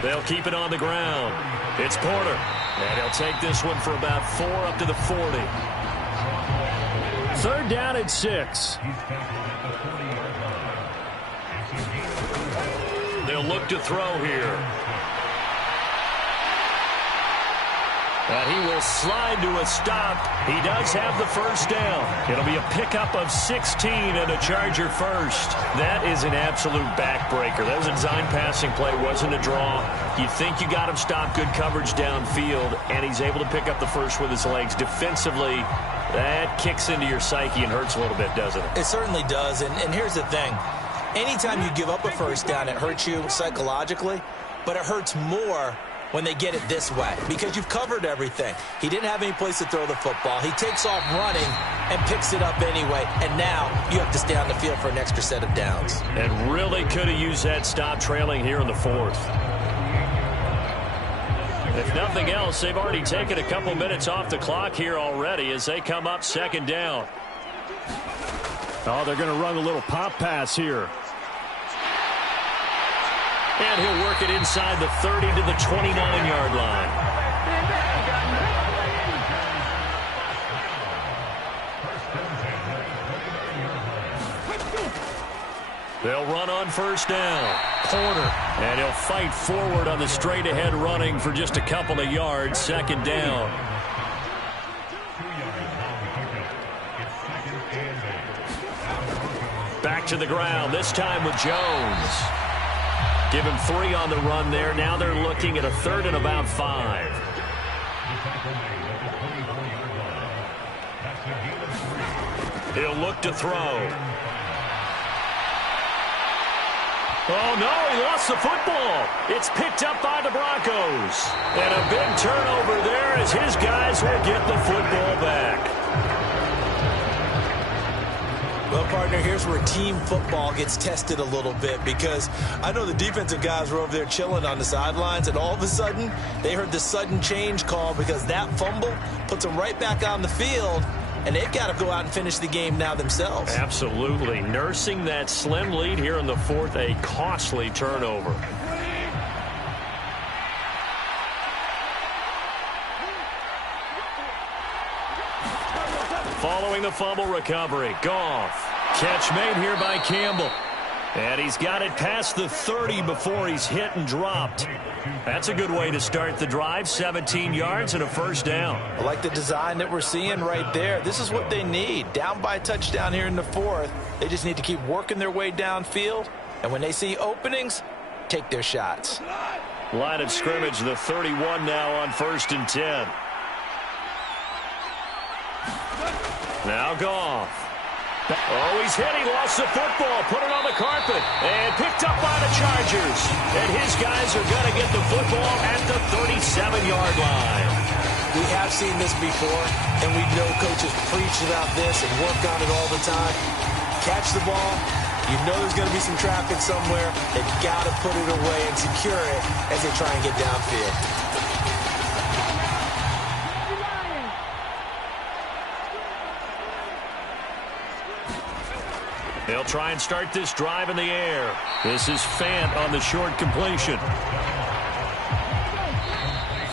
They'll keep it on the ground. It's Porter. And he'll take this one for about 4 up to the 40. 3rd down and 6. They'll look to throw here. And he will slide to a stop. He does have the 1st down. It'll be a pickup of 16 and a Charger 1st. That is an absolute backbreaker. That was a design passing play. Wasn't a draw. You think you got him stopped, good coverage downfield, and he's able to pick up the 1st with his legs. Defensively, that kicks into your psyche and hurts a little bit, doesn't it? It certainly does. And here's the thing. Anytime you give up a 1st down, it hurts you psychologically, but it hurts more when they get it this way because you've covered everything. He didn't have any place to throw the football. He takes off running and picks it up anyway, and now you have to stay on the field for an extra set of downs. And really could have used that stop trailing here in the 4th. If nothing else, they've already taken a couple minutes off the clock here already as they come up second down. Oh, they're going to run a little pop pass here. And he'll work it inside the 30 to the 29-yard line. They'll run on first down. Corner. And he'll fight forward on the straight-ahead running for just a couple of yards. Second down. Back to the ground, this time with Jones. Give him 3 on the run there. Now they're looking at a 3rd and about 5. He'll look to throw. Oh, no, he lost the football. It's picked up by the Broncos. And a big turnover there as his guys will get the football back. Well, partner, here's where team football gets tested a little bit, because I know the defensive guys were over there chilling on the sidelines, and all of a sudden, they heard the sudden change call because that fumble puts them right back on the field, and they've got to go out and finish the game now themselves. Absolutely. Nursing that slim lead here in the 4th, a costly turnover. Following the fumble recovery, Goff. Catch made here by Campbell. And he's got it past the 30 before he's hit and dropped. That's a good way to start the drive. 17 yards and a first down. I like the design that we're seeing right there. This is what they need. Down by a touchdown here in the 4th. They just need to keep working their way downfield. And when they see openings, take their shots. Line of scrimmage, the 31 now on 1st and 10. Now Goff. Oh, he's hit. He lost the football. Put it on the carpet. And picked up by the Chargers. And his guys are going to get the football at the 37-yard line. We have seen this before, and we know coaches preach about this and work on it all the time. Catch the ball. You know there's going to be some traffic somewhere. They've got to put it away and secure it as they try and get downfield. They'll try and start this drive in the air. This is Fant on the short completion.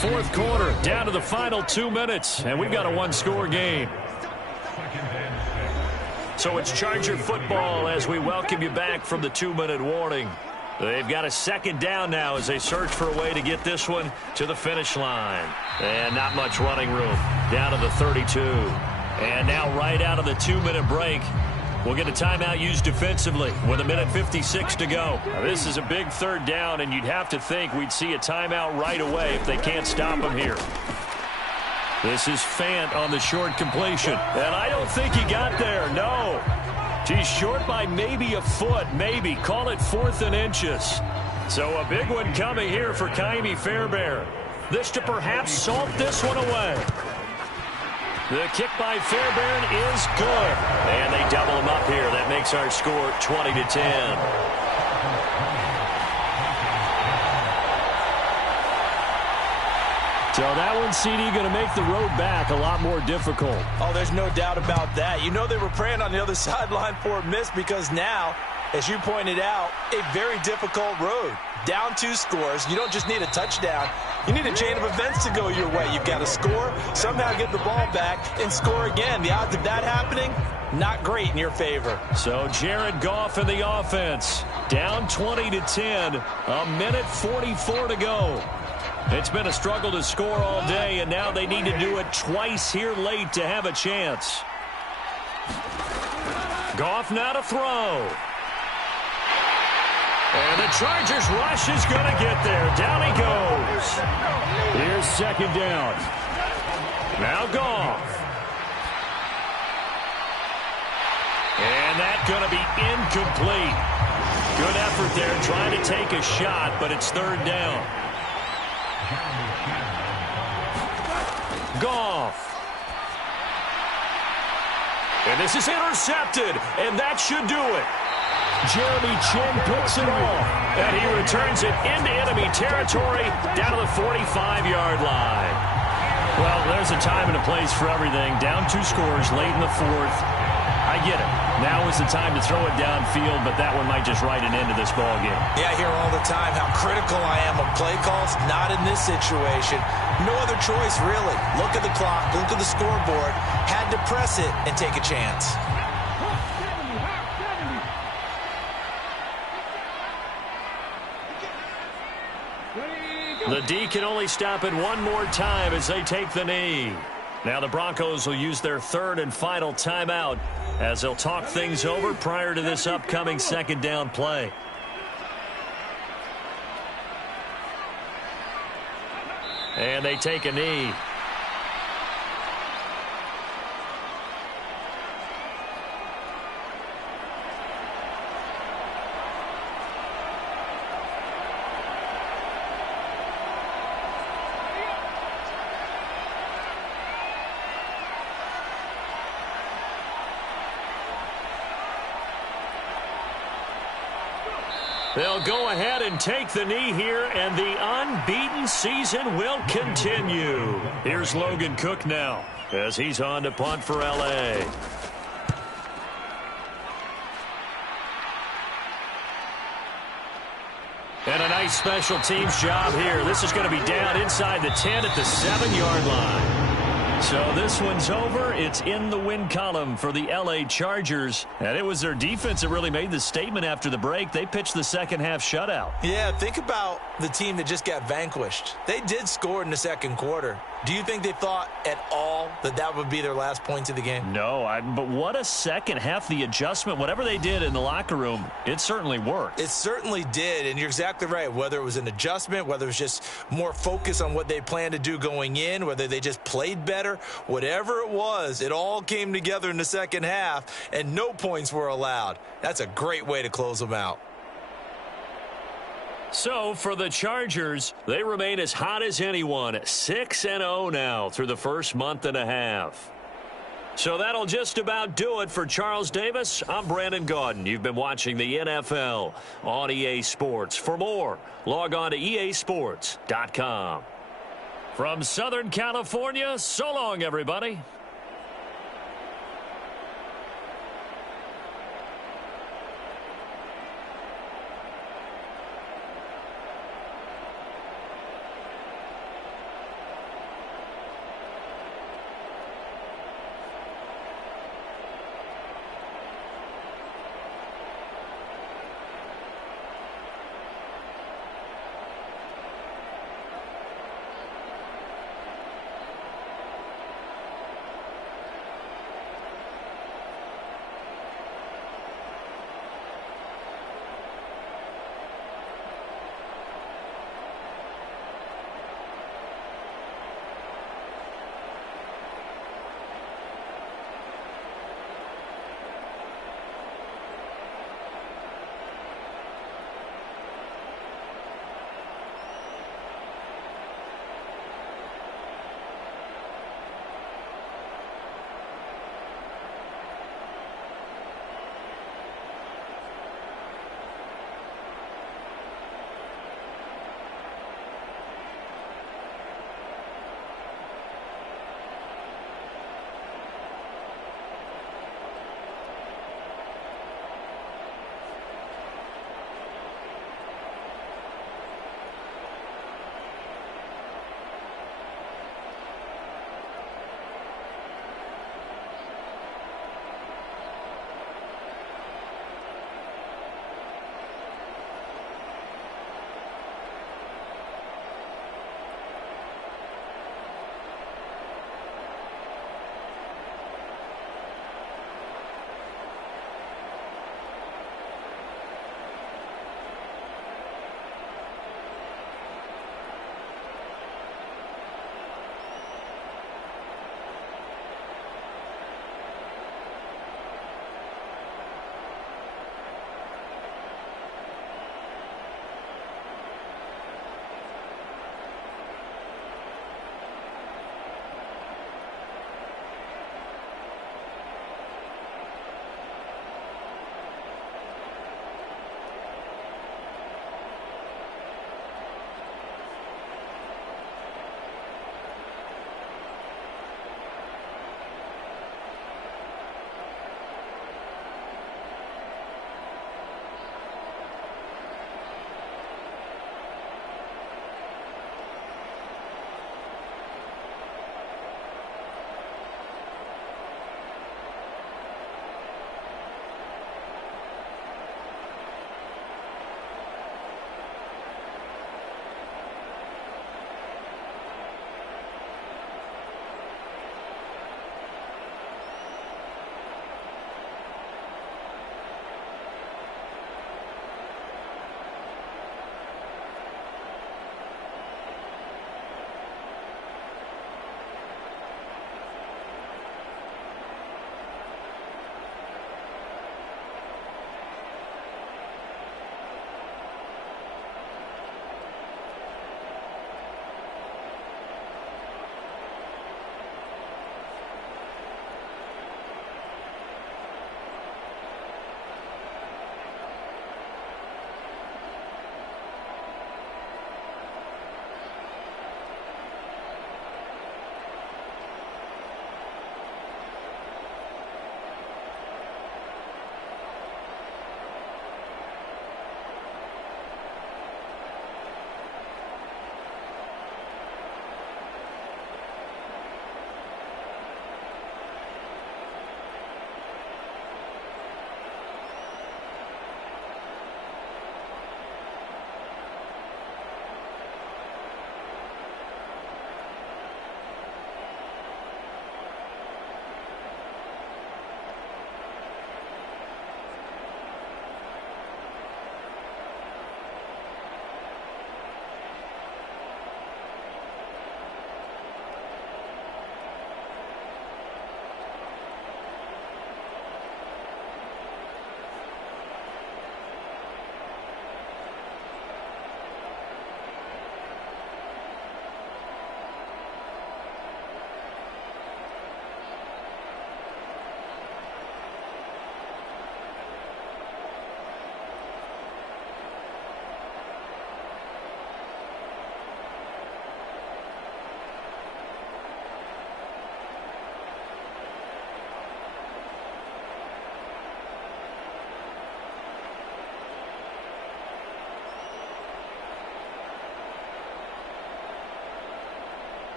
4th quarter, down to the final 2 minutes, and we've got a one-score game. So it's Charger football as we welcome you back from the 2-minute warning. They've got a second down now as they search for a way to get this one to the finish line. And not much running room. Down to the 32. And now right out of the 2-minute break, we'll get a timeout used defensively with 1:56 to go. Now, this is a big 3rd down, and you'd have to think we'd see a timeout right away if they can't stop him here. This is Fant on the short completion. And I don't think he got there, no. He's short by maybe a foot, maybe. Call it 4th and inches. So a big one coming here for Ka'imi Fairbairn. This to perhaps salt this one away. The kick by Fairbairn is good. And they double him up here. That makes our score 20-10. So that one, CD, going to make the road back a lot more difficult. Oh, there's no doubt about that. You know they were praying on the other sideline for a miss because now, as you pointed out, a very difficult road. Down 2 scores. You don't just need a touchdown. You need a chain of events to go your way. You've got to score, somehow get the ball back, and score again. The odds of that happening, not great in your favor. So Jared Goff in the offense. Down 20-10. 1:44 to go. It's been a struggle to score all day, and now they need to do it twice here late to have a chance. Goff now to throw. And the Chargers rush is going to get there. Down he goes. Here's second down. Now Goff. And that's going to be incomplete. Good effort there trying to take a shot, but it's 3rd down. Goff. And this is intercepted, and that should do it. Jeremy Chin picks it off. And he returns it into enemy territory down to the 45-yard line. Well, there's a time and a place for everything. Down 2 scores late in the 4th. I get it. Now is the time to throw it downfield, but that one might just write an end to this ball game. Yeah, I hear all the time how critical I am of play calls. Not in this situation. No other choice, really. Look at the clock. Look at the scoreboard. Had to press it and take a chance. The D can only stop it one more time as they take the knee. Now the Broncos will use their 3rd and final timeout as they'll talk things over prior to this upcoming 2nd down play. And they take a knee. They'll go ahead and take the knee here, and the unbeaten season will continue. Here's Logan Cook now as he's on to punt for L.A. And a nice special teams job here. This is going to be down inside the 10 at the 7-yard line. So this one's over. It's in the win column for the L.A. Chargers. And it was their defense that really made the statement after the break. They pitched the second-half shutout. Yeah, think about the team that just got vanquished. They did score in the 2nd quarter. Do you think they thought at all that that would be their last points of the game? No, but what a second half. The adjustment, whatever they did in the locker room, it certainly worked. It certainly did, and you're exactly right. Whether it was an adjustment, whether it was just more focus on what they planned to do going in, whether they just played better, whatever it was, it all came together in the second half, and no points were allowed. That's a great way to close them out. So for the Chargers, they remain as hot as anyone, 6-0 now through the first month and a half. So that'll just about do it for Charles Davis. I'm Brandon Gaudin. You've been watching the NFL on EA Sports. For more, log on to easports.com. From Southern California, so long, everybody.